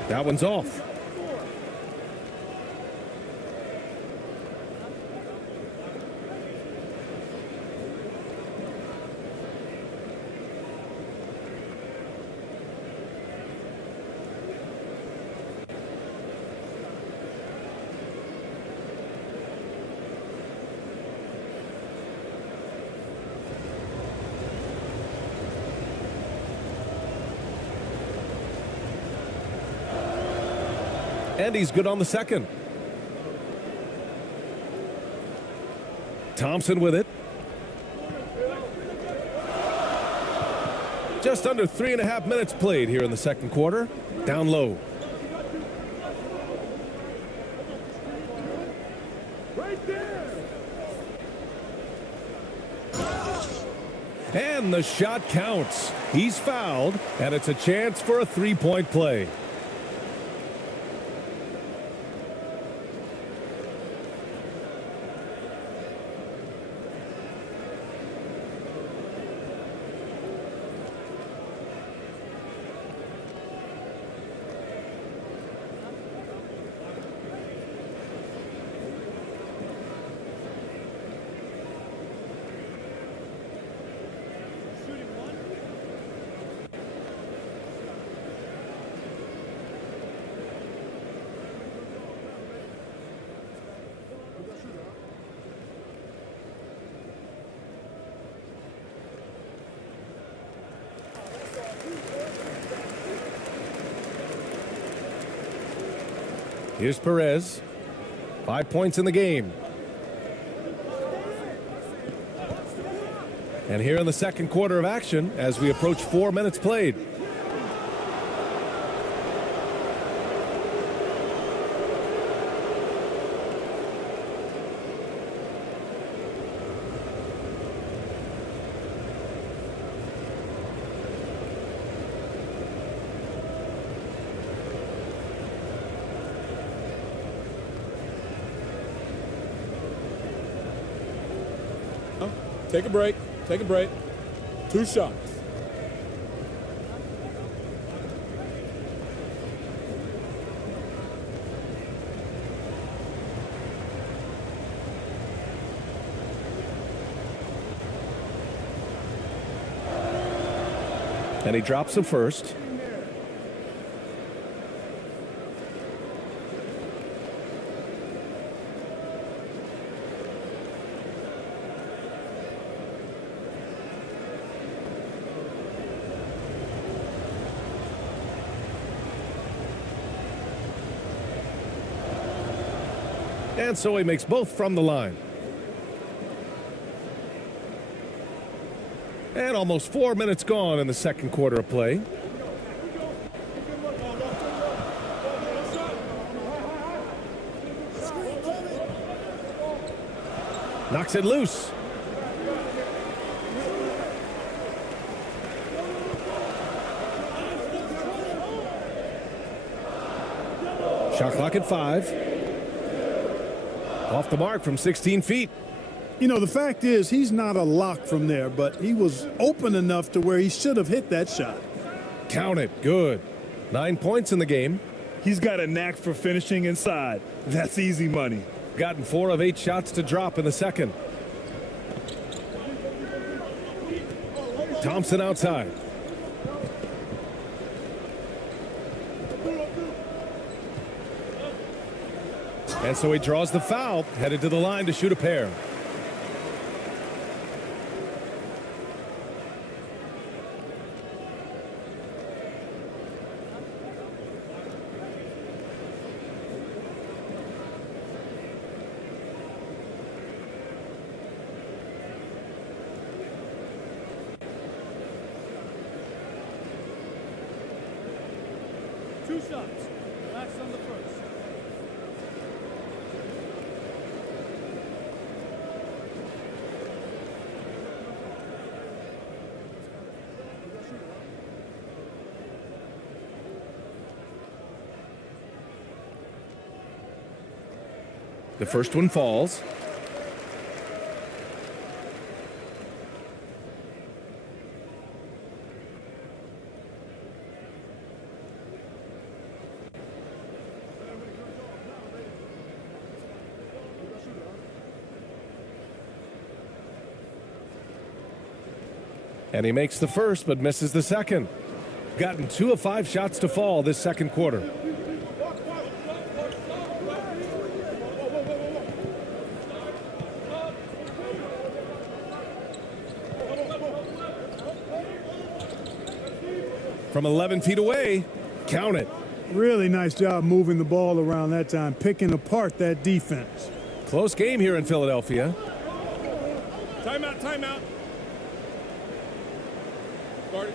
That one's off. And he's good on the second. Thompson with it. Just under 3.5 minutes played here in the second quarter. Down low. Right there. And the shot counts. He's fouled, and it's a chance for a 3-point play. Here's Perez. 5 points in the game. And here in the second quarter of action as we approach 4 minutes played. Take a break. Take a break. 2 shots. And he drops the first. And so he makes both from the line. And almost 4 minutes gone in the second quarter of play. Knocks it loose. Shot clock at 5. Off the mark from 16 feet. You know, the fact is he's not a lock from there, but he was open enough to where he should have hit that shot. Count it. Good. 9 points in the game. He's got a knack for finishing inside. That's easy money. Gotten 4 of 8 shots to drop in the second. Thompson outside. And so he draws the foul, headed to the line to shoot a pair. Two shots. Relax on the first. The first one falls. And he makes the first, but misses the second. Gotten 2 of 5 shots to fall this second quarter. From 11 feet away, count it. Really nice job moving the ball around that time, picking apart that defense. Close game here in Philadelphia. Timeout, timeout. Start it.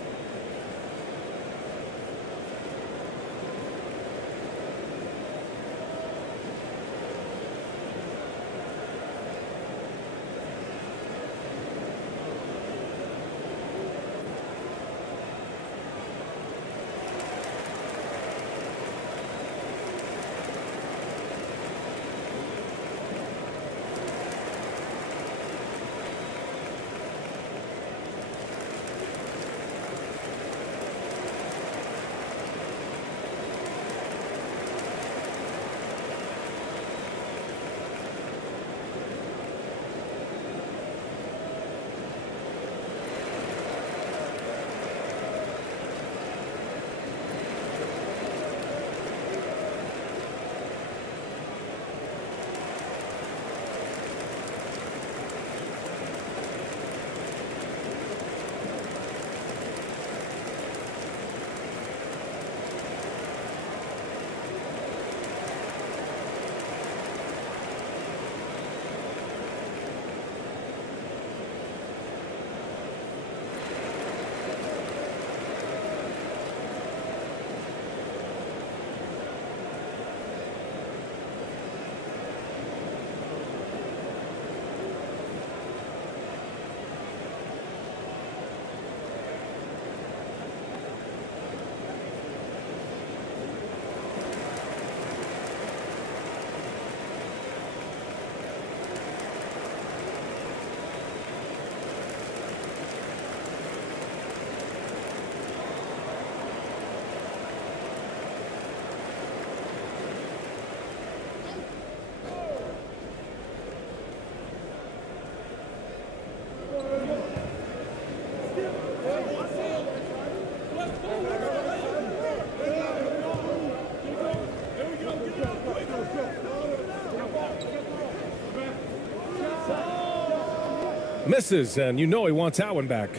Misses, and you know he wants that one back.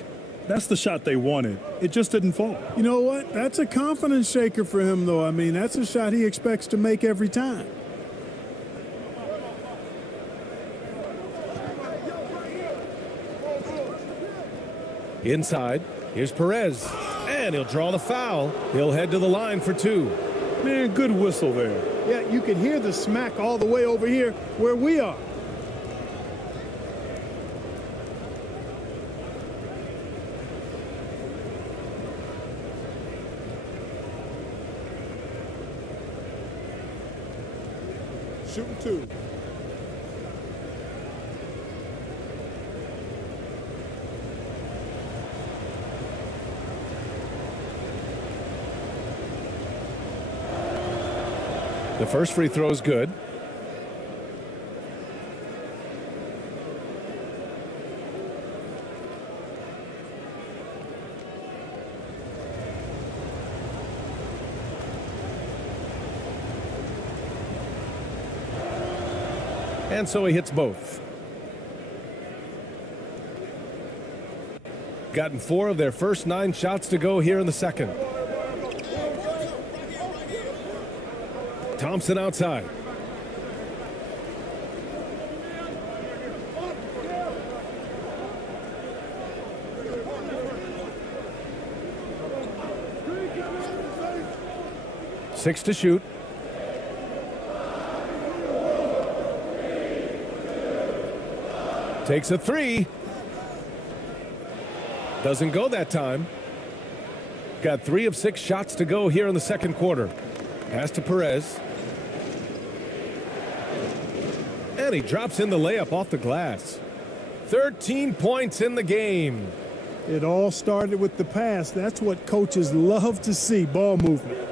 That's the shot they wanted. It just didn't fall. You know what? That's a confidence shaker for him, though. I mean, that's a shot he expects to make every time. Inside, here's Perez, and he'll draw the foul. He'll head to the line for 2. Man, good whistle there. Yeah, you can hear the smack all the way over here where we are. Shooting 2. The first free throw is good. And so he hits both. Gotten 4 of their first 9 shots to go here in the second. Thompson outside. Six to shoot. Takes a 3. Doesn't go that time. Got 3 of 6 shots to go here in the second quarter. Pass to Perez. And he drops in the layup off the glass. 13 points in the game. It all started with the pass. That's what coaches love to see, ball movement.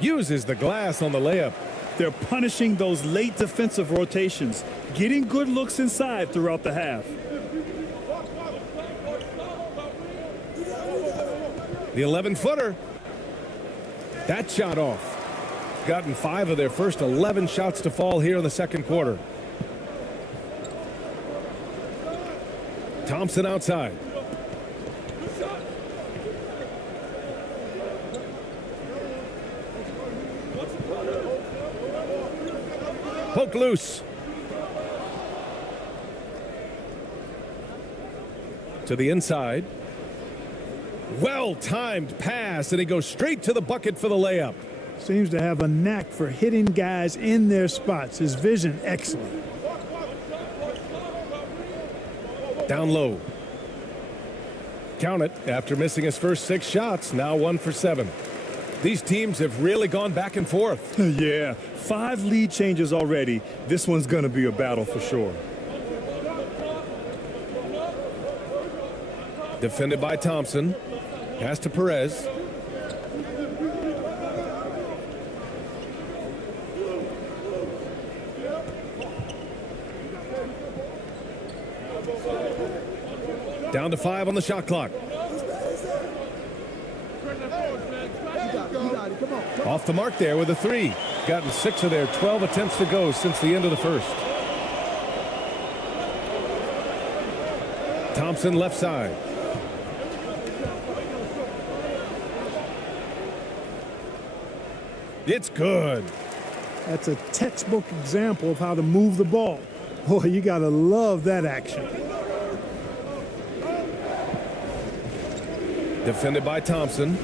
Uses the glass on the layup. They're punishing those late defensive rotations, getting good looks inside throughout the half. The 11-footer. That shot off. Gotten 5 of their first 11 shots to fall here in the second quarter. Thompson outside. Poke loose. To the inside. Well-timed pass, and he goes straight to the bucket for the layup. Seems to have a knack for hitting guys in their spots. His vision, excellent. Down low. Count it. After missing his first 6 shots, now 1 for 7. These teams have really gone back and forth. Yeah, 5 lead changes already. This one's going to be a battle for sure. Defended by Thompson. Pass to Perez. Down to 5 on the shot clock. Off the mark there with a 3. Gotten 6 of their 12 attempts to go since the end of the first. Thompson left side. It's good. That's a textbook example of how to move the ball. Boy, you got to love that action. Defended by Thompson.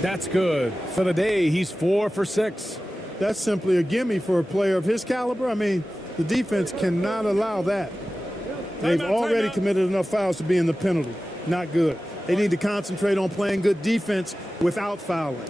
That's good. For the day, he's 4 for 6. That's simply a gimme for a player of his caliber. I mean, the defense cannot allow that. They've already committed enough fouls to be in the penalty. Not good. They need to concentrate on playing good defense without fouling.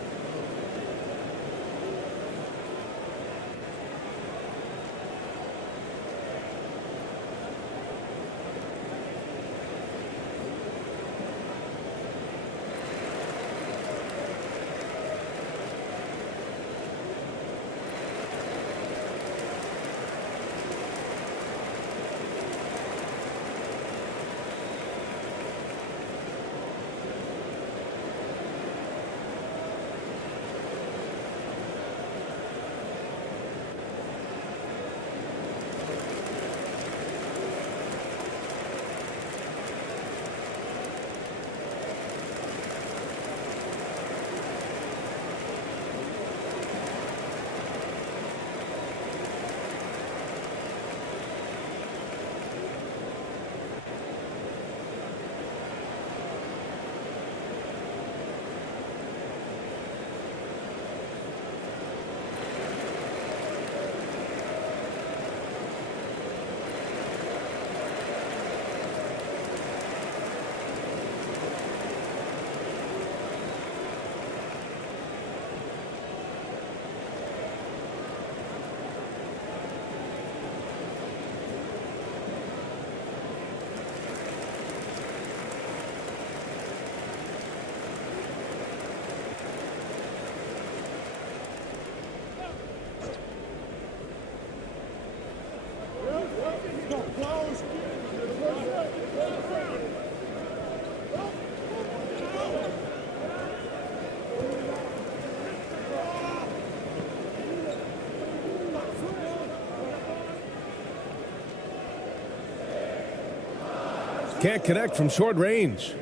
Can't connect from short range.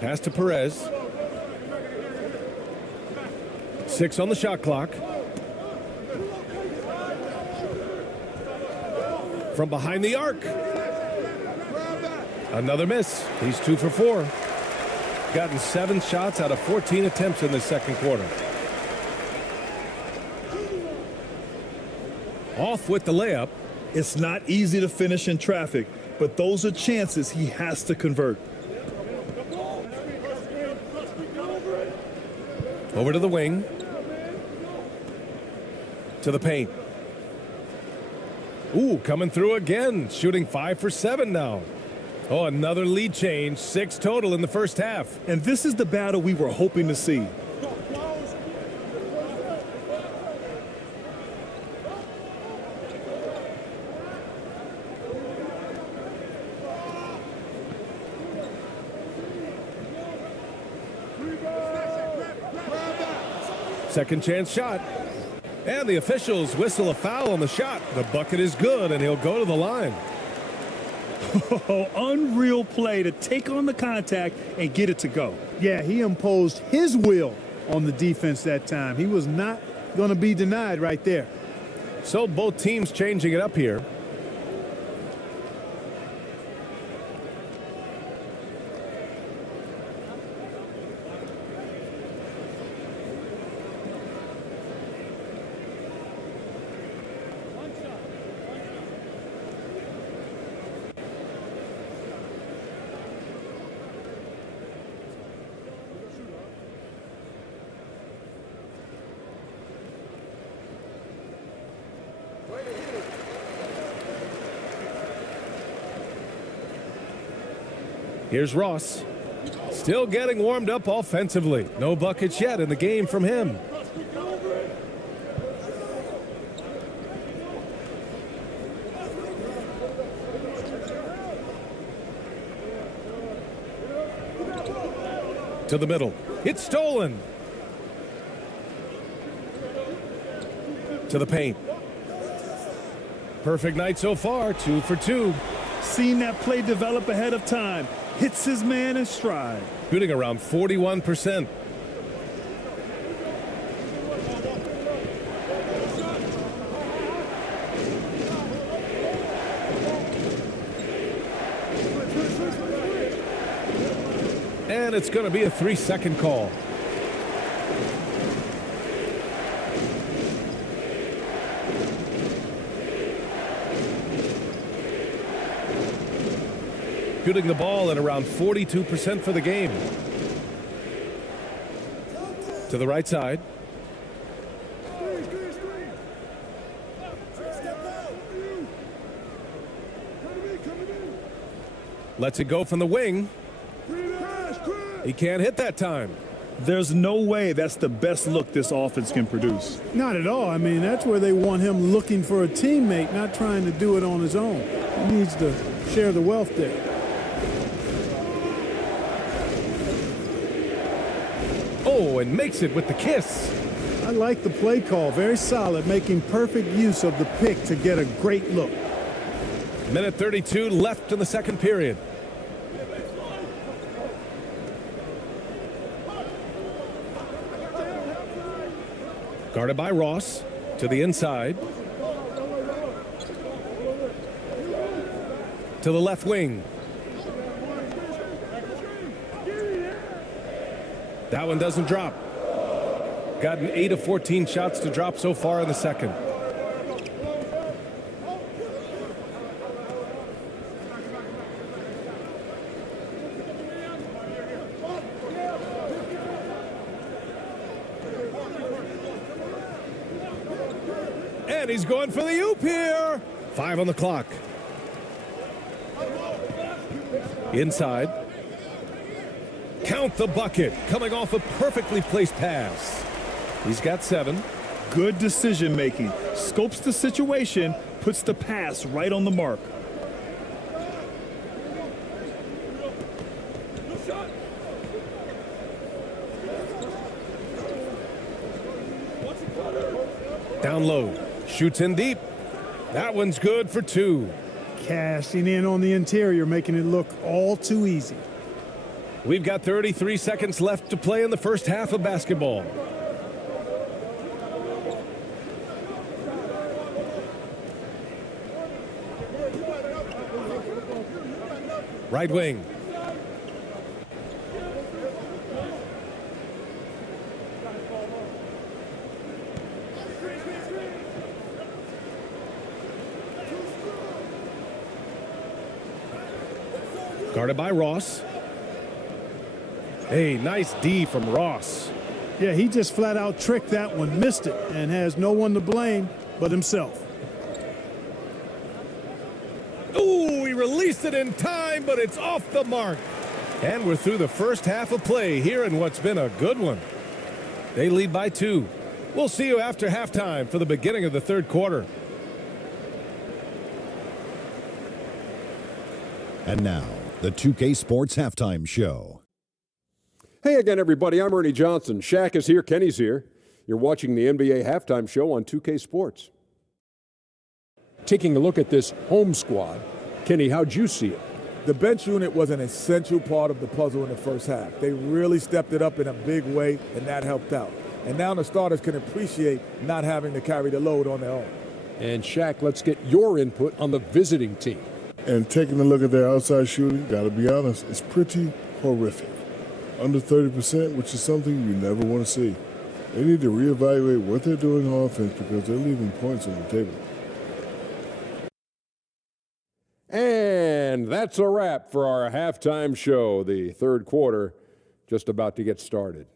Pass to Perez. 6 on the shot clock. From behind the arc. Another miss. He's 2 for 4. Gotten 7 shots out of 14 attempts in the second quarter. Off with the layup. It's not easy to finish in traffic, but those are chances he has to convert. Over to the wing. To the paint. Ooh, coming through again. Shooting 5 for 7 now. Oh, another lead change. 6 total in the first half. And this is the battle we were hoping to see. Second chance shot. And the officials whistle a foul on the shot. The bucket is good, and he'll go to the line. Oh, unreal play to take on the contact and get it to go. Yeah, he imposed his will on the defense that time. He was not going to be denied right there. So both teams changing it up here. Here's Ross. Still getting warmed up offensively. No buckets yet in the game from him. To the middle. It's stolen. To the paint. Perfect night so far. 2 for 2. Seen that play develop ahead of time. Hits his man in stride. Shooting around 41%. And it's going to be a 3-second call. Shooting the ball at around 42% for the game. To the right side. Lets it go from the wing. He can't hit that time. There's no way that's the best look this offense can produce. Not at all. I mean, that's where they want him looking for a teammate, not trying to do it on his own. He needs to share the wealth there. Oh, and makes it with the kiss. I like the play call. Very solid, making perfect use of the pick to get a great look. Minute 32 left in the second period. Guarded by Ross. To the inside. To the left wing. That one doesn't drop. Gotten 8 of 14 shots to drop so far in the second. And he's going for the oop here. 5 on the clock. Inside. Count the bucket, coming off a perfectly placed pass. He's got 7. Good decision making. Scopes the situation, puts the pass right on the mark. Down low. Shoots in deep. That one's good for 2. Cashing in on the interior, making it look all too easy. We've got 33 seconds left to play in the first half of basketball. Right wing. Guarded by Ross. Hey, nice D from Ross. Yeah, he just flat out tricked that one, missed it, and has no one to blame but himself. Ooh, he released it in time, but it's off the mark. And we're through the first half of play here in what's been a good one. They lead by 2. We'll see you after halftime for the beginning of the third quarter. And now, the 2K Sports Halftime Show. Hey again, everybody. I'm Ernie Johnson. Shaq is here. Kenny's here. You're watching the NBA Halftime Show on 2K Sports. Taking a look at this home squad, Kenny, how'd you see it? The bench unit was an essential part of the puzzle in the first half. They really stepped it up in a big way, and that helped out. And now the starters can appreciate not having to carry the load on their own. And Shaq, let's get your input on the visiting team. And taking a look at their outside shooting, got to be honest, it's pretty horrific. Under 30%, which is something you never want to see. They need to reevaluate what they're doing on offense because they're leaving points on the table. And that's a wrap for our halftime show. The third quarter just about to get started.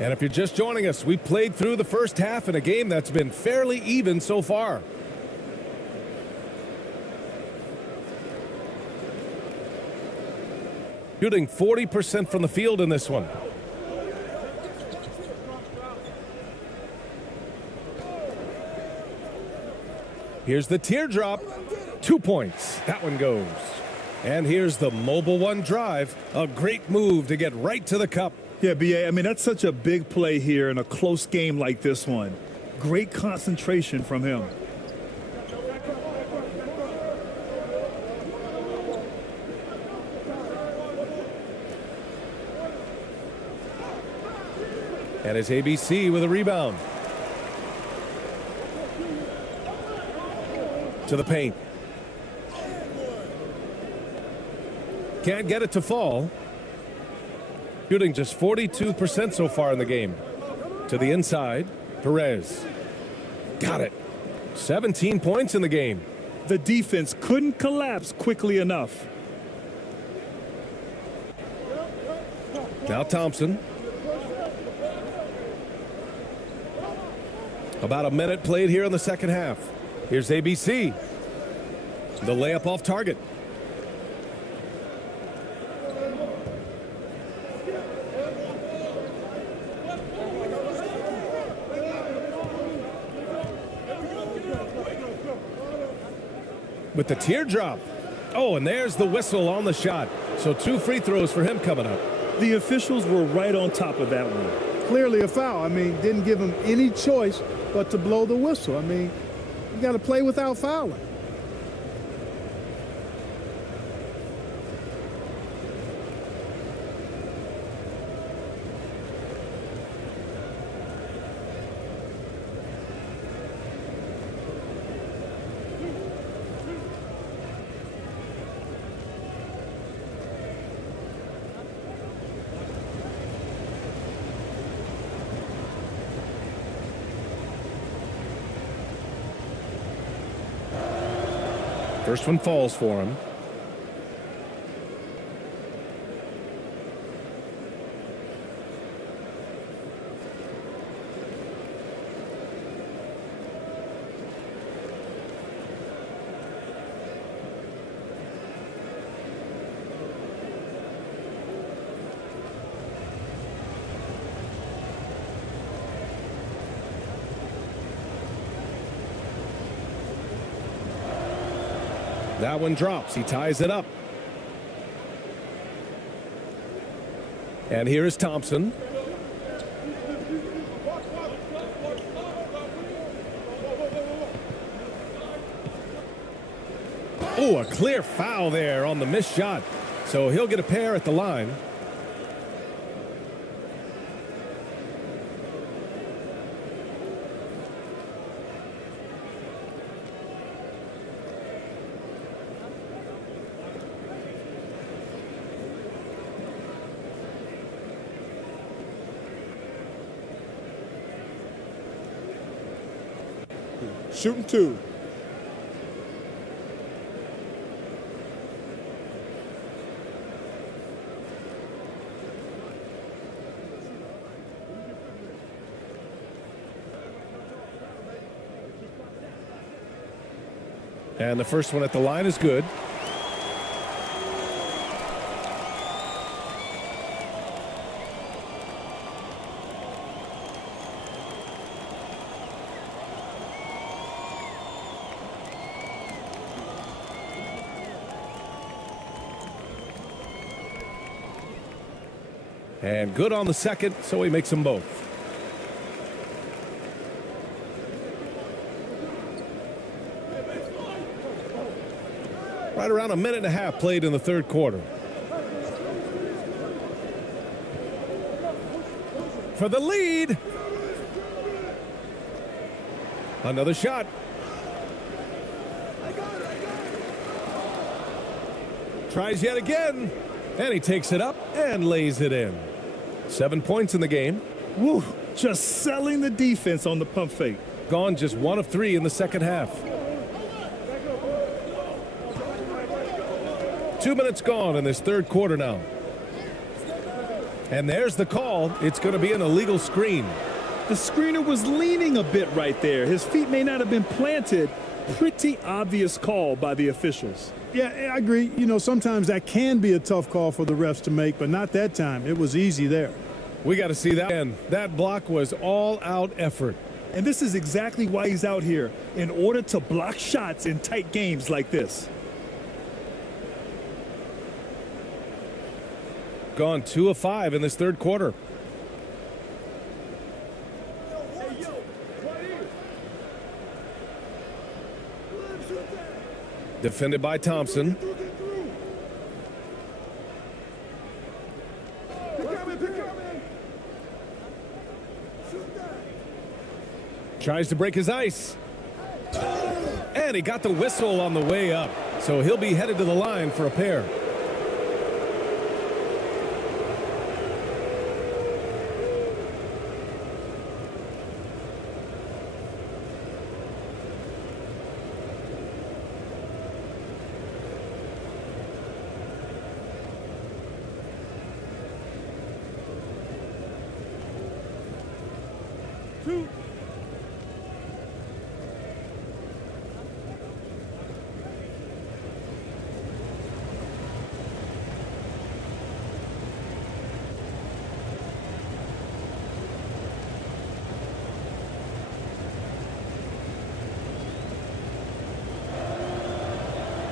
And if you're just joining us, we played through the first half in a game that's been fairly even so far. Shooting 40% from the field in this one. Here's the teardrop. 2 points. That one goes. And here's the mobile one drive. A great move to get right to the cup. Yeah, BA, I mean, that's such a big play here in a close game like this one. Great concentration from him. And it's ABC with a rebound. To the paint. Can't get it to fall. Shooting just 42% so far in the game. To the inside, Perez. Got it. 17 points in the game. The defense couldn't collapse quickly enough. Now Thompson. About a minute played here in the second half. Here's ABC. The layup off target. With the teardrop. Oh, and there's the whistle on the shot. So 2 free throws for him coming up. The officials were right on top of that one. Clearly a foul. I mean, didn't give him any choice but to blow the whistle. I mean, you got to play without fouling. First one falls for him. That one drops. He ties it up. And here is Thompson. Oh, a clear foul there on the missed shot. So he'll get a pair at the line. Shooting 2. And the first one at the line is good. And good on the second, so he makes them both. Right around a minute and a half played in the third quarter. For the lead. Another shot. Tries yet again. And he takes it up and lays it in. 7 points in the game. Woo, just selling the defense on the pump fake. Gone just 1 of 3 in the second half. 2 minutes gone in this third quarter now. And there's the call. It's going to be an illegal screen. The screener was leaning a bit right there. His feet may not have been planted. Pretty obvious call by the officials. Yeah, I agree. You know, sometimes that can be a tough call for the refs to make, but not that time. It was easy there. We got to see that. And that block was all-out effort. And this is exactly why he's out here, in order to block shots in tight games like this. Gone 2 of 5 in this third quarter. Defended by Thompson. Tries to break his ice. And he got the whistle on the way up. So he'll be headed to the line for a pair.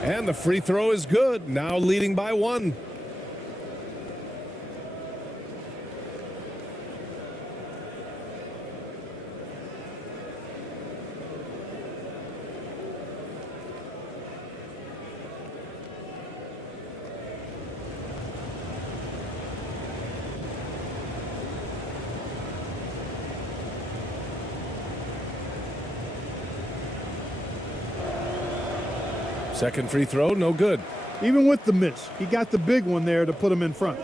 And the free throw is good. Now leading by 1. Second free throw, no good. Even with the miss, he got the big one there to put him in front.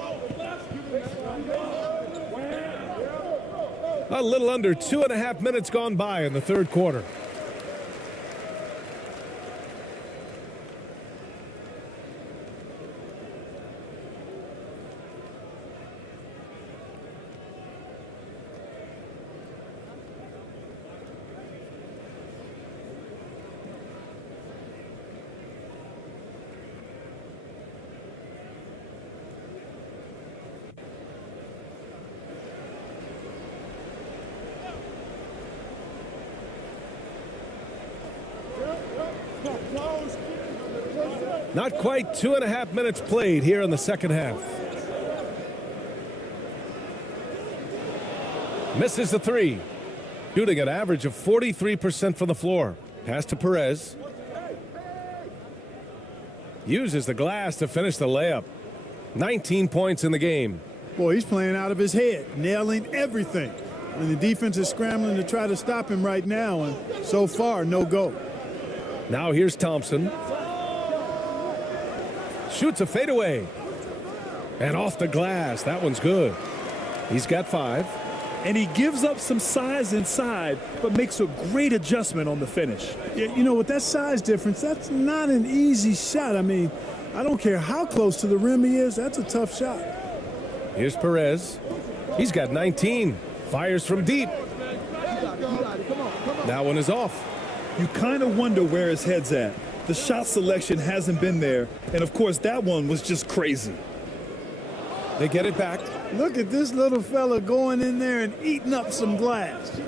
A little under 2.5 minutes gone by in the third quarter. Not quite 2.5 minutes played here in the second half. Misses the three. Shooting an average of 43% from the floor. Pass to Perez. Uses the glass to finish the layup. 19 points in the game. Boy, he's playing out of his head, nailing everything. And the defense is scrambling to try to stop him right now, and so far, no go. Now here's Thompson. Shoots a fadeaway. And off the glass. That one's good. He's got 5. And he gives up some size inside, but makes a great adjustment on the finish. You know, with that size difference, that's not an easy shot. I mean, I don't care how close to the rim he is, that's a tough shot. Here's Perez. He's got 19. Fires from deep. That one is off. You kind of wonder where his head's at. The shot selection hasn't been there. And, of course, that one was just crazy. They get it back. Look at this little fella going in there and eating up some glass.